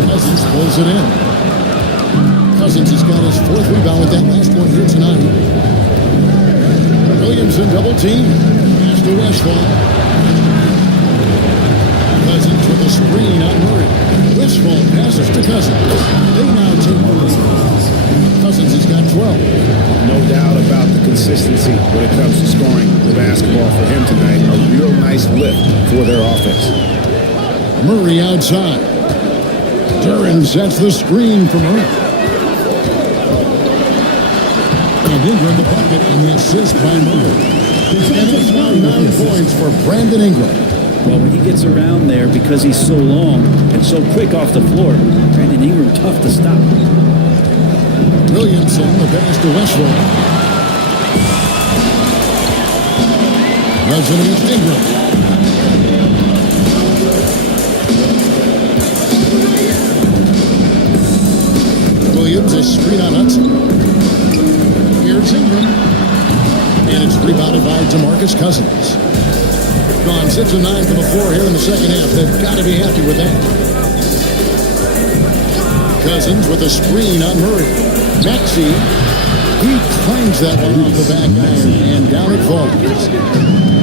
Cousins pulls it in. Cousins has got his 4th rebound with that last one here tonight. Williamson double team. Pass to Westphal. Cousins with a screen on Murray. Westphal passes to Cousins. They now take the lead. Cousins has got 12. No doubt about the consistency when it comes to scoring the basketball for him tonight. A real nice lift for their offense. Murray outside. Duran sets the screen for Murray. And And Ingram the bucket and the assist by Murray. And it's now 9 points for Brandon Ingram. Well, when he gets around there, because he's so long and so quick off the floor, Brandon Ingram tough to stop. Williamson, the pass to Westbrook. Hudson against Ingram. Williams, a screen on Hudson. Here's Ingram. And it's rebounded by DeMarcus Cousins. Gone 6 of 9 from the floor here in the second half. They've got to be happy with that. Cousins with a screen on Murray. Maxey, he clangs that one off the back iron, and down it falls.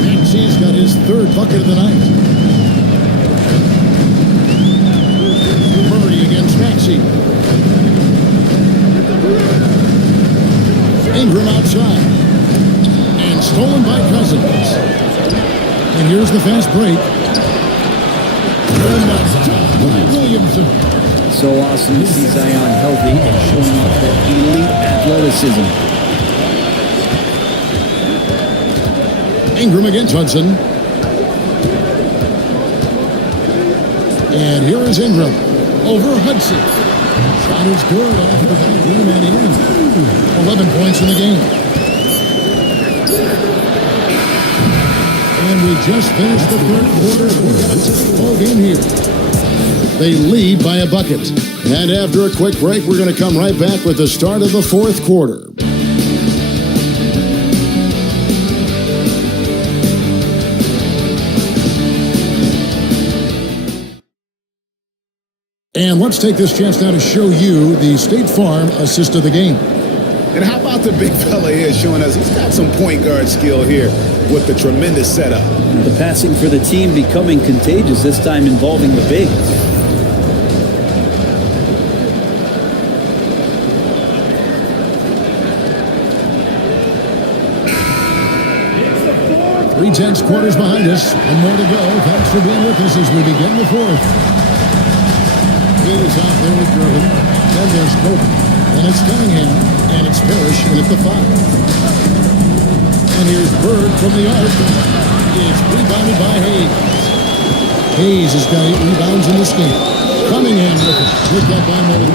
Maxey's got his 3rd bucket of the night. Murray against Maxey. Ingram outside. And stolen by Cousins. And here's the fast break. And that's top by Williamson. So awesome to see Zion healthy and showing off that elite athleticism. Ingram against Hudson. And here is Ingram over Hudson. Shot is good after the back rim and in. 11 points in the game. And we just finished the 3rd quarter. We've got a ball game here. They lead by a bucket. And after a quick break, we're going to come right back with the start of the 4th quarter. And let's take this chance now to show you the State Farm assist of the game. And how about the big fella here showing us he's got some point guard skill here with the tremendous setup. The passing for the team becoming contagious, this time involving the big. Tense quarters behind us. One more to go. Thanks for being with us as we begin the 4th. He's out there with Gervin. Then there's Kobe. And it's Cunningham. And it's Parrish in at the 5. And here's Bird from the arc. It's rebounded by Hayes. Hayes has got 8 rebounds in this game. Cunningham with that by Murray.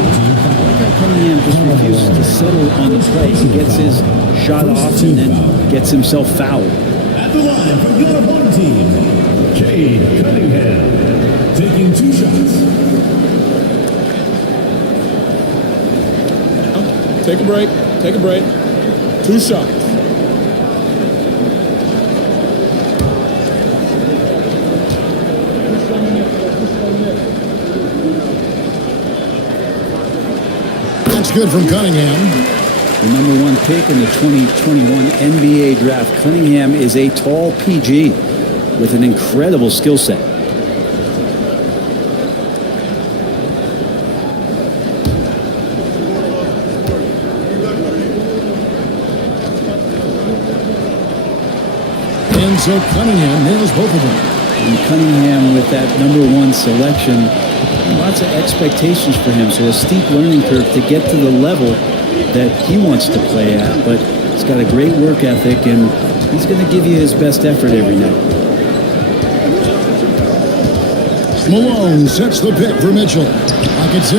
Cunningham just refuses to settle on the play. He gets his shot off and then gets himself fouled. The line from the other home team, Cade Cunningham, taking 2 shots. Take a break. Take a break. 2 shots. That's good from Cunningham. The number 1 pick in the 2021 NBA draft. Cunningham is a tall PG with an incredible skill set. And so Cunningham nails both of them. And Cunningham with that number 1 selection, lots of expectations for him. So a steep learning curve to get to the level that he wants to play at, but he's got a great work ethic and he's going to give you his best effort every night. Malone sets the pick for Mitchell. Pocket 6.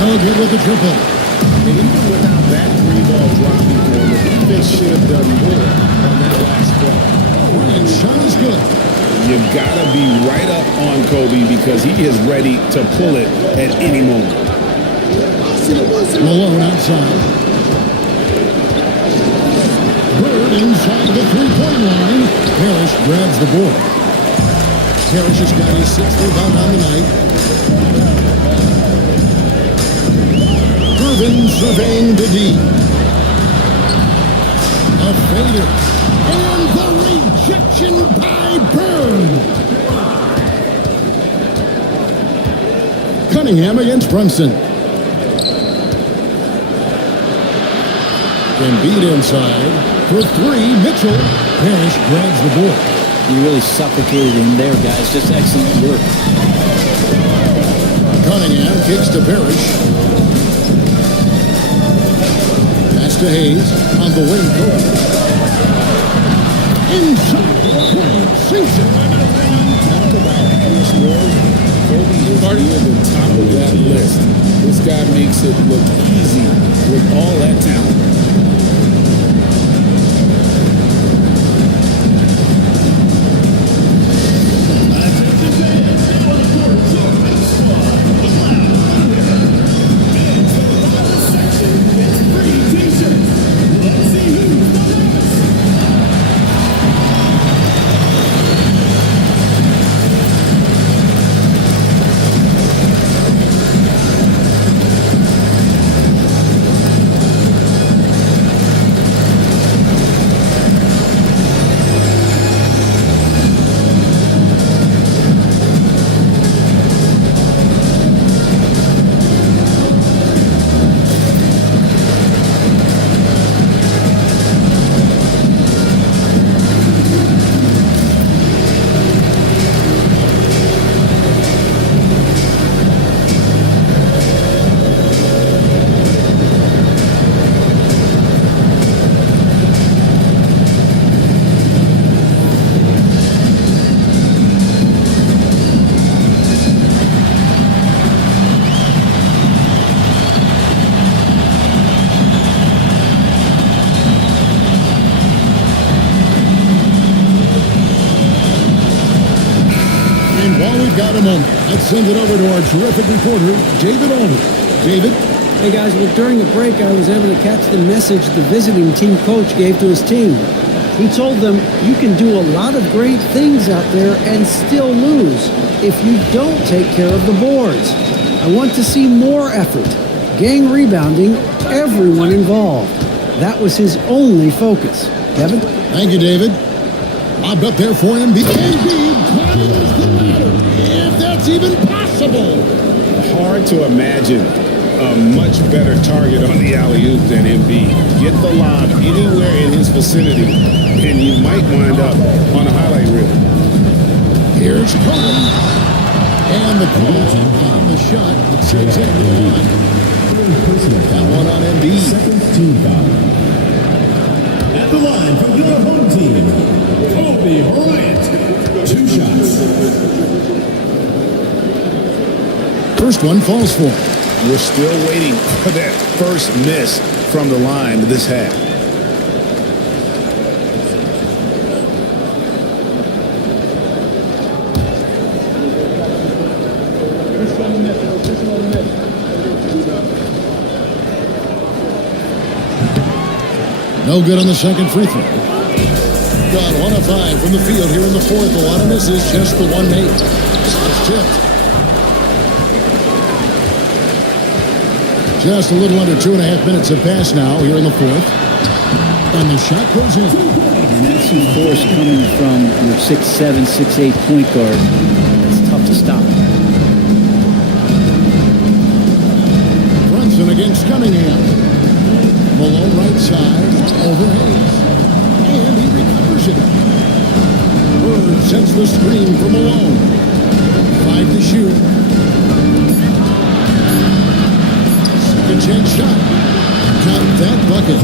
No good with the triple. And even without that 3-ball dropping goal, the defense should have done more on that last play. Ryan's shot is good. You gotta be right up on Kobe because he is ready to pull it at any moment. Malone outside. Bird inside the 3-point line. Parrish grabs the board. Parrish has got his 6th rebound on the night. Irvin surveying the D. A fader. And the rejection by Bird. Cunningham against Brunson. Embiid inside for 3. Mitchell. Parrish grabs the board. You really suffocated him there, guys. Just excellent work. Cunningham kicks to Parrish. Pass Pitch to Hayes on the wing. Kobe. Inside the plane. Sinks it. Talk about Chris Ward. Kobe is near the top of that list. This guy makes it look easy with all that talent. Got a moment. Let's send it over to our terrific reporter, David Aldridge. David? Hey guys, well during the break I was able to catch the message the visiting team coach gave to his team. He told them, you can do a lot of great things out there and still lose if you don't take care of the boards. I want to see more effort, gang rebounding, everyone involved. That was his only focus. Kevin? Thank you, David. Lobbed up there for Embiid. Embiid climbs the ladder, if that's even possible. Hard to imagine a much better target on the alley-oop than Embiid. Get the lob anywhere in his vicinity, and you might wind up on a highlight reel. Here's Cohen. And the call on the shot that sends him to the line. That one on Embiid. Second team foul. At the line from your home team, Kobe Bryant. 2 shots. First one falls for. We're still waiting for that first miss from the line this half. No good on the second free throw. Got 1 of 5 from the field here in the fourth. A lot of misses, just the one made. It's tipped. Just a little under 2.5 minutes have passed now here in the fourth. And the shot goes in. And that's some force coming from your 6'7", 6'8" point guard. It's tough to stop. Brunson against Cunningham. Malone right side, over Hayes, and he recovers it. Bird sets the screen for Malone. 5 to shoot. Second chance shot. Got that bucket.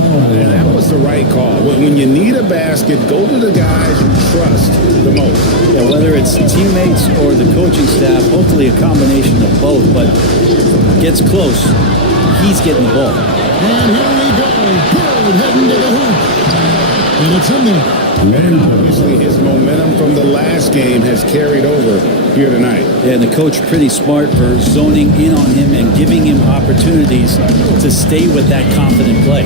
That was the right call. When you need a basket, go to the guys you trust the most. Yeah, whether it's teammates or the coaching staff, hopefully a combination of both, but gets close, he's getting the ball. And here we go. Bird heading to the hoop. And it's in there. And obviously his momentum from the last game has carried over here tonight. Yeah, and the coach pretty smart for zoning in on him and giving him opportunities to stay with that confident play.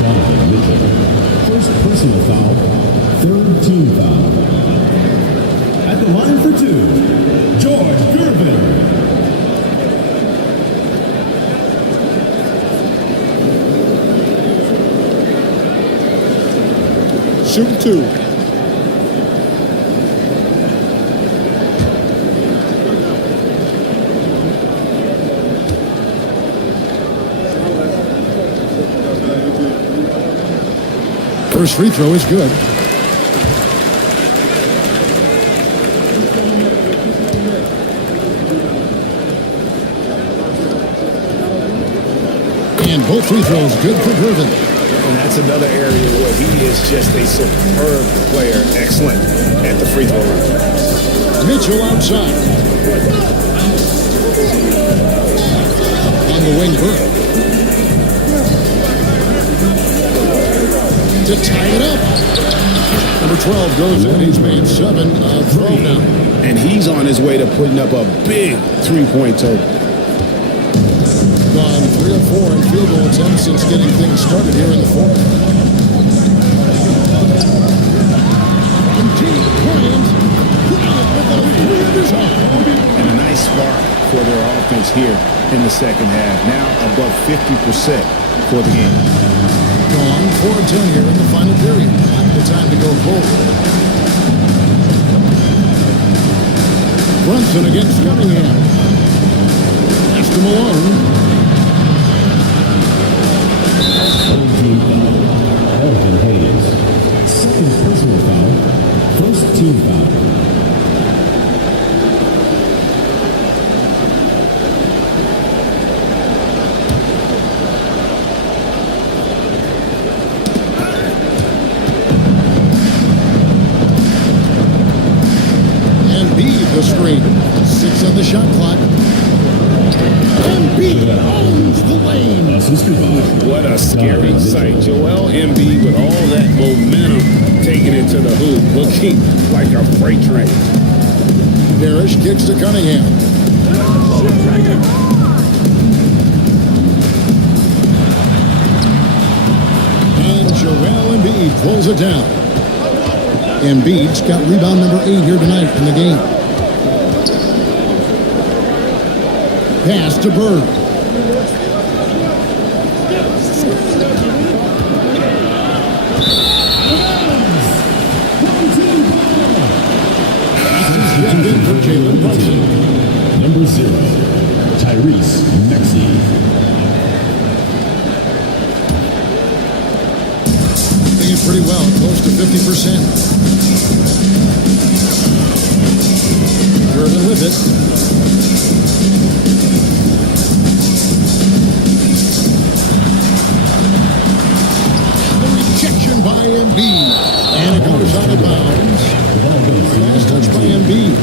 Donovan Mitchell. First personal foul. Third team foul. At the line for 2, George Gervin. Shoot 2. First free throw is good. both free throws good for Gervin. And that's another area where he is just a superb player. Excellent at the free throw line. Mitchell outside. On the wing, Burke. To tie it up. Number 12 goes in. He's made 7 throw now. And he's on his way to putting up a big three-point total. Gone 3 of 4 in field goal attempts since getting things started here in the fourth. And a nice spark for their offense here in the second half. Now above 50% for the game. Gone 4 of 10 here in the final period. The time to go cold. Brunson against Cunningham. Pass to Malone. Elvin Hayes. Second personal foul. First team foul. The screen. 6 on the shot clock. Embiid owns the lane. What a scary sight. Joel Embiid with all that momentum taking it to the hoop, looking like a freight train. Parrish kicks to Cunningham. And Joel Embiid pulls it down. Embiid's got rebound number 8 here tonight in the game. Pass to Bird. Number 0, Tyrese Maxey. Doing it pretty well, close to 50%. Gervin with it. By Embiid, and it goes out of bounds. Last touch by Embiid.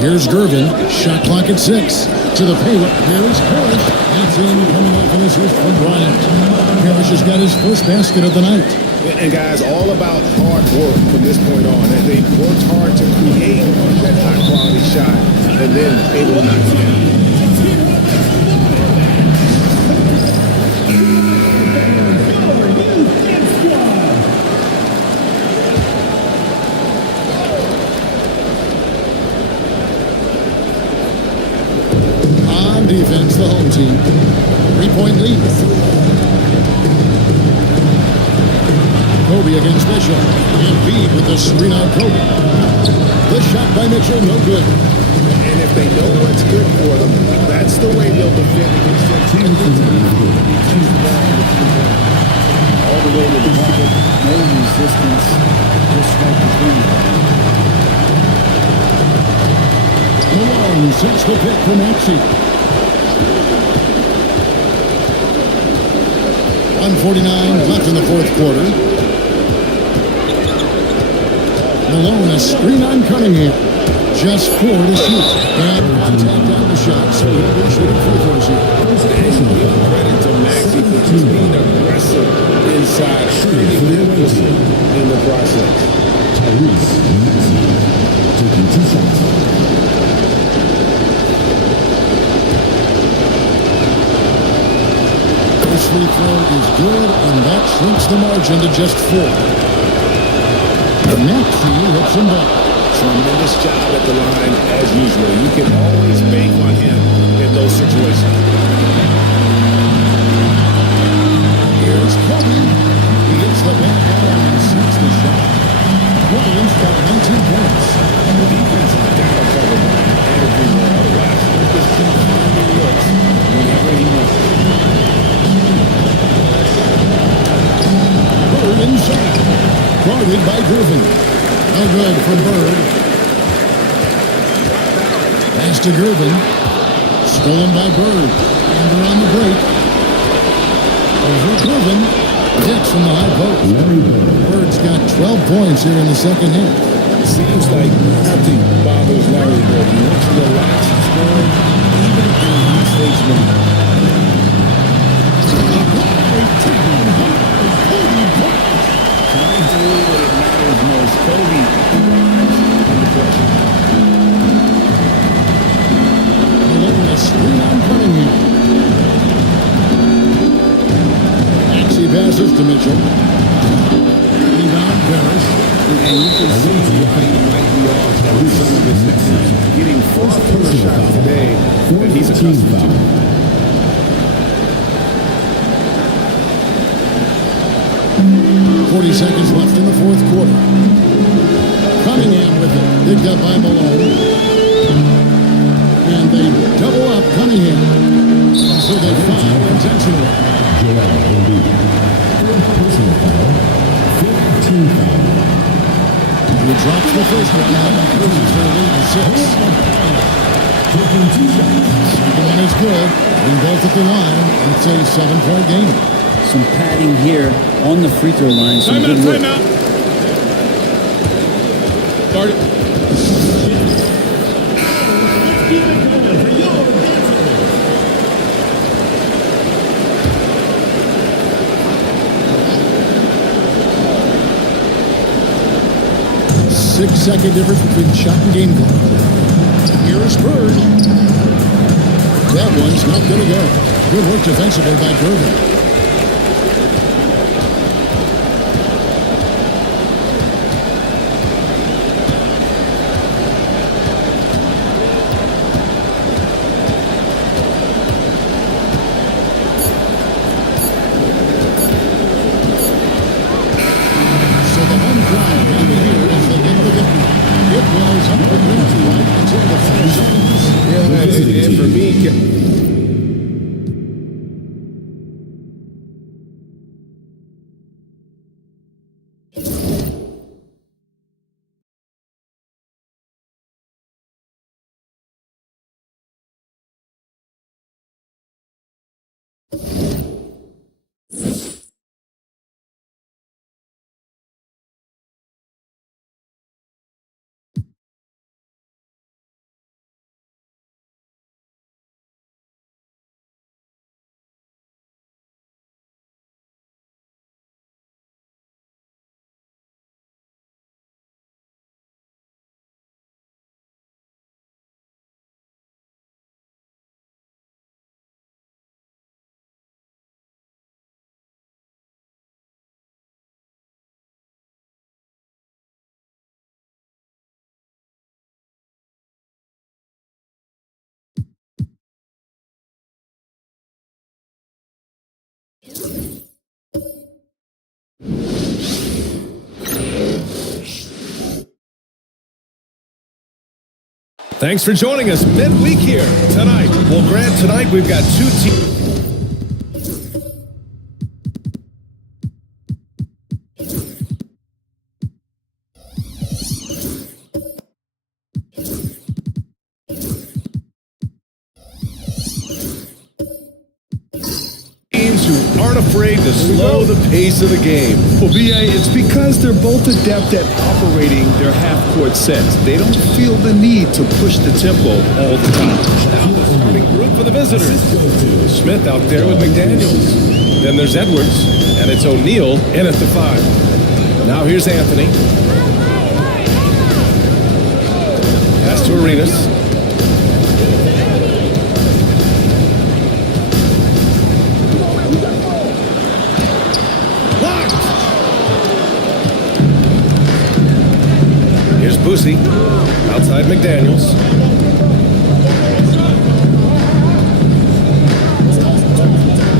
Here's Gervin, shot clock at 6. To the paint, here's Parrish. That's in, coming off an assist from Bryant. Parrish has got his first basket of the night. And guys, all about hard work from this point on. And they worked hard to create that high-quality shot, and then able to knock it down. On defense, the home team. 3-point lead. Kobe against Mitchell. Embiid with the screen on Kobe. The shot by Mitchell, no good. And if they know what's good for them, that's the way they'll defend against their team. All the way to the bucket, no resistance, just right between. Malone sets the pick for Maxey. 1:49 left in the fourth quarter. Malone, a screen on Cunningham. Just 4 to shoot. And contact on the shot, so he'll be shooting free throws here. And give credit to Maxey for just being aggressive inside, creating emphasis in the process. Tyrese Maxey taking 2 shots. First free throw is good, and that shrinks the margin to just 4. Maxey hits him back. Tremendous job at the line, as usual. You can always bank on him in those situations. Here's Kobe. He hits the back and sinks the shot. Williams got 19 points. And the defense has got to cover Bryant everywhere. Otherwise, this team finally looks whenever he wants. Bird inside. Guarded by Gervin. No good from Bird. Pass to Gervin. Stolen by Bird. And around the break. Over Gervin. Hits from the high post. Bird's got 12 points here in the second half. Seems like nothing bothers Larry Bird. He wants to relax and score, even in a high-stakes game. Trying to do what it matters most. Kobe under pressure. Letting a screen on Cunningham. Maxey passes to Mitchell. Rebound Parrish. And you can see why he might be off on some of his attempts. Getting far fewer shots today than he's accustomed to. 40 seconds left in the fourth quarter. Cunningham with it. Picked up by Malone. And they double up Cunningham. So they foul intentionally. He drops the first one and improves their lead to 6. Second one is good. And both at the line. It's a 7-point game. Some padding here on the free throw line. Some good work. Timeout. Start it. 6-second difference between shot and game clock. Here's Bird. That one's not going to go. Good work defensively by Gervin. And for me, Thanks for joining us midweek here tonight. Well, Grant, tonight we've got two teams. Who aren't afraid to slow the pace of the game. Well, BA, it's because they're both adept at operating their half-court sets. They don't feel the need to push the tempo all the time. Now the starting group for the visitors. Smith out there with McDaniels. Then there's Edwards, and it's O'Neal in at the 5. Now here's Anthony. Pass to Arenas. Boosie, outside McDaniels.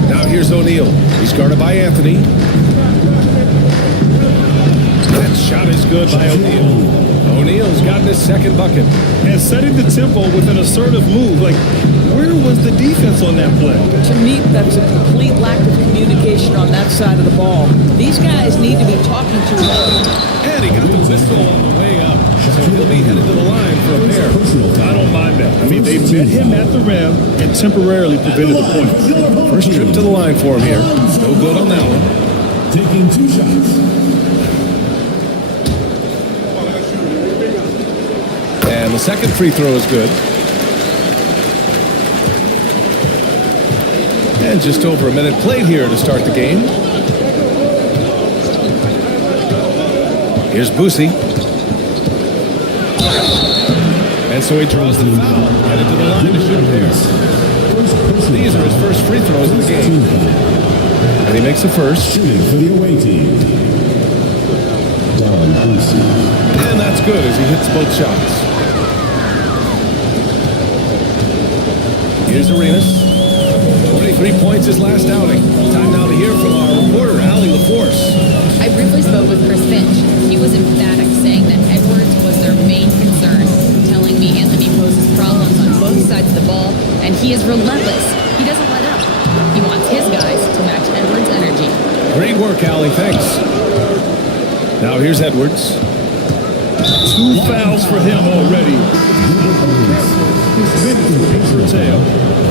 Now here's O'Neal. He's guarded by Anthony. That shot is good by O'Neal. O'Neal's gotten his second bucket. And setting the tempo with an assertive move. Like, where was the defense on that play? To me, that's a complete lack of communication on that side of the ball. These guys need to be talking to each other. And he got the whistle on the way up. So he'll be headed to the line for a pair. I don't mind that. I mean, they met him at the rim and temporarily prevented the point. First trip to the line for him here. No good on that one. Taking 2 shots. And the second free throw is good. And just over a minute played here to start the game. Here's Boosie. And so he draws the foul. Headed to the line to shoot a pair. These are his first free throws in the game. And he makes the first. Shooting for the away team. John Boosie. And that's good as he hits both shots. Here's Arenas. 23 points his last outing. Time now to hear from our reporter, Allie LaForce. I briefly spoke with Chris Finch. He was emphatic, saying that Edwards was their main concern, telling me Anthony poses problems on both sides of the ball, and he is relentless. He doesn't let up. He wants his guys to match Edwards' energy. Great work, Allie. Thanks. Now here's Edwards. 2 fouls for him already.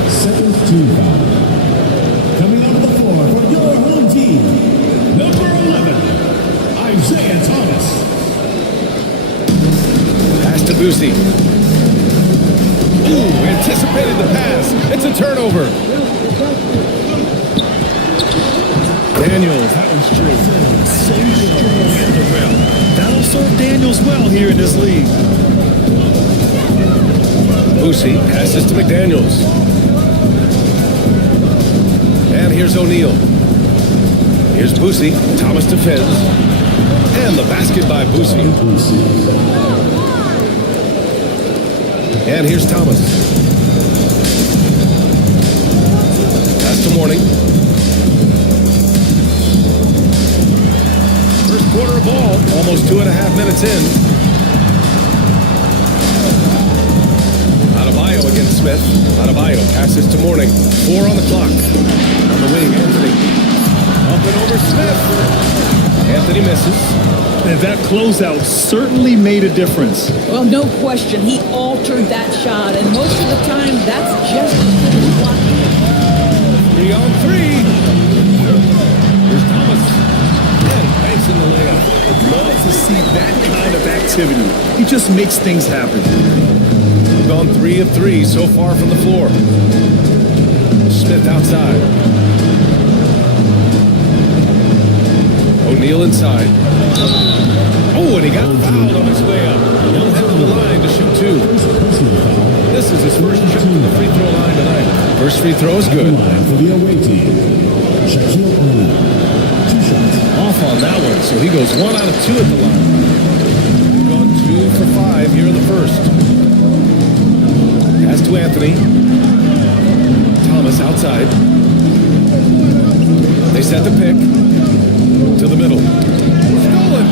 Second team foul. Coming onto the floor for your home team, number 11, Isaiah Thomas. Pass to Boosie. Ooh, anticipated the pass. It's a turnover. Daniels, that one's true. So strong at the rim. That'll serve Daniels well here in this league. Boosie passes to McDaniels. And here's O'Neal. Here's Boosie. Thomas defends. And the basket by Boosie. And here's Thomas. Pass to Mourning. First quarter of ball. Almost 2.5 minutes in. Adebayo against Smith. Adebayo passes to Mourning. 4 on the clock. On the wing, Anthony. Up and over Smith. Anthony misses. And that closeout certainly made a difference. Well, no question. He altered that shot, and most of the time, that's just as good as blocking it. 3 on 3. Here's Thomas. And banks in the layup. Love to see that kind of activity. He just makes things happen. Gone 3 of 3 so far from the floor. Smith outside. O'Neal inside. Oh, and he got fouled on his way up. He'll head to the line to shoot 2. This is his first trip to the free throw line tonight. First free throw is good. For the away team, Shaquille O'Neal. 2 shots. Off on that one, so he goes 1 out of 2 at the line. Gone 2 for 5 here in the first. Pass to Anthony. Thomas outside. They set the pick to the middle. Stolen.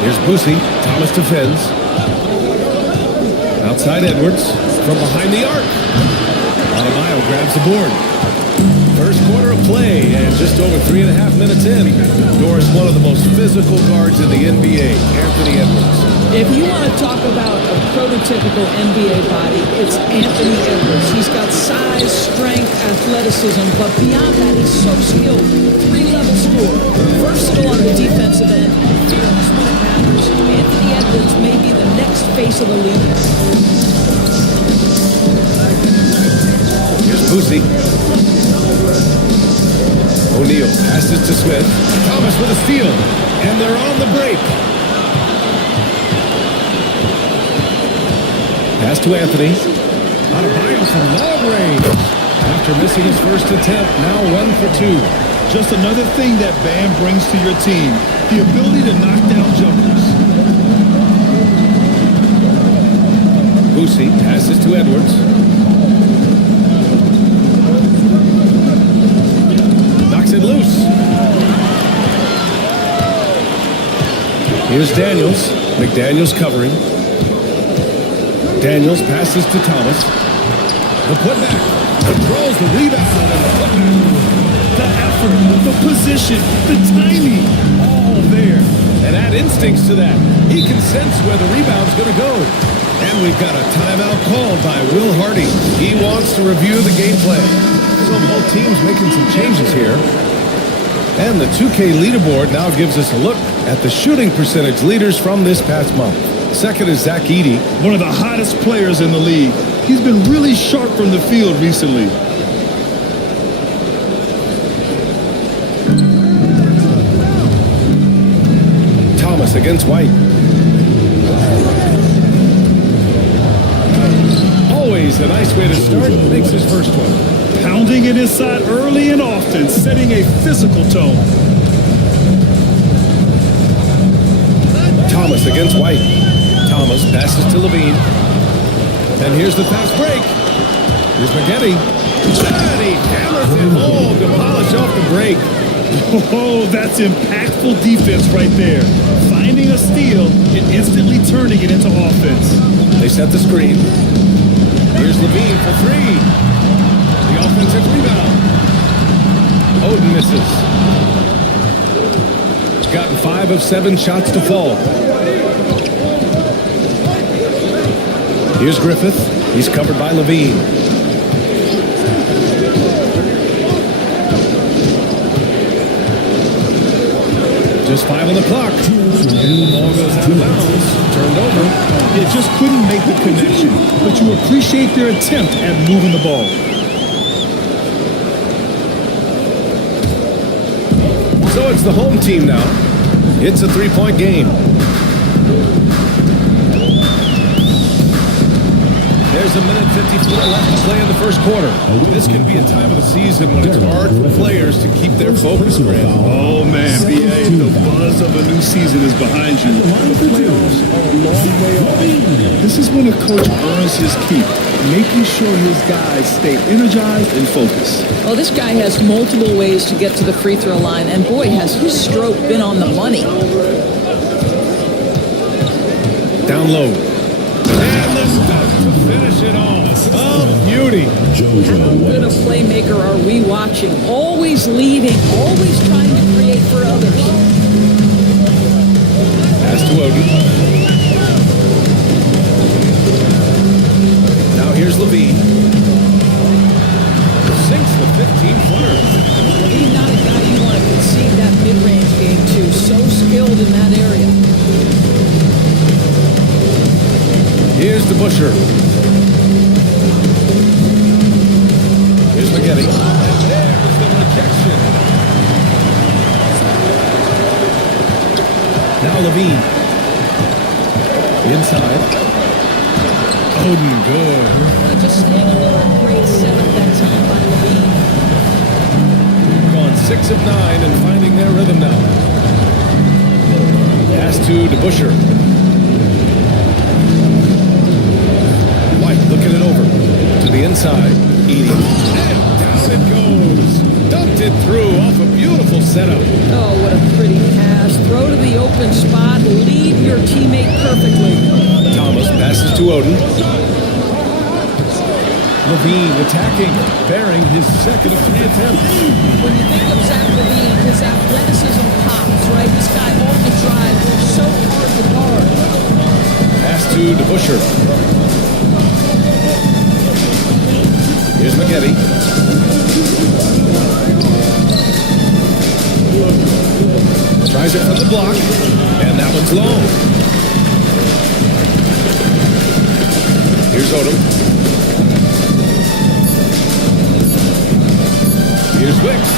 Here's Boosie. Thomas defends. Outside Edwards. From behind the arc. Adebayo grabs the board. First quarter of play, and just over 3.5 minutes in. Doris, one of the most physical guards in the NBA, Anthony Edwards. If you want to talk about a prototypical NBA body, it's Anthony Edwards. He's got size, strength, athleticism, but beyond that, he's so skilled. 3-level scorer, versatile on the defensive end, fearless when it matters. Anthony Edwards may be the next face of the league. Here's Boosie. O'Neal passes to Smith. Thomas with a steal, and they're on the break. Pass to Anthony. Adebayo from long range. After missing his first attempt, now 1 for 2. Just another thing that Bam brings to your team. The ability to knock down jumpers. Boosie passes to Edwards. Knocks it loose. Here's Daniels. McDaniels covering. Daniels passes to Thomas. The putback. Controls the rebound and the putback. The effort, the position, the timing, all there. And add instincts to that. He can sense where the rebound's going to go. And we've got a timeout called by Will Hardy. He wants to review the game plan. So both teams making some changes here. And the 2K leaderboard now gives us a look at the shooting percentage leaders from this past month. Second is Zach Edey. One of the hottest players in the league. He's been really sharp from the field recently. Thomas against White. Always a nice way to start. Makes his first one. Pounding it inside early and often, setting a physical tone. Thomas against White. Thomas passes to Levine. And here's the fast break. Here's McGetty. And he hammers it home to polish off the break. Oh, that's impactful defense right there. Finding a steal and instantly turning it into offense. They set the screen. Here's Levine for three. The offensive rebound. Oden misses. He's gotten 5 of 7 shots to fall. Here's Griffith. He's covered by Levine. Just 5 on the clock. And the ball goes out of bounds. Turned over. They just couldn't make the connection, but you appreciate their attempt at moving the ball. So it's the home team now. It's a 3-point game. There's a minute 54 left to play in the first quarter. This can be a time of the season when it's hard for players to keep their focus, Grant. Oh, man, B.A., the buzz of a new season is behind you. The playoffs are a long way off. This is when a coach earns his keep, making sure his guys stay energized and focused. Well, this guy has multiple ways to get to the free throw line, and boy, has his stroke been on the money. Down low. And the stuff to finish it off. Oh, beauty. How good a playmaker are we watching? Always leading, always trying to create for others. Pass to Oden. Now here's Levine. Sinks the 15-footer. He's not a guy you want to concede that mid-range game to. So skilled in that area. Here's the Busher. Here's McGetty. There's the rejection. Now Levine. Inside. Oden, good. Just staying alert. Great setup that time by Levine. Gone 6 of 9 and finding their rhythm now. Pass to DeBuscher. Looking it over to the inside. Edey. And down it goes. Dumped it through off a beautiful setup. Oh, what a pretty pass. Throw to the open spot. Lead your teammate perfectly. Thomas passes to Oden. Levine attacking, bearing his second of 3 attempts. When you think of Zach Levine, his athleticism pops, right? This guy off the drive is so hard to guard. Pass to DeBuscher. Here's McGetty. Tries it from the block, and that one's long. Here's Odom. Here's Wicks.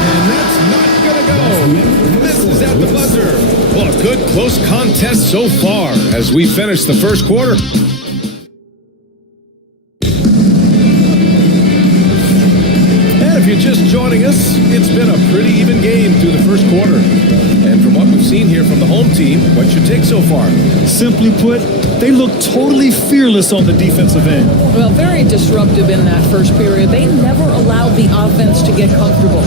And that's not going to go. Misses at the buzzer. Well, a good close contest so far as we finish the first quarter. If you're just joining us, it's been a pretty even game through the first quarter. And from what we've seen here from the home team, what's your take so far? Simply put, they look totally fearless on the defensive end. Well, very disruptive in that first period. They never allowed the offense to get comfortable.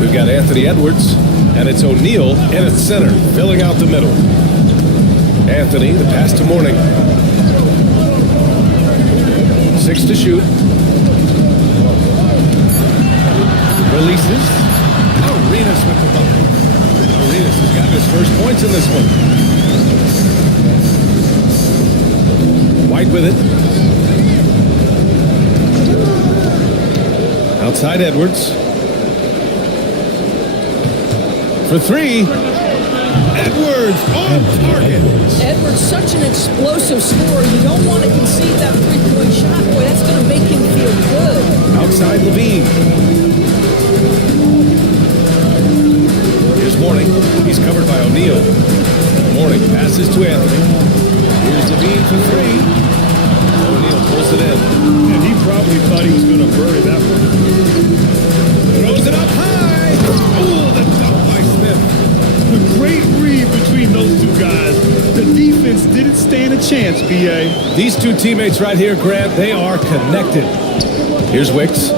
We've got Anthony Edwards. And it's O'Neal in at center, filling out the middle. Anthony, the pass to Mourning. 6 to shoot. Releases. Arenas with the bucket. Arenas has gotten his first points in this one. White with it. Outside Edwards. For 3. Edwards on target. Edwards, such an explosive scorer. You don't want to concede that three-point shot. Boy, that's going to make him feel good. Outside Levine. Here's Mourning. He's covered by O'Neal. Mourning passes to Anthony. Here's Levine for 3. O'Neal pulls it in. And he probably thought he was going to bury that one. Throws it up high. Oh, the dunk by Smith. A great read between those two guys. The defense didn't stand a chance, B.A. These two teammates right here, Grant, they are connected. Here's Wicks.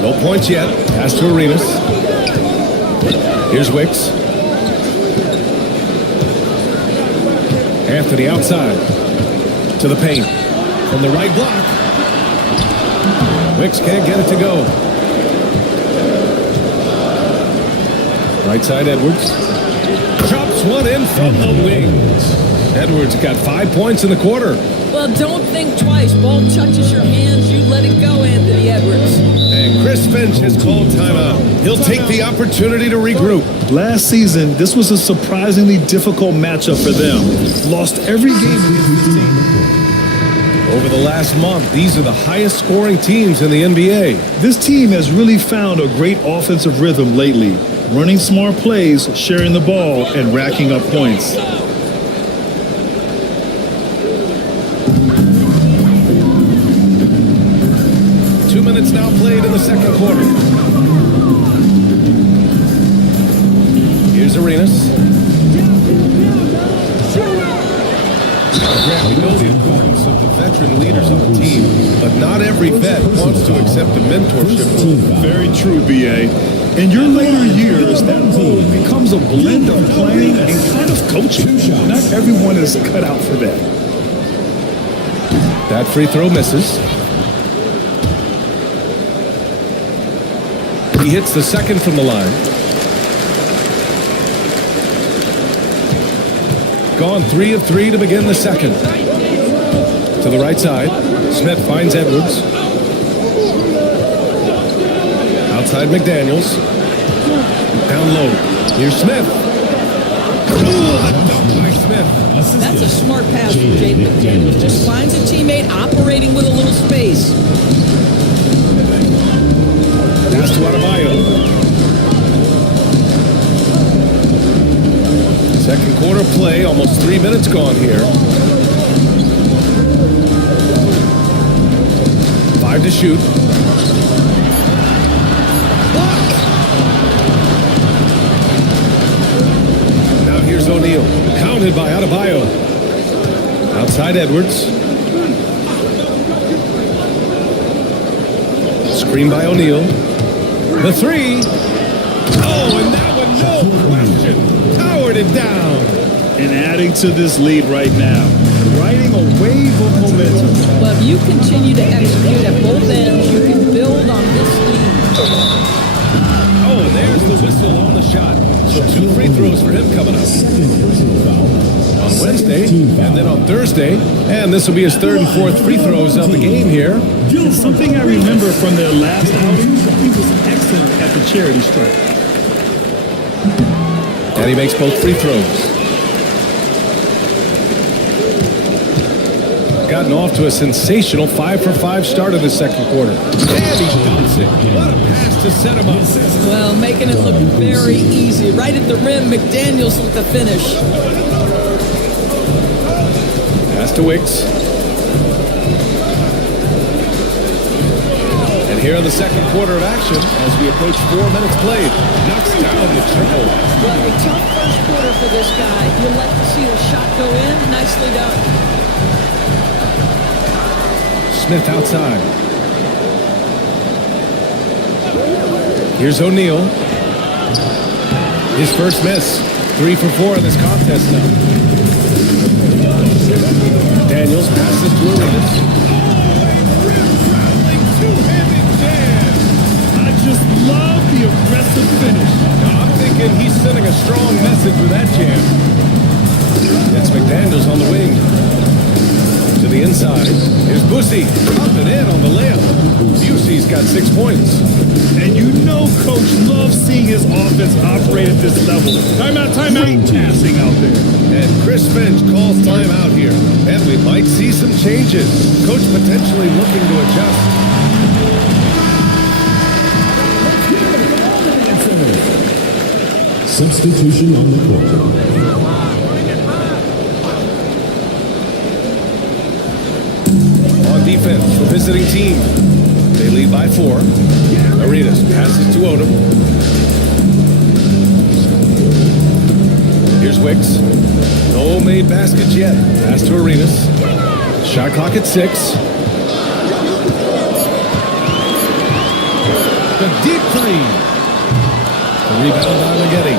No points yet. Pass to Arenas. Here's Wicks. Anthony outside. To the paint. From the right block. Wicks can't get it to go. Right side Edwards. Drops one in from the wings. Edwards got 5 points in the quarter. Well, don't think twice. Ball touches your hands, you let it go, Anthony Edwards. And Chris Finch has called timeout. He'll take the opportunity to regroup. Last season, this was a surprisingly difficult matchup for them. Lost every game against this team. Over the last month, these are the highest scoring teams in the NBA. This team has really found a great offensive rhythm lately. Running smart plays, sharing the ball, and racking up points. Two minutes now played in the second quarter. Here's Arenas. We know the importance of the veteran leaders on the team, but not every vet wants to accept a mentorship role. Very true, B.A. In your later years, that role becomes a blend of playing and kind of coaching. Not everyone is cut out for that. That free throw misses. He hits the second from the line. Gone 3 of 3 to begin the second. To the right side, Smith finds Edwards. Outside McDaniels. Down low. Here's Smith. Ooh, the dunk by Smith. That's a smart pass from Jaden McDaniels. Just finds a teammate operating with a little space. Pass to Adebayo. Second quarter play, almost 3 minutes gone here. 5 to shoot. Now here's O'Neal. Counted by Adebayo. Outside Edwards. Screen by O'Neal. The 3. Oh, and that one, no question. Powered it down. And adding to this lead right now. Riding a wave of momentum. Well, if you continue to execute at both ends, you can build on this lead. Oh, and there's the whistle on the shot. So 2 free throws for him coming up. On Wednesday, and then on Thursday. And this will be his 3rd and 4th free throws of the game here. Something I remember from their last outing, he was excellent at the charity stripe. And he makes both free throws. Gotten off to a sensational 5-for-5 start of the second quarter. And he dumps it. What a pass to set him up. Well, making it look very easy. Right at the rim, McDaniels with the finish. Pass to Wicks. And here in the second quarter of action, as we approach 4 minutes played, knocks down the triple. Well, a tough first quarter for this guy. You'll like to see the shot go in. Nicely done. Smith outside. Here's O'Neal. His first miss. 3 for 4 in this contest now. Daniels passes to Arenas. I just love the aggressive finish. Now, I'm thinking he's sending a strong message with that jam. It's McDaniels on the wing. To the inside. Here's Busey. Up and in on the layup. Busey's got 6 points. And you know Coach loves seeing his offense operate at this level. Timeout. Great passing out there. And Chris Finch calls timeout here. And we might see some changes. Coach potentially looking to adjust. Substitution on the court. On defense, the visiting team. They lead by 4. Arenas passes to Odom. Here's Wicks. No made baskets yet. Pass to Arenas. Shot clock at 6. The deep 3. The rebound by Ligeti.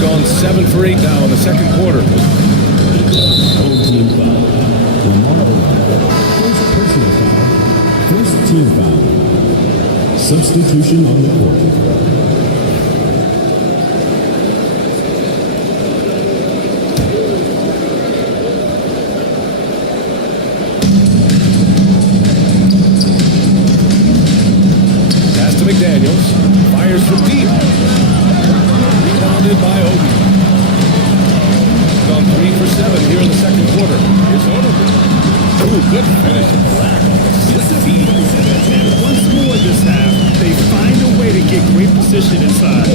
Gone 7 for 8 now in the second quarter. First team foul. Substitution on the court. Pass to McDaniels. Fires from deep. Rebounded by Obi. Gone 3 for 7 here in the second quarter. Here's Odom. Ooh, good finish at the rack. Once more this half, they find a way to get great position inside.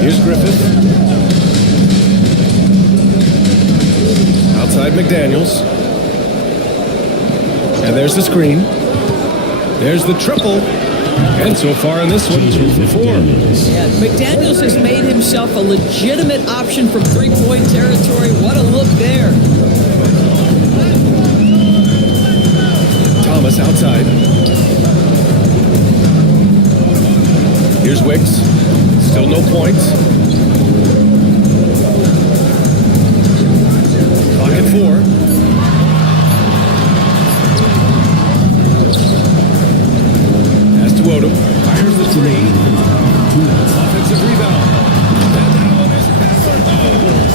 Here's Griffith. Outside McDaniels. And there's the screen. There's the triple. And so far in this one, 2 for 4. Yeah, McDaniels has made himself a legitimate option from three-point territory. What a look there. Thomas outside. Here's Wicks. Still no points. Clock at 4. Pass to Odom. Fires the 3. Offensive rebound. And that one is hammered home.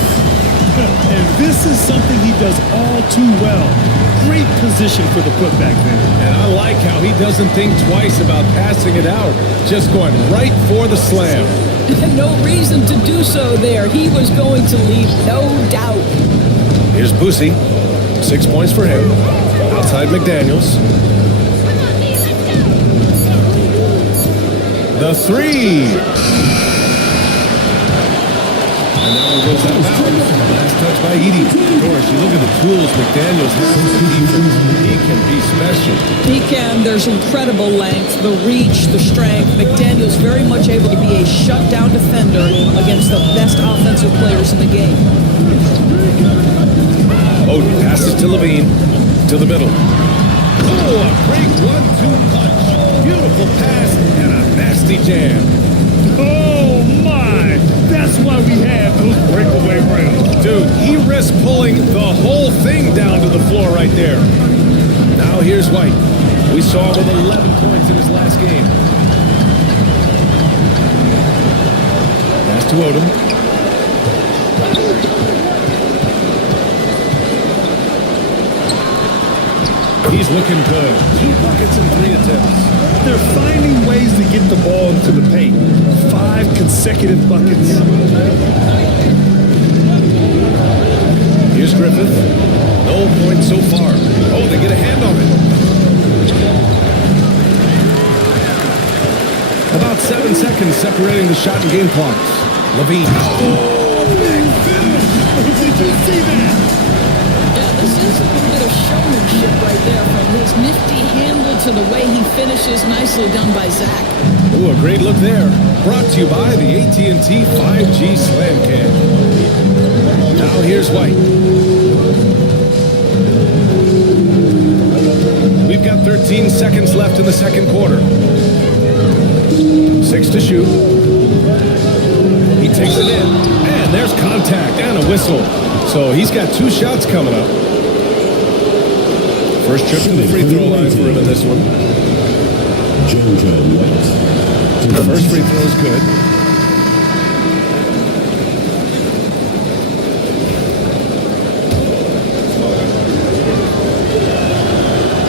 And this is something he does all too well. Great position for the putback there. And I like how he doesn't think twice about passing it out. Just going right for the slam. No reason to do so there. He was going to leave, no doubt. Here's Busey. 6 points for him. Outside McDaniels. The 3. And that one goes out of bounds. Last touch by Edey. Doris, you look at the tools McDaniels has. He can be special. He can. There's incredible length, the reach, the strength. McDaniels very much able to be a shutdown defender against the best offensive players in the game. Odom passes to Levine. To the middle. Oh, a great 1-2 punch. Beautiful pass and a nasty jam. Oh, my. That's why we have those breakaway rounds. Dude, he risked pulling the whole thing down to the floor right there. Now here's White. We saw him with 11 points in his last game. Pass to Odom. He's looking good. 2 buckets and 3 attempts. They're finding ways to get the ball into the paint. 5 consecutive buckets. Here's Griffith. No points so far. Oh, they get a hand on it. About 7 seconds separating the shot and game clocks. Levine. Oh, big finish! Did you see that? Yeah, this is a bit of showmanship right there, from his nifty handle to the way he finishes. Nicely done by Zach. Ooh, a great look there. Brought to you by the AT&T 5G Slam Cam. Now here's White. We've got 13 seconds left in the second quarter. to shoot. He takes it in, and there's contact and a whistle. So he's got 2 shots coming up. First trip to the free throw line for him in this one. JoJo White. The first free throw is good.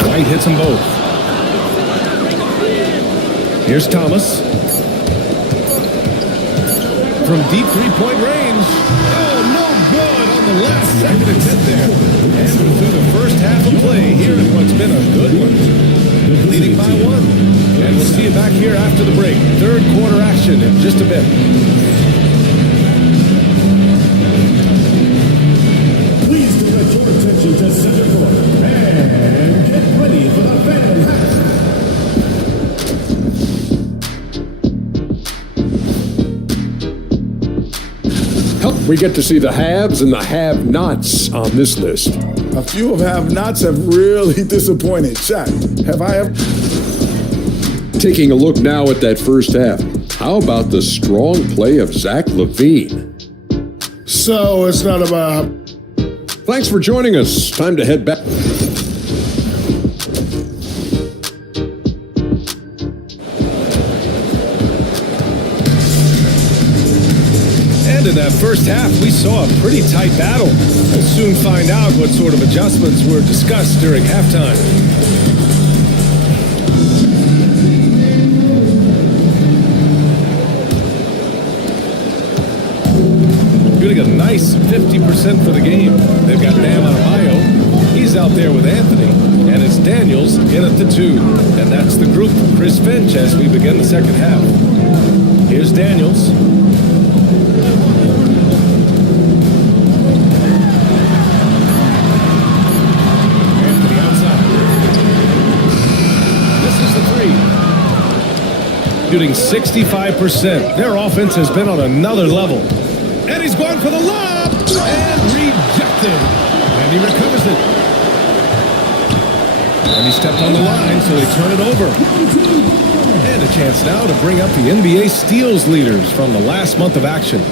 White hits them both. Here's Thomas. From deep three-point range. Oh, no good on the last second attempt there. And we're through the first half of play here in what's been a good one. Leading by 1. And we'll see you back here after the break. Third quarter action in just a bit. Please direct your attention to center court. And get ready for the fan half. We get to see the haves and the have-nots on this list. A few of have-nots have really disappointed. Shaq, have I ever... Taking a look now at that first half, how about the strong play of Zach LaVine? So it's not about... Thanks for joining us. Time to head back. In that first half, we saw a pretty tight battle. We'll soon find out what sort of adjustments were discussed during halftime. Shooting a nice 50% for the game. They've got Bam Adebayo. He's out there with Anthony. And it's Daniels in at the 2. And that's the group for Chris Finch as we begin the second half. Here's Daniels. Shooting 65%. Their offense has been on another level. And he's going for the lob! And rejected. And he recovers it. And he stepped on the line, so they turn it over. And a chance now to bring up the NBA steals leaders from the last month of action.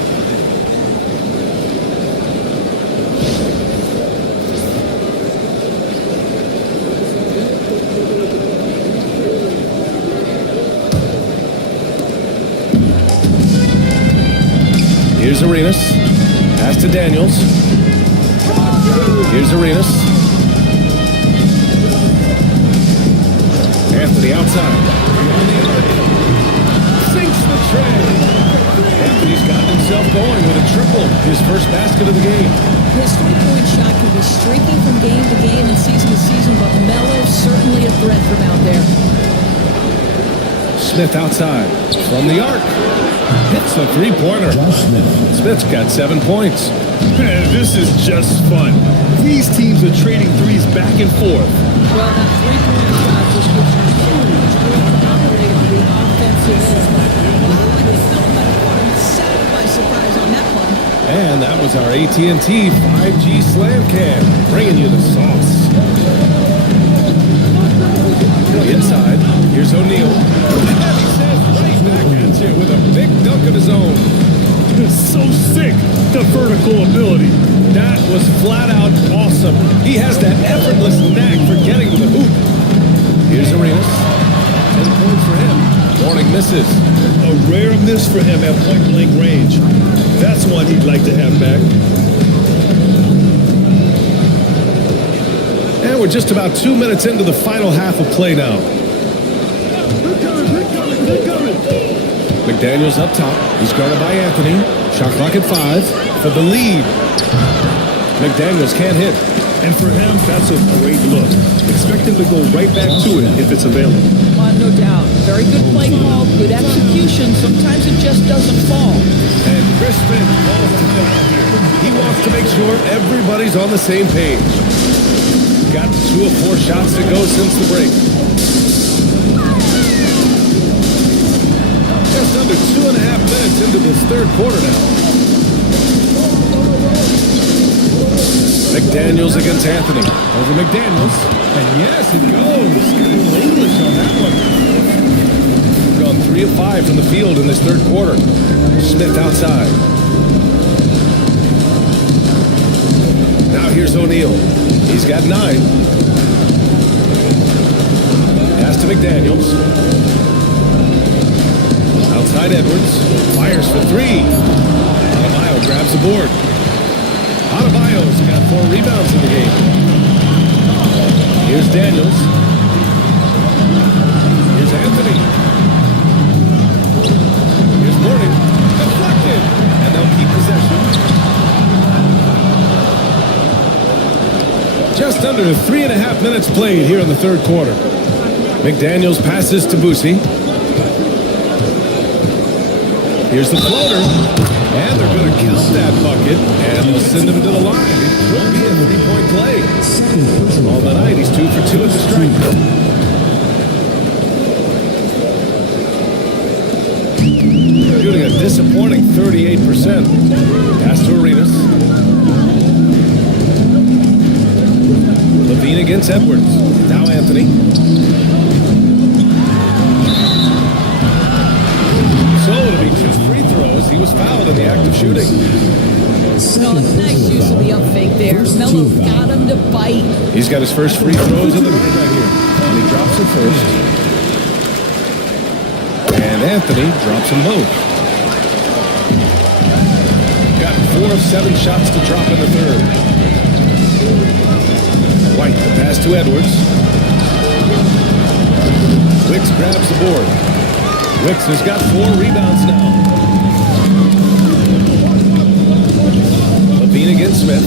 Here's Arenas. Pass to Daniels. Here's Arenas. Anthony outside. Sinks the tray. Anthony's gotten himself going with a triple. His first basket of the game. His three-point shot can be streaking from game to game and season to season, but Melo's certainly a threat from out there. Smith outside. From the arc. Hits the three-pointer. Smith's got 7 points. Man, this is just fun. These teams are trading threes back and forth. Well, that three-point shot just gives you huge room to operate on the offensive end. Set by surprise on that one. And that was our AT&T 5G Slam Cam, bringing you the sauce. Inside, here's O'Neal. And he says right back at you with a big dunk of his own. So sick, the vertical ability. That was flat out awesome. He has that effortless knack for getting to the hoop. Here's Arenas. 10 points for him. Warning misses. A rare miss for him at point-blank range. That's one he'd like to have back. And we're just about 2 minutes into the final half of play now. McDaniels up top. He's guarded by Anthony. Shot clock at 5 for the lead. McDaniels can't hit. And for him, that's a great look. Expect him to go right back to it if it's available. No doubt. Very good play call, good execution. Sometimes it just doesn't fall. And Chris Finch falls to the line here. He wants to make sure everybody's on the same page. Got 2 of 4 shots to go since the break. Just under 2.5 minutes into this third quarter now. McDaniels against Anthony. Over McDaniels. And yes, it goes. Got a little English on that one. Go gone 3 of 5 from the field in this third quarter. Smith outside. Now here's O'Neal. He's got 9. Pass to McDaniels. Outside Edwards. Fires for 3. Adebayo grabs the board. Adebayo's got 4 rebounds in the game. Here's Daniels. Here's Anthony. Here's Mourning. Deflected. And they'll keep possession. Just under 3.5 minutes played here in the third quarter. McDaniels passes to Boosie. Here's the floater. And they're going to count that bucket. And they'll send him to the line. It will be a 3-point play. All the night, he's 2 for 2 at the strike. Shooting a disappointing 38%. Pass to Arenas. Levine against Edwards. Now Anthony. So it'll be 2 free throws. He was fouled in the act of shooting. No, nice use of the up fake there. Melo got him to bite. He's got his first free throws of the night right here. And he drops it first. And Anthony drops them both. Got 4 of 7 shots to drop in the third. White, the pass to Edwards. Wicks grabs the board. Wicks has got 4 rebounds now. Levine against Smith.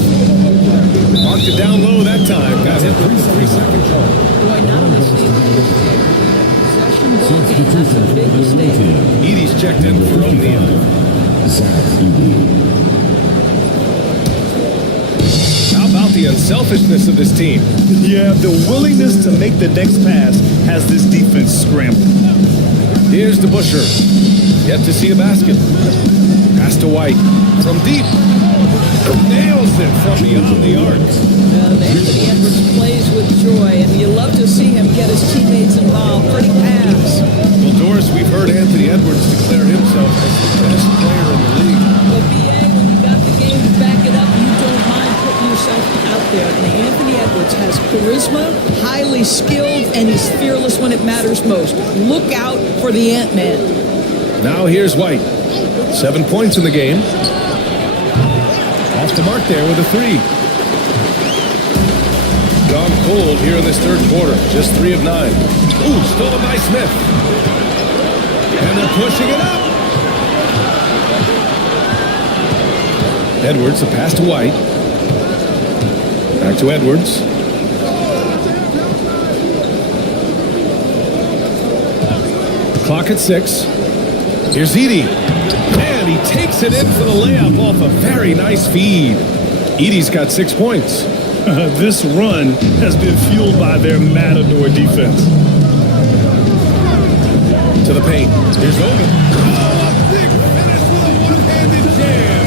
Marked it down low that time. Got hit with the 3-second call. Boy, not a mistake. Possession ball game. That's a big mistake. Edie's checked in for O'Neal. How about the unselfishness of this team? Yeah, the willingness to make the next pass has this defense scrambling. Here's the Busher. Yet to see a basket. Pass to White. From deep. Nails it from beyond the arc. Anthony Edwards plays with joy, and you love to see him get his teammates involved. Pretty pass. Well, Doris, we've heard Anthony Edwards declare himself as the best player in the league. But BA, when you got the game to back it up, you don't mind putting yourself out there. And Anthony Edwards has charisma, highly skilled, and he's fearless when it matters most. Look out for the Ant-Man. Now here's White. 7 points in the game. Off the mark there with a 3. Gone cold here in this third quarter. Just 3 of 9. Ooh, stolen by Smith. And they're pushing it up. Edwards, a pass to White. Back to Edwards. Clock at 6. Here's Edie. And he takes it in for the layup off a very nice feed. Edie's got 6 points. This run has been fueled by their Matador defense. To the paint. Here's Oden. Oh, a big finish with a one-handed jam.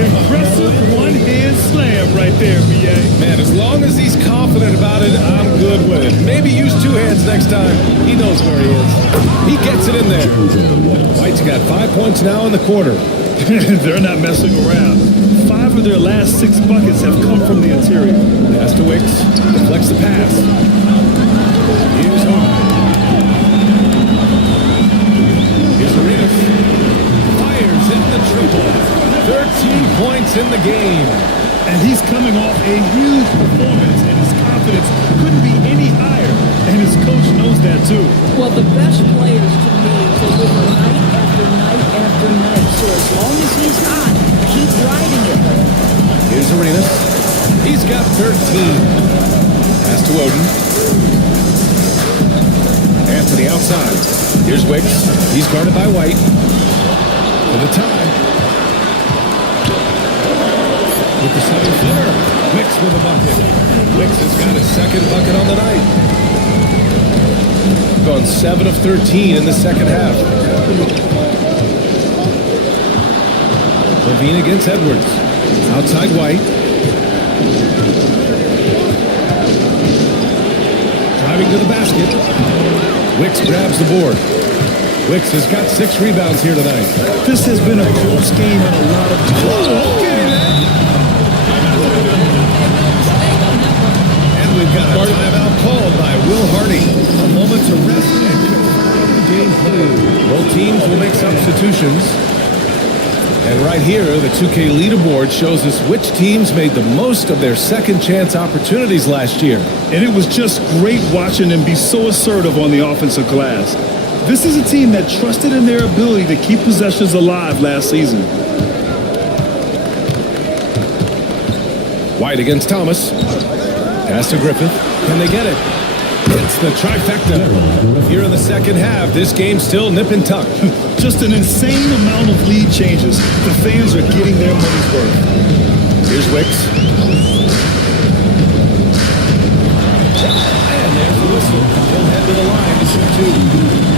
Impressive one-hand slam right there, B.A. Man, as long as he's confident about it, I'm good with it. Maybe use 2 hands next time. He knows where he is. He gets it in there. White's got 5 points now in the quarter. They're not messing around. 5 of their last 6 buckets have come from the interior. Pass to Wicks. Deflects the pass. Here's Oden. Here's Arenas. Fires in the triple. 13 points in the game. And he's coming off a huge performance, and his confidence couldn't be any higher. And his coach knows that, too. Well, the best players to me deliver night after night after night. So as long as he's hot, keep riding it. Here's Arenas. He's got 13. Pass to Oden. Anthony outside. Here's Wicks. He's guarded by White. For the tie. With the 7-footer. Wicks with a bucket. Wicks has got his second bucket on the night. Gone 7 of 13 in the second half. Levine against Edwards. Outside White. Driving to the basket. Wicks grabs the board. Wicks has got 6 rebounds here tonight. This has been a close game and a lot of... And we've got a timeout called by Will Hardy. A moment to rest and confirm the game plan. Both teams will make substitutions. And right here, the 2K leaderboard shows us which teams made the most of their second chance opportunities last year. And it was just great watching them be so assertive on the offensive glass. This is a team that trusted in their ability to keep possessions alive last season. White against Thomas. Pass to Griffith. Can they get it? It's the trifecta. Here in the second half, this game's still nip and tuck. Just an insane amount of lead changes. The fans are getting their money's worth. Here's Wicks. And there's the whistle. He'll head to the line to shoot 2.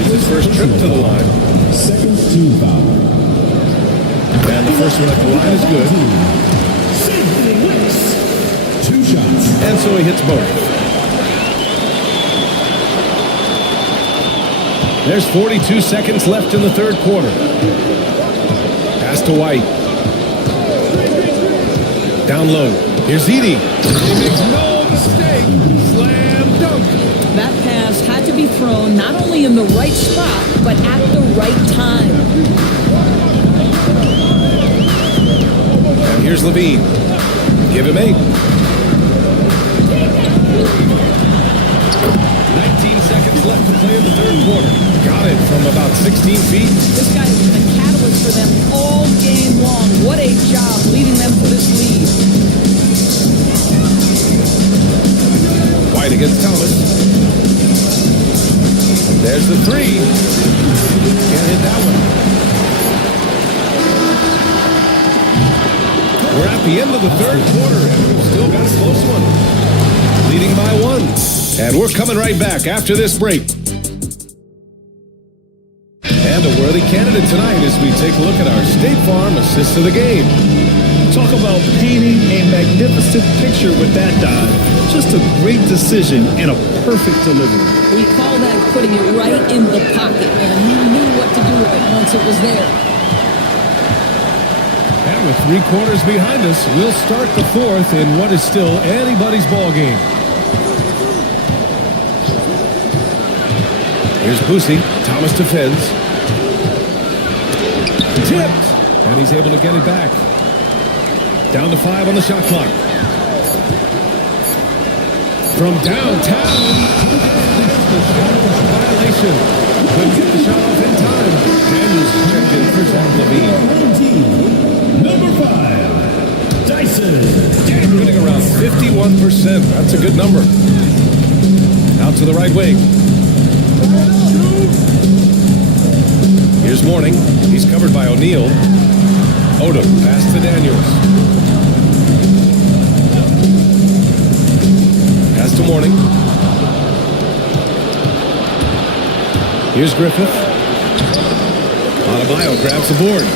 It's his first trip to the line. Second team foul. And the first one at the line is good. 2 shots. And so he hits both. There's 42 seconds left in the third quarter. Pass to White. Down low. Here's Edey. He makes no mistake. Slam dunk. That pass had to be thrown not only in the right spot, but at the right time. And here's Levine. Give him 8. 19 seconds left to play in the third quarter. Got it from about 16 feet. This guy has been a catalyst for them all game long. What a job leading them to this lead. White against Thomas. There's the 3. Can't hit that one. We're at the end of the third quarter, and we've still got a close one. Leading by 1. And we're coming right back after this break. And a worthy candidate tonight as we take a look at our State Farm assist of the game. Talk about painting a magnificent picture with that dive. Just a great decision and a perfect delivery. We call that putting it right in the pocket, and he knew what to do with it once it was there. And with 3 quarters behind us, we'll start the fourth in what is still anybody's ball game. Here's Boosie. Thomas defends. Tipped. And he's able to get it back. Down to 5 on the shot clock. From downtown. Violation. Couldn't get the shot off in time. Daniels checked in for Zach Levine. Number 5, Dyson. Shooting around 51%. That's a good number. Out to the right wing. Here's Mourning. He's covered by O'Neal. Odom pass to Daniels. Pass to Mourning. Here's Griffith. Adebayo grabs the board.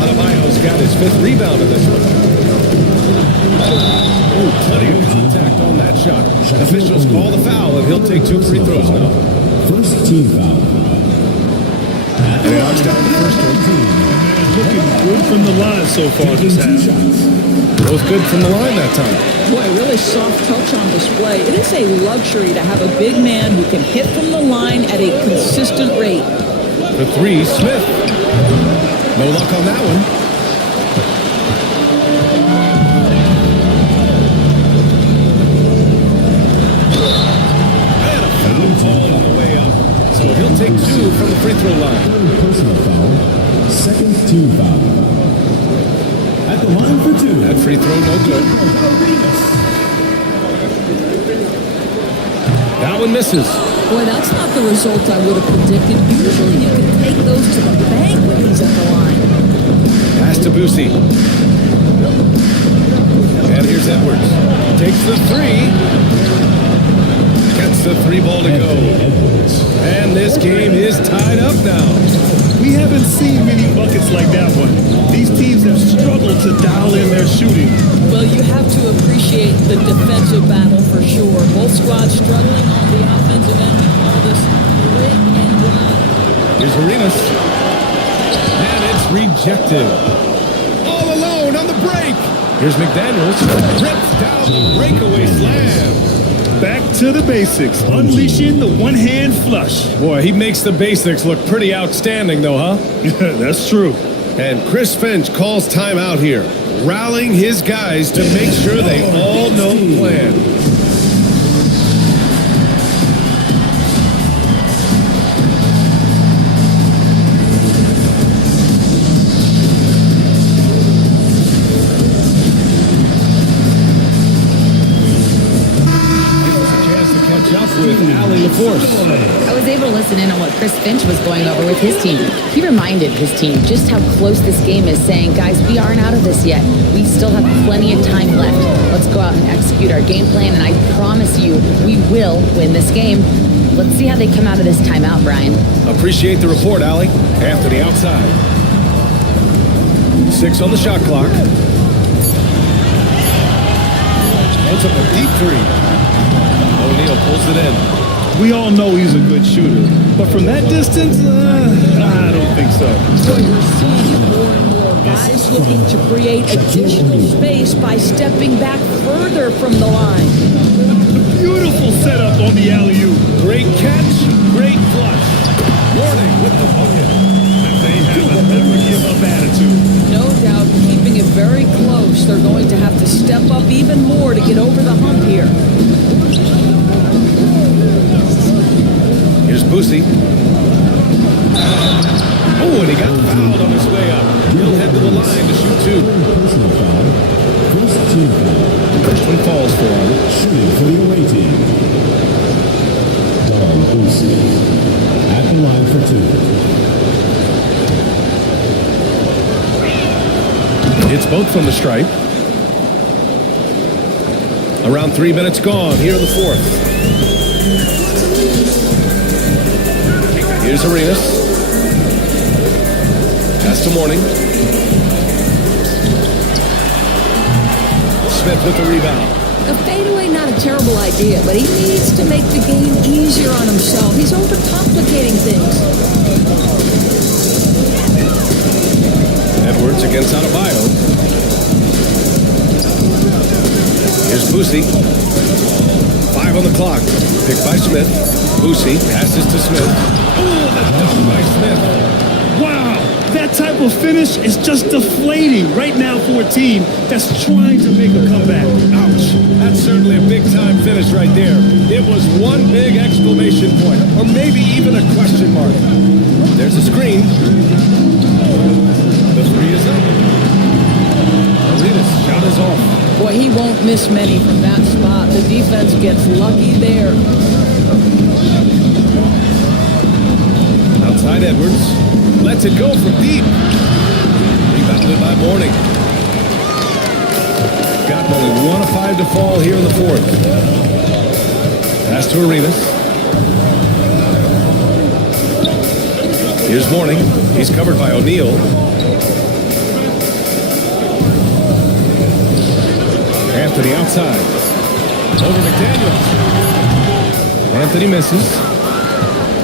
Adebayo's got his 5th rebound in this one. Ooh, plenty of contact on that shot. Officials call the foul, and he'll take 2 free throws now. First team foul. And he knocks down the first one. Looking good from the line so far this half. Both good from the line that time. Boy, really soft touch on display. It is a luxury to have a big man who can hit from the line at a consistent rate. The 3, Smith. No luck on that one. And a foul call on the way up. So he'll take 2 from the free throw line. Third personal foul. Second team foul. At the line for 2. That free throw no good. That one misses. Boy, that's not the result I would have predicted. Usually you can take those to the bank when he's at the line. Pass to Boosie. And here's Edwards. Takes the 3. Gets the 3 ball to go. And this game is tied up now. We haven't seen many buckets like that one. These teams have struggled to dial in their shooting. Well, you have to appreciate the defensive battle for sure. Both squads struggling on the offensive end. We call this grit and grind. Here's Arenas. And it's rejected. All alone on the break. Here's McDaniels. Rips down the breakaway slam. Back to the basics. Unleashing the one-hand flush. Boy, he makes the basics look pretty outstanding, though, huh? That's true. And Chris Finch calls timeout here, rallying his guys to make sure they all know the plan. With Allie LaForce. I was able to listen in on what Chris Finch was going over with his team. He reminded his team just how close this game is, saying, guys, we aren't out of this yet. We still have plenty of time left. Let's go out and execute our game plan, and I promise you, we will win this game. Let's see how they come out of this timeout, Brian. Appreciate the report, Allie. Anthony outside. 6 on the shot clock. Puts up a deep three. O'Neal pulls it in. We all know he's a good shooter, but from that distance, I don't think so. So you're seeing more and more guys looking to create additional space by stepping back further from the line. Beautiful setup on the alley-oop. Great catch, great flush. Warning with the bucket. They have a never-give-up attitude. No doubt, keeping it very close. They're going to have to step up even more to get over the hump here. Here's Boosie. Oh, and he got fouled on his way up. He'll head to the line to shoot 2. First one falls for him. Shooting for the away team. Darrell Boosie at the line for 2. It's both from the stripe. Around 3 minutes gone here in the fourth. Here's Arenas. Pass to Mourning. Smith with the rebound. A fadeaway, not a terrible idea, but he needs to make the game easier on himself. He's overcomplicating things. Edwards against Adebayo. Here's Boosie. 5 on the clock. Picked by Smith. Boosie passes to Smith. Oh, the dunk by Smith. Wow, that type of finish is just deflating right now for a team that's trying to make a comeback. Ouch. That's certainly a big-time finish right there. It was one big exclamation point, or maybe even a question mark. There's a screen. The 3 is up. Arenas' shot is off. Boy, he won't miss many from that spot. The defense gets lucky there. Outside Edwards. Lets it go from deep. Rebounded by Mourning. Got only 1 of 5 to fall here in the fourth. Pass to Arenas. Here's Mourning. He's covered by O'Neal. Anthony outside. Over McDaniels. Anthony misses.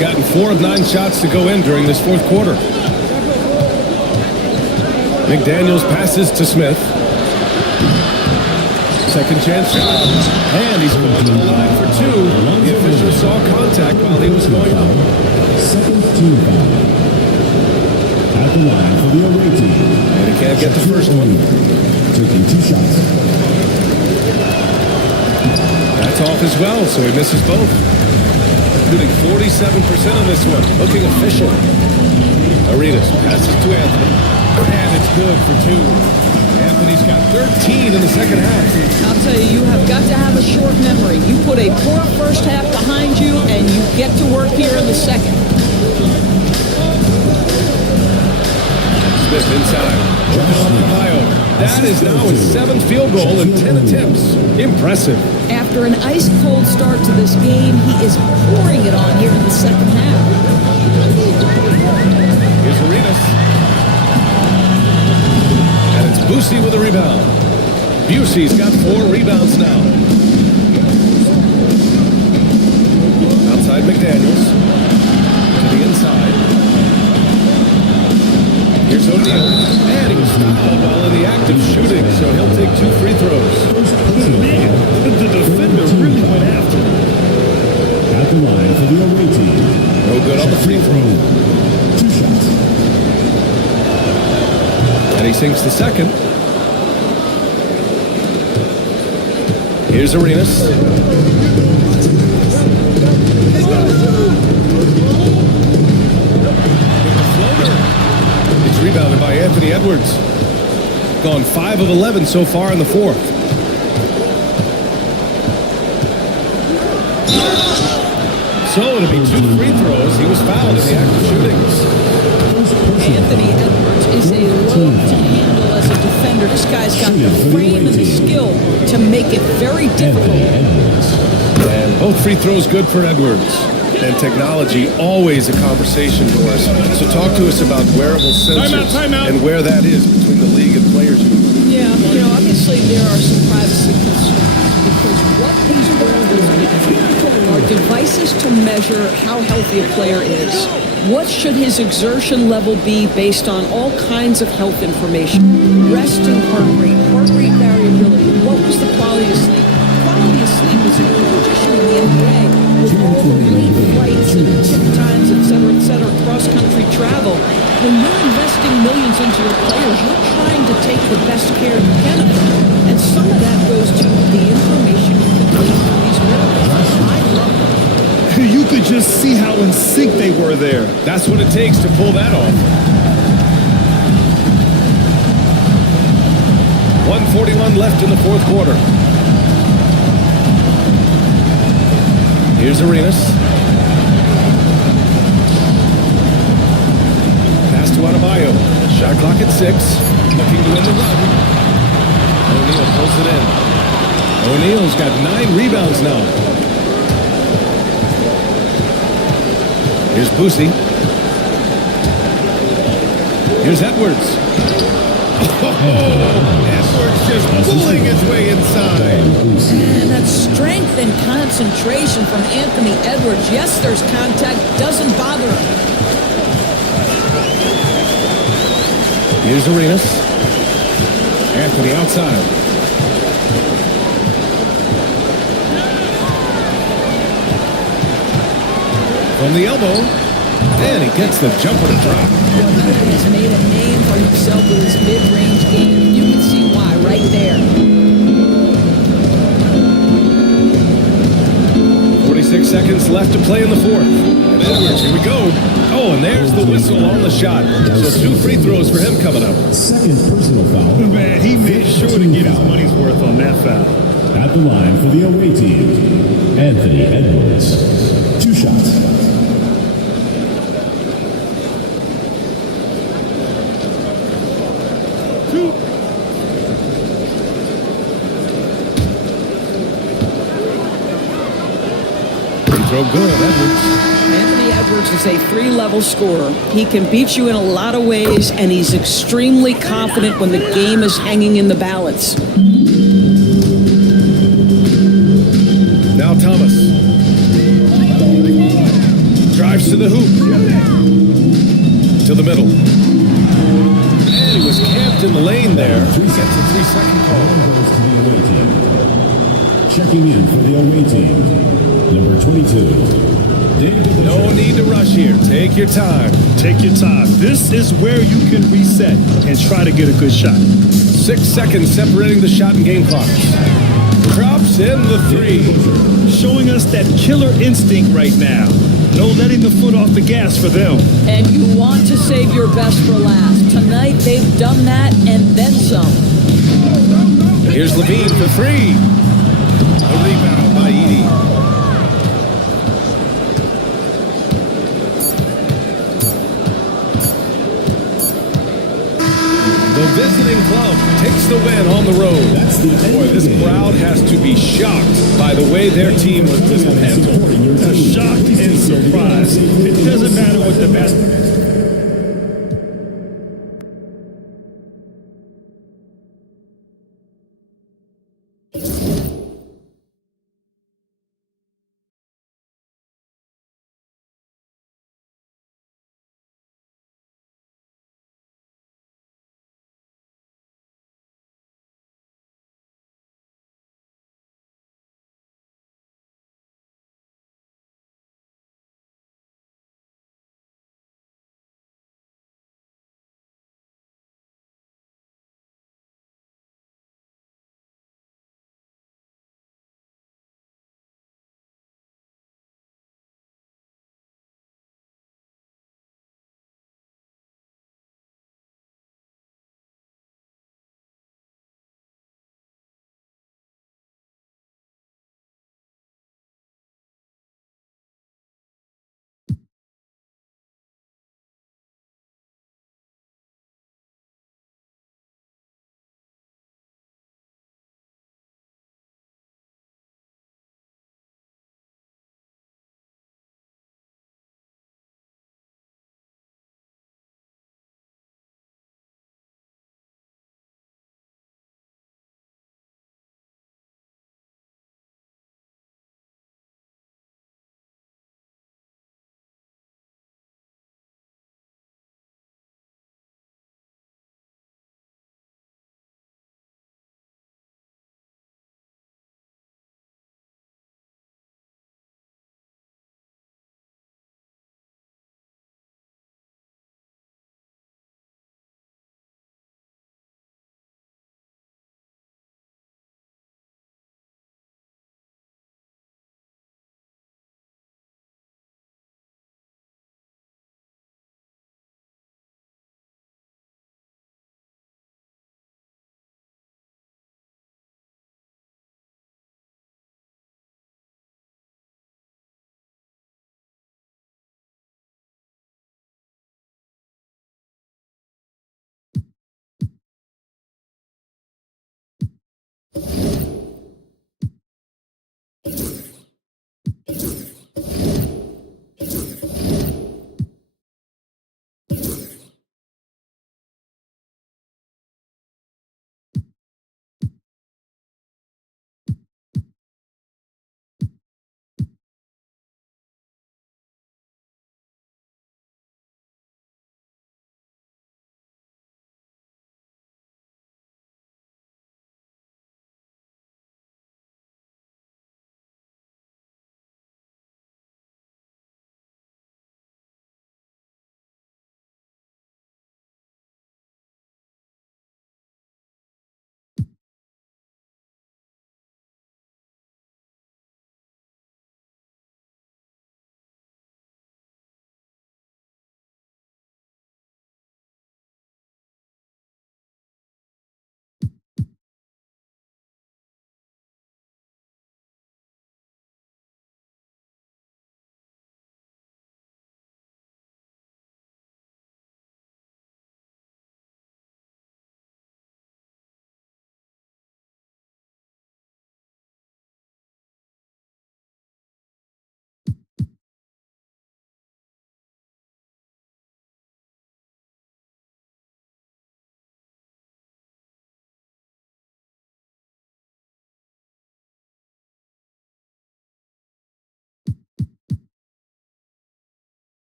Gotten 4 of 9 shots to go in during this fourth quarter. McDaniels passes to Smith. Second chance shot. And he's going to the line for 2. The official saw contact while he was going up. Second team foul. At the line for the away team. And he can't get the first one. Taking 2 shots. That's off as well, so he misses both. Shooting 47% of this one. Looking efficient. Arenas passes to Anthony. And it's good for 2. Anthony's got 13 in the second half. I'll tell you, you have got to have a short memory. You put a poor first half behind you, and you get to work here in the second. Smith inside. That is now his 7th field goal in 10 attempts. Impressive. After an ice-cold start to this game, he is pouring it on here in the second half. Here's Arenas. And it's Boosie with a rebound. Busey's got 4 rebounds now. Outside McDaniels. To the inside. Here's O'Neal, and he was fouled while in the act of shooting, so he'll take 2 free throws. Man, the defender really went after him. At the line for the away team. No good on the free throw. 2 shots. And he sinks the second. Here's Arenas. It's rebounded by Anthony Edwards. Gone 5 of 11 so far in the fourth. So it'll be 2 free throws. He was fouled in the act of shooting. Anthony Edwards is a load to handle as a defender. This guy's got the frame and the skill to make it very difficult. And both free throws good for Edwards. And technology, always a conversation for us. So talk to us about wearable sensors and where that is between the league and players. Yeah, obviously there are some privacy concerns because what these wearables are devices to measure how healthy a player is. What should his exertion level be based on all kinds of health information? Resting heart rate variability. What was the quality of sleep? Quality of sleep is a huge issue in the NBA with all the late flights and tip times, et cetera, cross-country travel. When you're investing millions into your players, you're trying to take the best care you can of them. And some of that goes to the information you can glean from these wearables. I love them. You could just see how in sync they were there. That's what it takes to pull that off. 1:41 left in the fourth quarter. Here's Arenas. Pass to Adebayo. Shot clock at 6. Looking to win the run. O'Neal pulls it in. O'Neal's got 9 rebounds now. Here's Boosie. Here's Edwards. Edwards just pulling his way inside. And that strength and concentration from Anthony Edwards. Yes, there's contact. Doesn't bother him. Here's Arenas. Anthony outside. From the elbow, and he gets the jumper to drop. He's made a name for himself with his mid-range game. You can see why right there. 46 seconds left to play in the fourth. And Edwards, here we go. Oh, and there's the whistle on the shot. So 2 free throws for him coming up. Second personal foul. Man, he made sure to get his money's worth on that foul. At the line for the away team, Anthony Edwards. 2 shots. Throw good, Edwards. Anthony Edwards is a 3-level scorer. He can beat you in a lot of ways, and he's extremely confident when the game is hanging in the balance. Now Thomas. Drives to the hoop. To the middle. And he was camped in the lane there. Gets a 3-second call. Checking in for the away team. Number 22. No need to rush here. Take your time. Take your time. This is where you can reset and try to get a good shot. 6 seconds separating the shot and game clocks. Drops in the 3. Showing us that killer instinct right now. No letting the foot off the gas for them. And you want to save your best for last. Tonight, they've done that and then some. Here's Levine for 3. A rebound by Edey. The visiting club takes the win on the road. Boy, this crowd has to be shocked by the way their team was dismantled. Shocked and surprised. It doesn't matter what the best.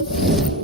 it.